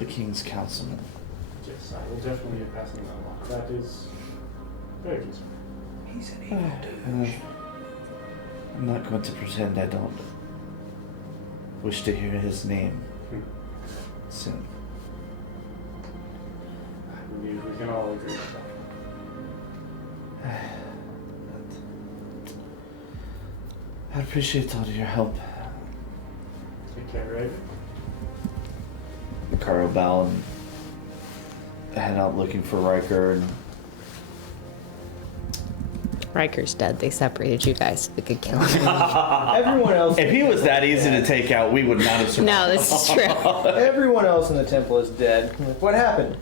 the King's Councilman. Yes, I will definitely be passing that along. That is very concerning. He's an evil dude. I'm not going to pretend I don't wish to hear his name soon. I believe we can all agree with that. I appreciate all of your help. Take care, Raven. Carl bow and head out looking for Riker. And Riker's dead. They separated you guys. We could kill him. Everyone else. if he was that easy to take out, we would not have survived. No, this is true. Everyone else in the temple is dead. What happened?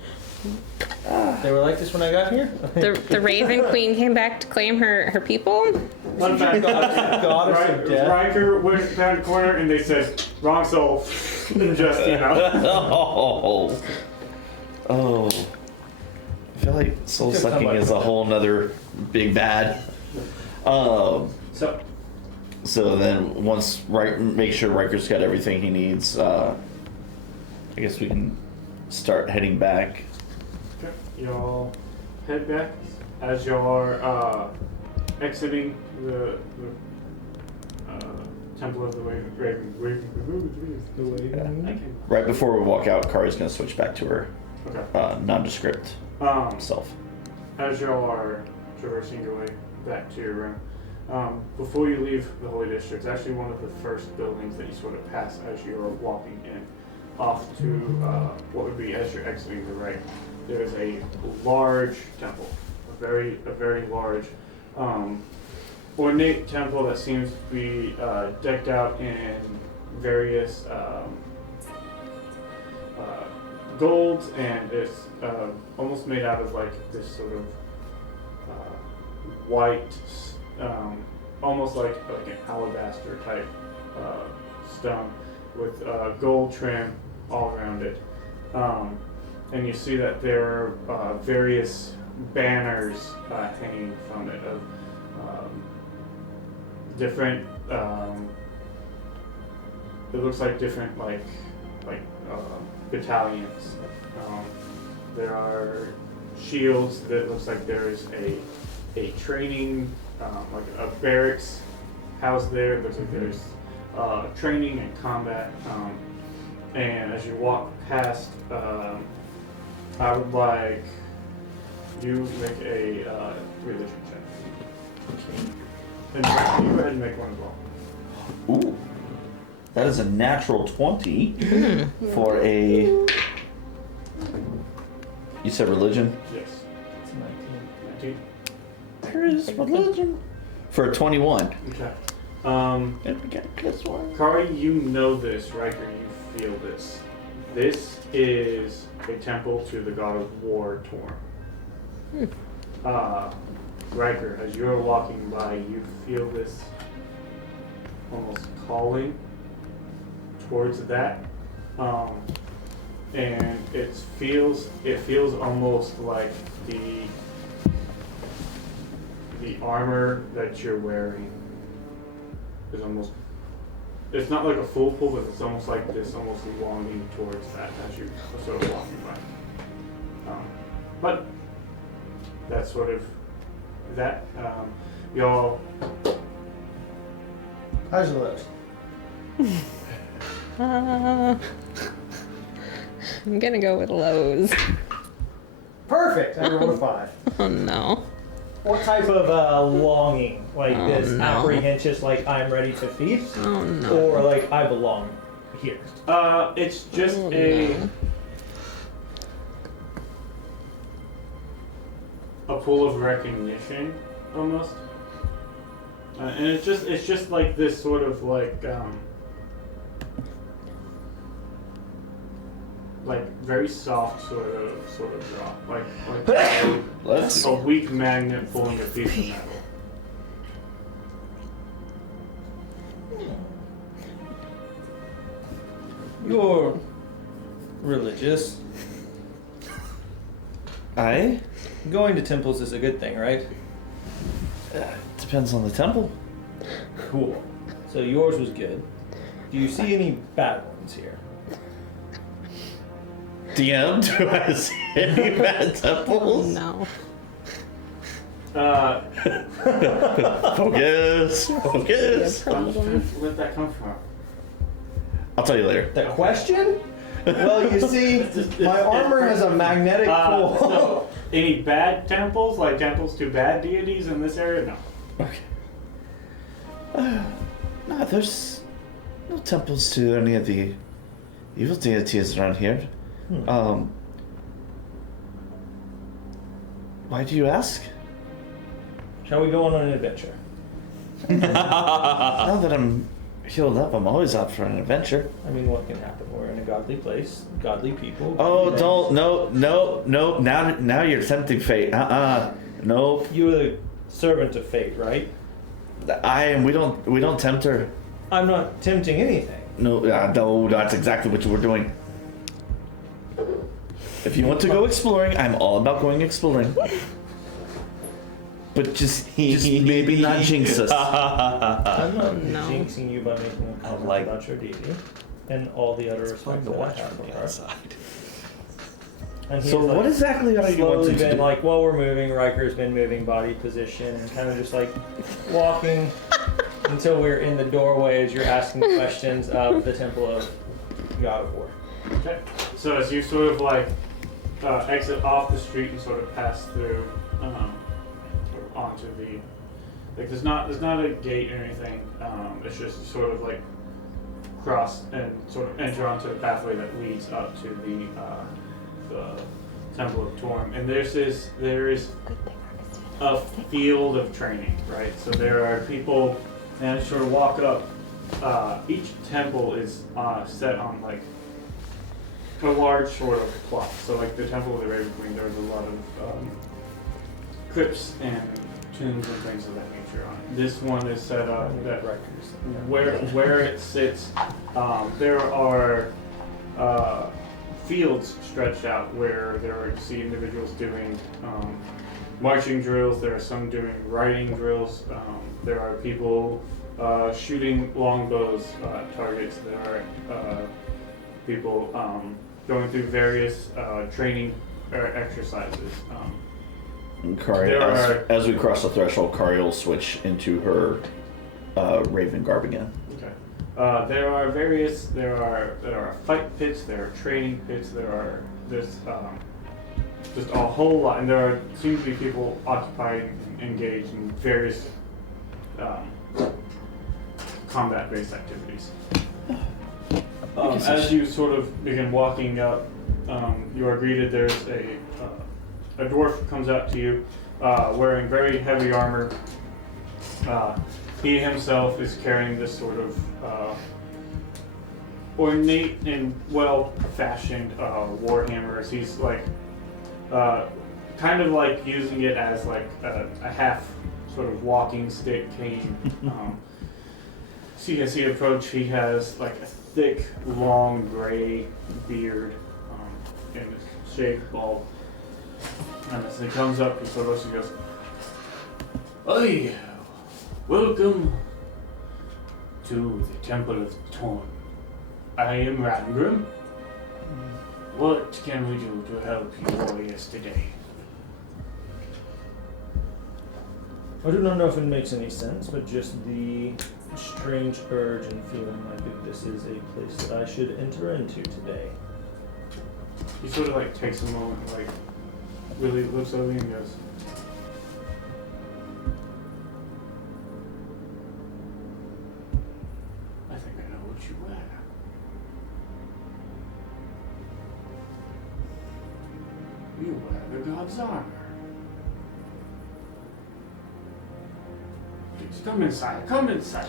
They were like this when I got here. The Raven Queen came back to claim her people. Fun fact, Goddess of death. Riker went down the corner and they said, wrong soul. Just, Oh. I feel like soul sucking is a whole nother big bad. So then once make sure Riker's got everything he needs, I guess we can start heading back. okay, y'all head back as y'all are exiting the Temple of the Raven. Right before we walk out, Kari's gonna switch back to her Okay. nondescript self. As y'all are traversing your way back to your room, before you leave the Holy District, it's actually one of the first buildings that you sort of pass as you're walking in, off to what would be as you're exiting the right. There is a large temple, a very large, ornate temple that seems to be decked out in various golds, and it's almost made out of like this sort of white, almost like an alabaster type stone with gold trim all around it. And you see that there are various banners hanging from it of different. It looks like different battalions. There are shields. That looks like there is a training, like a barracks house there. It looks like there's training and combat. And as you walk past, I would like you make a religion check. And you go ahead and make one as well. Ooh. That is a natural 20 for a... You said religion? Yes. It's 19. 19. There is religion. For a 21. Okay. And we got plus one. Kari, you know this, Riker, you feel this. This is a temple to the god of war, Torm. Riker, as you're walking by, you feel this almost calling towards that. And it feels almost like the armor that you're wearing is almost, it's not like a full pull, but it's almost like this, almost longing towards that as you're sort of walking by. But that's sort of that. Y'all. How's your lips? I'm gonna go with Lowe's. Perfect. I rolled a 5. Oh no. What type of longing? Like Oh, this no. apprehensive, like I'm ready to feast? Oh no. Or like I belong here? It's just Oh, a pool of recognition, almost. And it's just like this sort of like very soft sort of drop, like Let's a weak magnet pulling a piece of metal. You're religious. I Going to temples is a good thing, right? depends on the temple. Cool. So yours was good. Do you see any bad ones here? DM, do I see any bad temples? No. Focus. Focus. Where'd that come from? I'll tell you later. The question? Well, you see, my armor has a magnetic pull. So, any bad temples, like temples to bad deities in this area? No. Okay. No, there's no temples to any of the evil deities around here. Why do you ask? Shall we go on an adventure? Now that I'm healed up, I'm always out for an adventure. I mean, what can happen? We're in a godly place, godly people. Oh, godly don't, names. no. Now you're tempting fate. Nope. You're the servant of fate, right? I am. We don't tempt her. I'm not tempting anything. No, no, that's exactly what we're doing. If you want to go exploring, I'm all about going exploring. But just maybe not jinx us. I'm not no. jinxing you by making a comment like- about your deity and all the other respect that I have for her. And he's So like, what exactly are you slowly wanting to been do? like, while we're moving, Riker's been moving body position and kind of just like walking until we're in the doorway as you're asking questions of the temple of God of War. Okay. So as you sort of like exit off the street and sort of pass through sort of onto the there's not a gate or anything. It's just sort of like cross and sort of enter onto the pathway that leads up to the Temple of Torm. And there is a field of training, right? So there are people, and sort of walk up. Each temple is set on like a large sort of plot. So like the Temple of the Raven Queen, there was a lot of crypts and tombs and things of that nature on it. This one is set up that where it sits, there are fields stretched out where there are, you see individuals doing marching drills. There are some doing riding drills. There are people shooting longbows at targets. There are people going through various training exercises. Kari, There are- as we cross the threshold, Kari will switch into her raven garb again. Okay. There are fight pits. There are training pits. There's just a whole lot, and there seem to be people occupied and engaged in various combat-based activities. As you sort of begin walking up, you are greeted. There's a dwarf comes out to you, wearing very heavy armor. He himself is carrying this sort of ornate and well-fashioned warhammer. As he's like, kind of like using it as like a half sort of walking stick cane. See, as he approaches, he has like a thick, long gray beard and a shaved bald. And as he comes up, he sort of looks and goes, "Oi, welcome to the Temple of Torn. I am Rangrim. What can we do to help you warriors today?" I do not know if it makes any sense, but just the strange urge and feeling like that this is a place that I should enter into today. He sort of like takes a moment, like really looks over you and goes, I think I know what you wear. You wear the god's armor. Please come inside, come inside.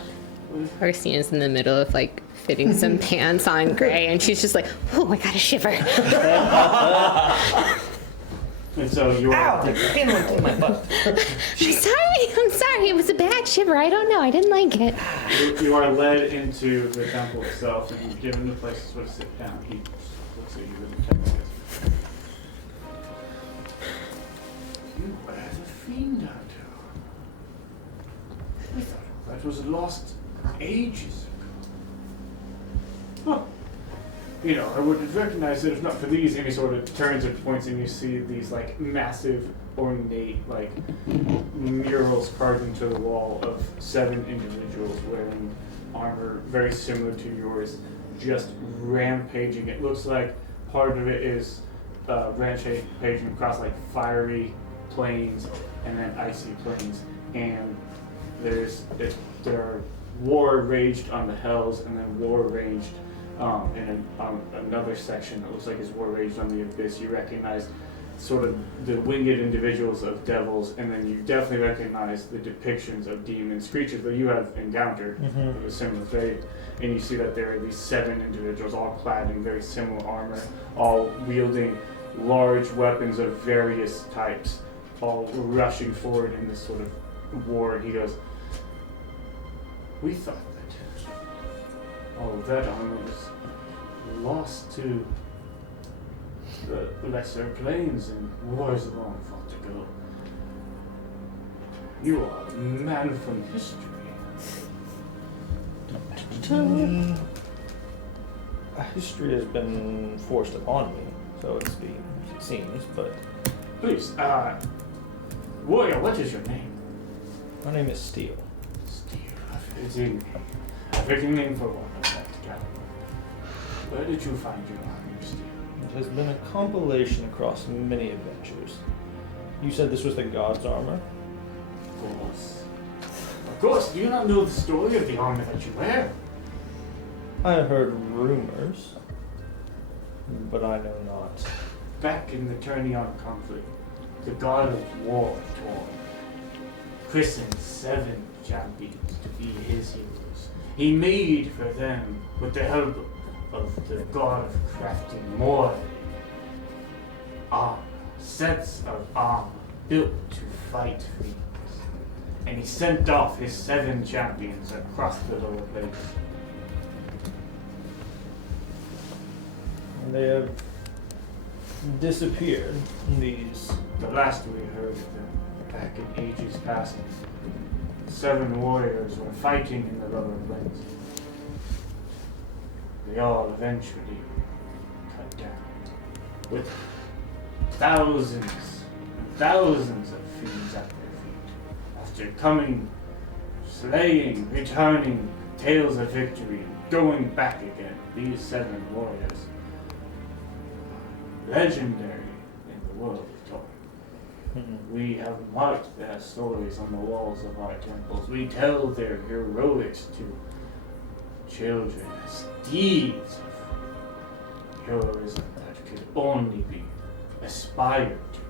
Arcene's in the middle of like fitting some pants on Gray, and she's just like, "Oh, I got a shiver." And so you Ow! are, The pin went in my butt. I'm sorry. It was a bad shiver. I don't know. I didn't like it. you are led into the temple itself, and you're given the place to sort of sit down. He looks at you and takes it. You wear the fiend hunter. I thought that was lost ages ago. Huh. You know, I would have recognized it if not for these. And he sort of turns and points, and you see these like massive, ornate, like murals carved into the wall of 7 individuals wearing armor very similar to yours, just rampaging. It looks like part of it is rampaging across like fiery plains and then icy plains, and there are war raged on the hells, and then war raged in another section that looks like it's war raged on the abyss. You recognize sort of the winged individuals of devils, and then you definitely recognize the depictions of demons, creatures that you have encountered of a similar fate. And you see that there are these 7 individuals, all clad in very similar armor, all wielding large weapons of various types, all rushing forward in this sort of war. And he goes, we thought that all of that armor was lost to the lesser planes and wars long fought to go. You are a man from history. History has been forced upon me, so it seems, but Please, warrior, what is your name? my name is Steele. Steve. It's in a fitting name for one of that together. Where did you find your armor, Steve? It has been a compilation across many adventures. You said this was the god's armor? Of course. Of course, do you not know the story of the armor that you wear? I have heard rumors, but I know not. Back in the Turnion conflict, the god of war, Tor, christened 7 champions to be his heroes. He made for them, with the help of the god of crafting, more armor, sets of armor built to fight fiends. And he sent off his 7 champions across the lower plains. And they have disappeared. These. The last we heard of them, back in ages past, 7 warriors were fighting in the lower plains. They all eventually cut down, with thousands and thousands of fiends at their feet. After coming, slaying, returning, tales of victory, going back again, these 7 warriors are legendary in the world of Tor. We have marked their stories on the walls of our temples. We tell their heroics to children as deeds of heroism that could only be aspired to.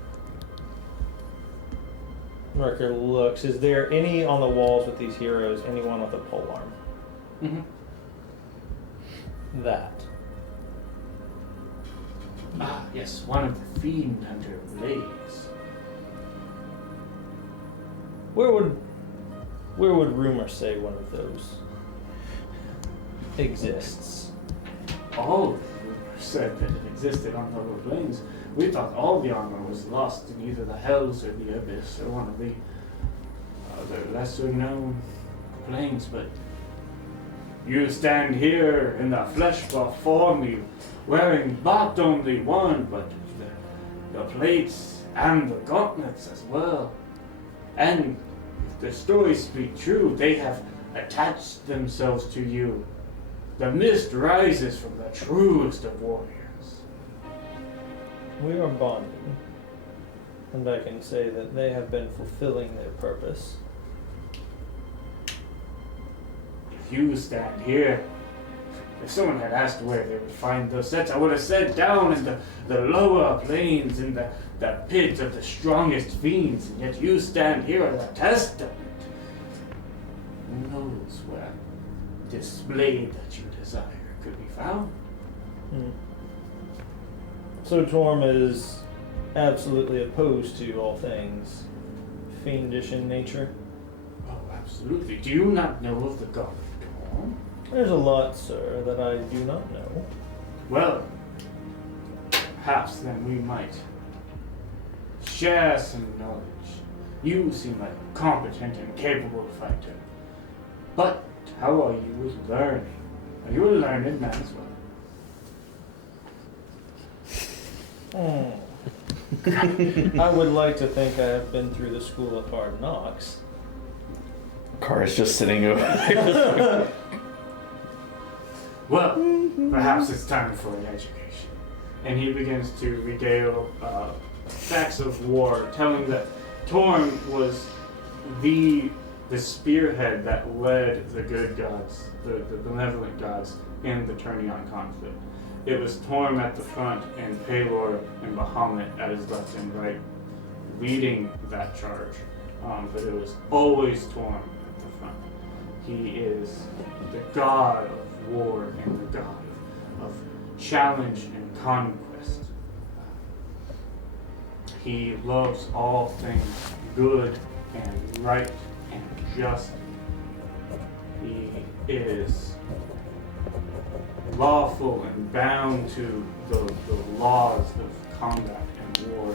Riker looks. Is there any on the walls with these heroes? Anyone with a polearm? That. Ah, yes, one of the fiend hunter blades. Where would rumor say one of those exists? All the rumors said that it existed on the lower plains. We thought all the armor was lost in either the hells or the abyss or one of the other lesser known planes, but you stand here in the flesh before me, wearing not only one, but the plates and the gauntlets as well. And if the stories speak true, they have attached themselves to you. The mist rises from the truest of warriors. We are bonded, and I can say that they have been fulfilling their purpose. If you stand here, if someone had asked where they would find those sets, I would have said down in the lower planes, in the pit of the strongest fiends, and yet you stand here as a testament. Who knows where this blade that you desire could be found? So Torm is absolutely opposed to all things fiendish in nature. Oh, absolutely. Do you not know of the god of Torm? There's a lot, sir, that I do not know. Well, perhaps then we might share some knowledge. You seem like a competent and capable fighter. But how are you with learning? Are you a learned man as well? I would like to think I have been through the school of hard knocks. Kara's just sitting over. Well, perhaps it's time for an education. And he begins to regale facts of war, telling that Torm was the spearhead that led the good gods, the benevolent gods, in the Turnion conflict. It was Torm at the front and Pelor and Bahamut at his left and right, leading that charge. But it was always Torm at the front. He is the god of war and the god of challenge and conquest. He loves all things good and right and just. He is lawful and bound to the laws of combat and war.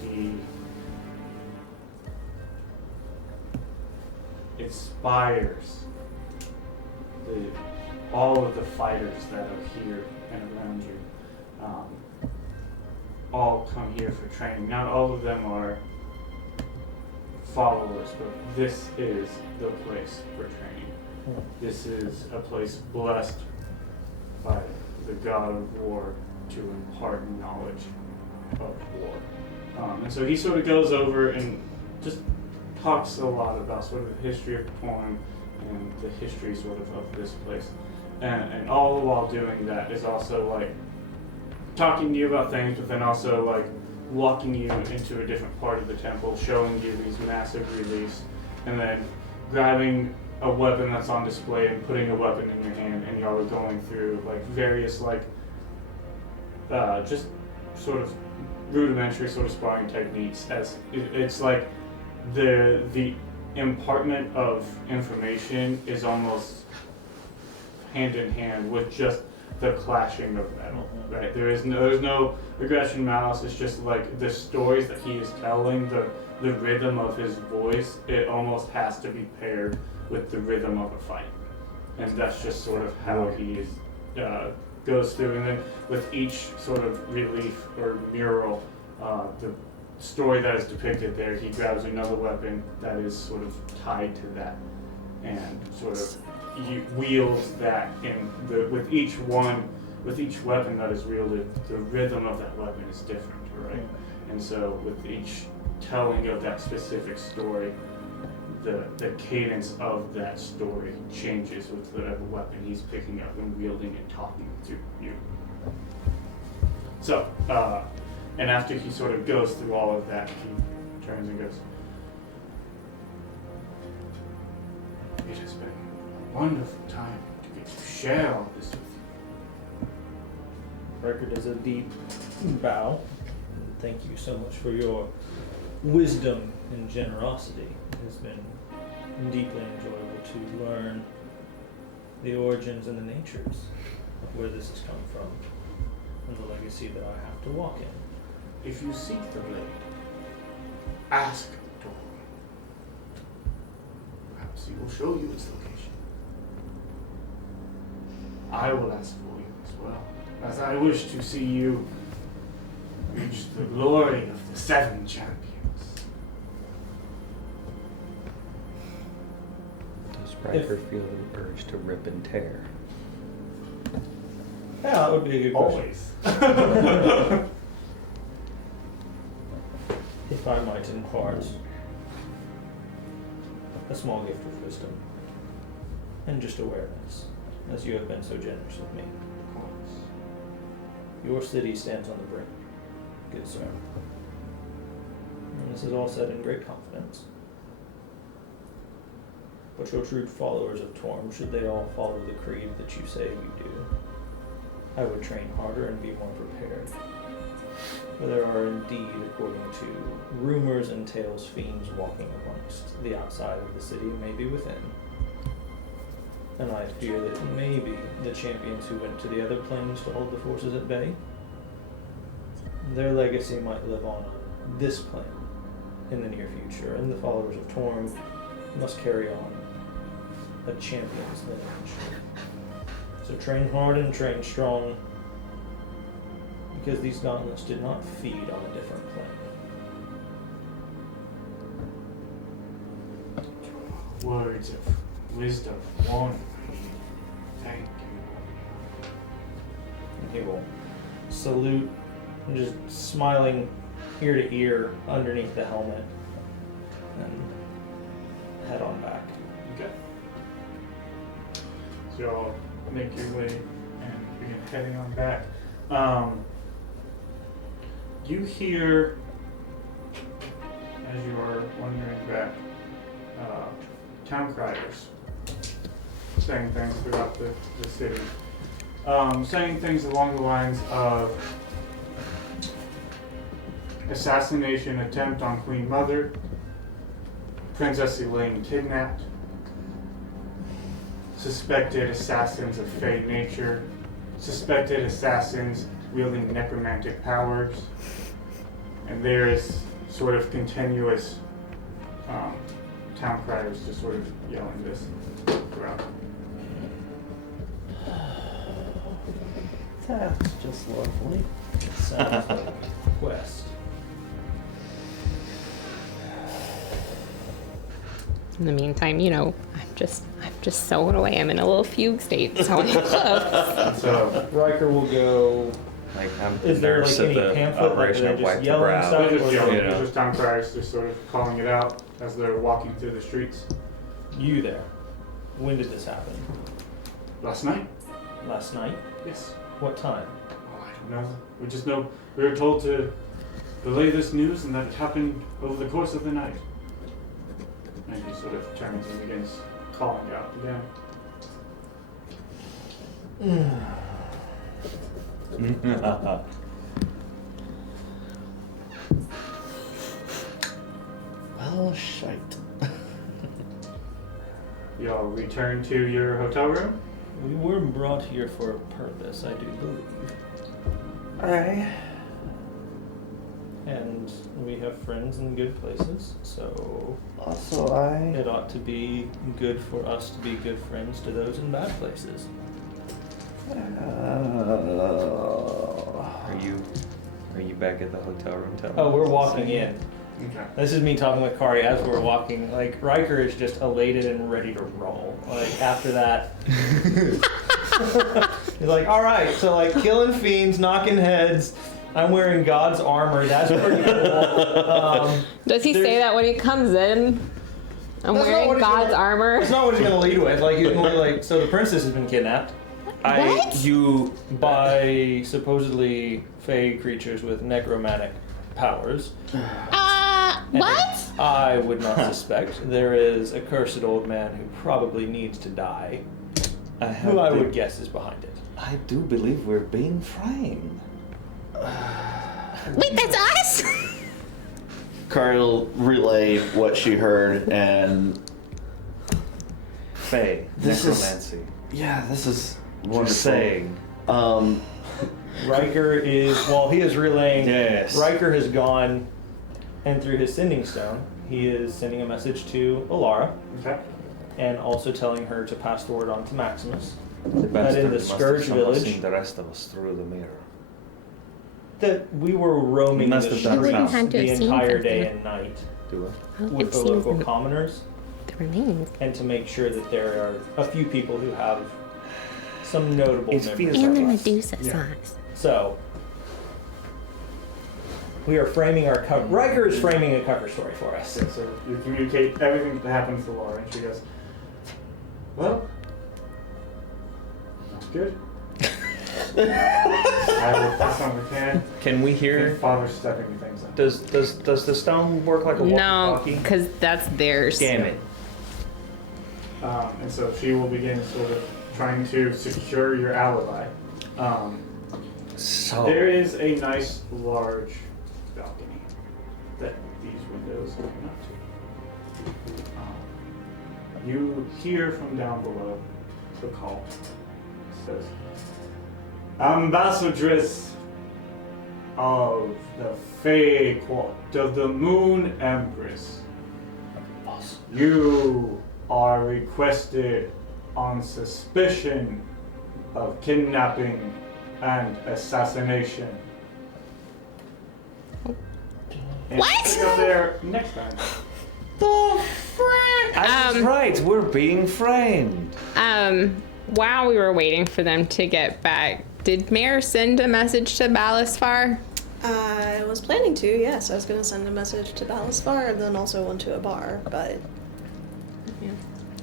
He inspires all of the fighters that are here and around you. All come here for training. Not all of them are followers, but this is the place for training. This is a place blessed by the god of war to impart knowledge of war. And so he sort of goes over and just talks a lot about sort of the history of Torm and the history sort of this place. And all the while doing that is also like talking to you about things, but then also like walking you into a different part of the temple, showing you these massive reliefs, and then grabbing a weapon that's on display and putting a weapon in your hand, and y'all are going through like various like just sort of rudimentary sort of sparring techniques. As it's like the impartment of information is almost hand in hand with just the clashing of metal, right? There's no aggression, malice. It's just like the stories that he is telling, the rhythm of his voice. It almost has to be paired with the rhythm of a fight, and that's just sort of how he goes through. And then with each sort of relief or mural, the story that is depicted there, he grabs another weapon that is sort of tied to that, and sort of he wields that. And with each weapon that is wielded, the rhythm of that weapon is different, right? And so with each telling of that specific story, the cadence of that story changes with whatever weapon he's picking up and wielding and talking to you. So, and after he sort of goes through all of that, he turns and goes, "It has been a wonderful time to get to share all this with you." Riker does a deep bow. Thank you so much for your wisdom and generosity. It has been deeply enjoyable to learn the origins and the natures of where this has come from and the legacy that I have to walk in. If you seek the blade, ask Torm. Perhaps he will show you its location. I will ask for you as well, as I wish to see you reach the glory of the 7 champions. Does Riker feel the urge to rip and tear? Yeah, that would be a good question. Always. If I might impart a small gift of wisdom and just awareness, as you have been so generous with me. Your city stands on the brink, good sir. And this is all said in great confidence. But your true followers of Torm, should they all follow the creed that you say you do, I would train harder and be more prepared. For there are indeed, according to rumors and tales, fiends walking amongst the outside of the city, maybe within. And I fear that maybe the champions who went to the other planes to hold the forces at bay, their legacy might live on this plane in the near future, and the followers of Torm must carry on a champion's lineage. So train hard and train strong, because these gauntlets did not feed on a different plane. Words of wisdom, one. Thank you. And he will salute, and just smiling ear to ear underneath the helmet, and head on back. Okay. So y'all make your way and begin heading on back. You hear, as you are wandering back, town criers saying things throughout the city. Saying things along the lines of assassination attempt on Queen Mother, Princess Elaine kidnapped, suspected assassins of fey nature, suspected assassins wielding necromantic powers, and there's sort of continuous town criers just sort of yelling this throughout. That's just lovely. Sounds like a quest. In the meantime, I'm just sewing away. I'm in a little fugue state, sewing clothes. So Riker will go. Like I'm Is there nurse like at any the pamphlet operation that of they're Wipe just the yelling Brow. stuff? they're just yelling, you know. just town criers just sort of calling it out as they're walking through the streets. You there? When did this happen? Last night? Last night? Yes. What time? Oh, I don't know. We just know we were told to relay this news and that it happened over the course of the night. And he sort of turns and begins calling out again. Well, shite. Y'all return to your hotel room? We were brought here for a purpose, I do believe. Aye. And we have friends in good places, so Also, I. it ought to be good for us to be good friends to those in bad places. Are you back at the hotel room? Oh, we're walking in. Okay. This is me talking with Kari as we're walking. Like, Riker is just elated and ready to roll. Like, after that, he's like, all right, so like killing fiends, knocking heads. I'm wearing God's armor. That's pretty cool. Does he say that when he comes in? I'm That's not what wearing he's God's gonna- armor. That's not what he's gonna lead with. Like, he's gonna be like, so the princess has been kidnapped What? by supposedly fey creatures with necromantic powers. And What? I would not suspect. There is a cursed old man who probably needs to die, who I would guess is behind it. I do believe we're being framed. Wait, that's us? Carl relay what she heard, and Fae, This is- necromancy. yeah, this is She's wonderful. saying. Riker is, while he is relaying, Yes. Riker has gone, and through his sending stone, he is sending a message to Alara, Okay. and also telling her to pass the word on to Maximus. The That bastard in the must have Scourge somehow Village, seen the rest of us through the mirror. that we were roaming the Must have done streets something. Had to the have seen entire day something. and night Do I? with the local commoners, The remains. and to make sure that there are a few people who have some notable It members. feels And the like Medusa Yeah. size. So, we are framing our cover. Riker is framing a cover story for us. Yeah, so you communicate everything that happens to Laura, and she goes, well, that's good. I will pass on the can. Can we Your hear? father's stepping things up. Does the stone work like a No, walkie-talkie? because that's theirs. Damn it. And so she will begin sort of trying to secure your alibi. So There is a nice large balcony that these windows open up to. You hear from down below the call. It says, Ambassadress of the Fey Court of the Moon Empress, you are requested on suspicion of kidnapping and assassination. And What? pick up there next time. The frick! I was right. We're being framed. While we were waiting for them to get back, did Mayor send a message to Balasfar? I was planning to, yes. I was going to send a message to Balasfar and then also one to a bar, but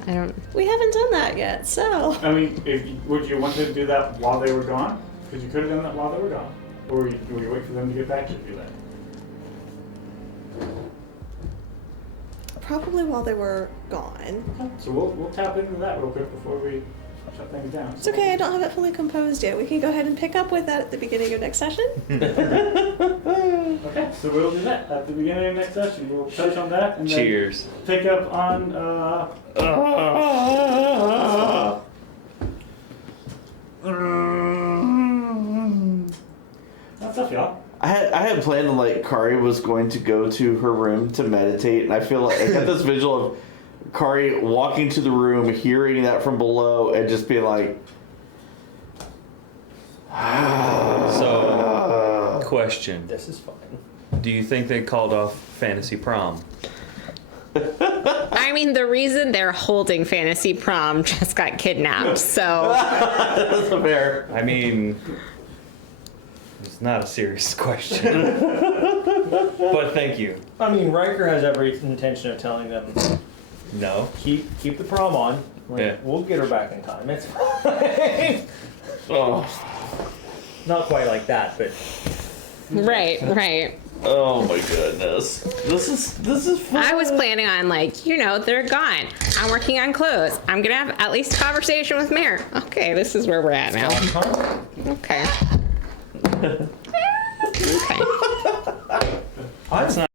I don't. we haven't done that yet, so. I mean, would you want to do that while they were gone? Because you could have done that while they were gone. Or will you wait for them to get back to do that? Probably while they were gone. So we'll tap into that real quick before we shut things down. It's okay, I don't have it fully composed yet. We can go ahead and pick up with that at the beginning of next session. Okay, so we'll do that at the beginning of next session. We'll touch on that and cheers. then pick up on that's up, y'all. I had planned like Kari was going to go to her room to meditate, and I feel like I got this visual of Kari walking to the room, hearing that from below, and just being like, So, question: This is fine. do you think they called off Fantasy Prom? I mean, the reason they're holding Fantasy Prom just got kidnapped, so. "That's fair." I mean, it's not a serious question, but thank you. I mean, Riker has every intention of telling them, No. keep the prom on. Like, Yeah. We'll get her back in time. It's fine. Oh, Not quite like that, but Right. oh my goodness, this is fun. I was planning on, like, they're gone. I'm working on clothes. I'm gonna have at least a conversation with Mayor. Okay, this is where we're at now. Okay. Okay. I'm not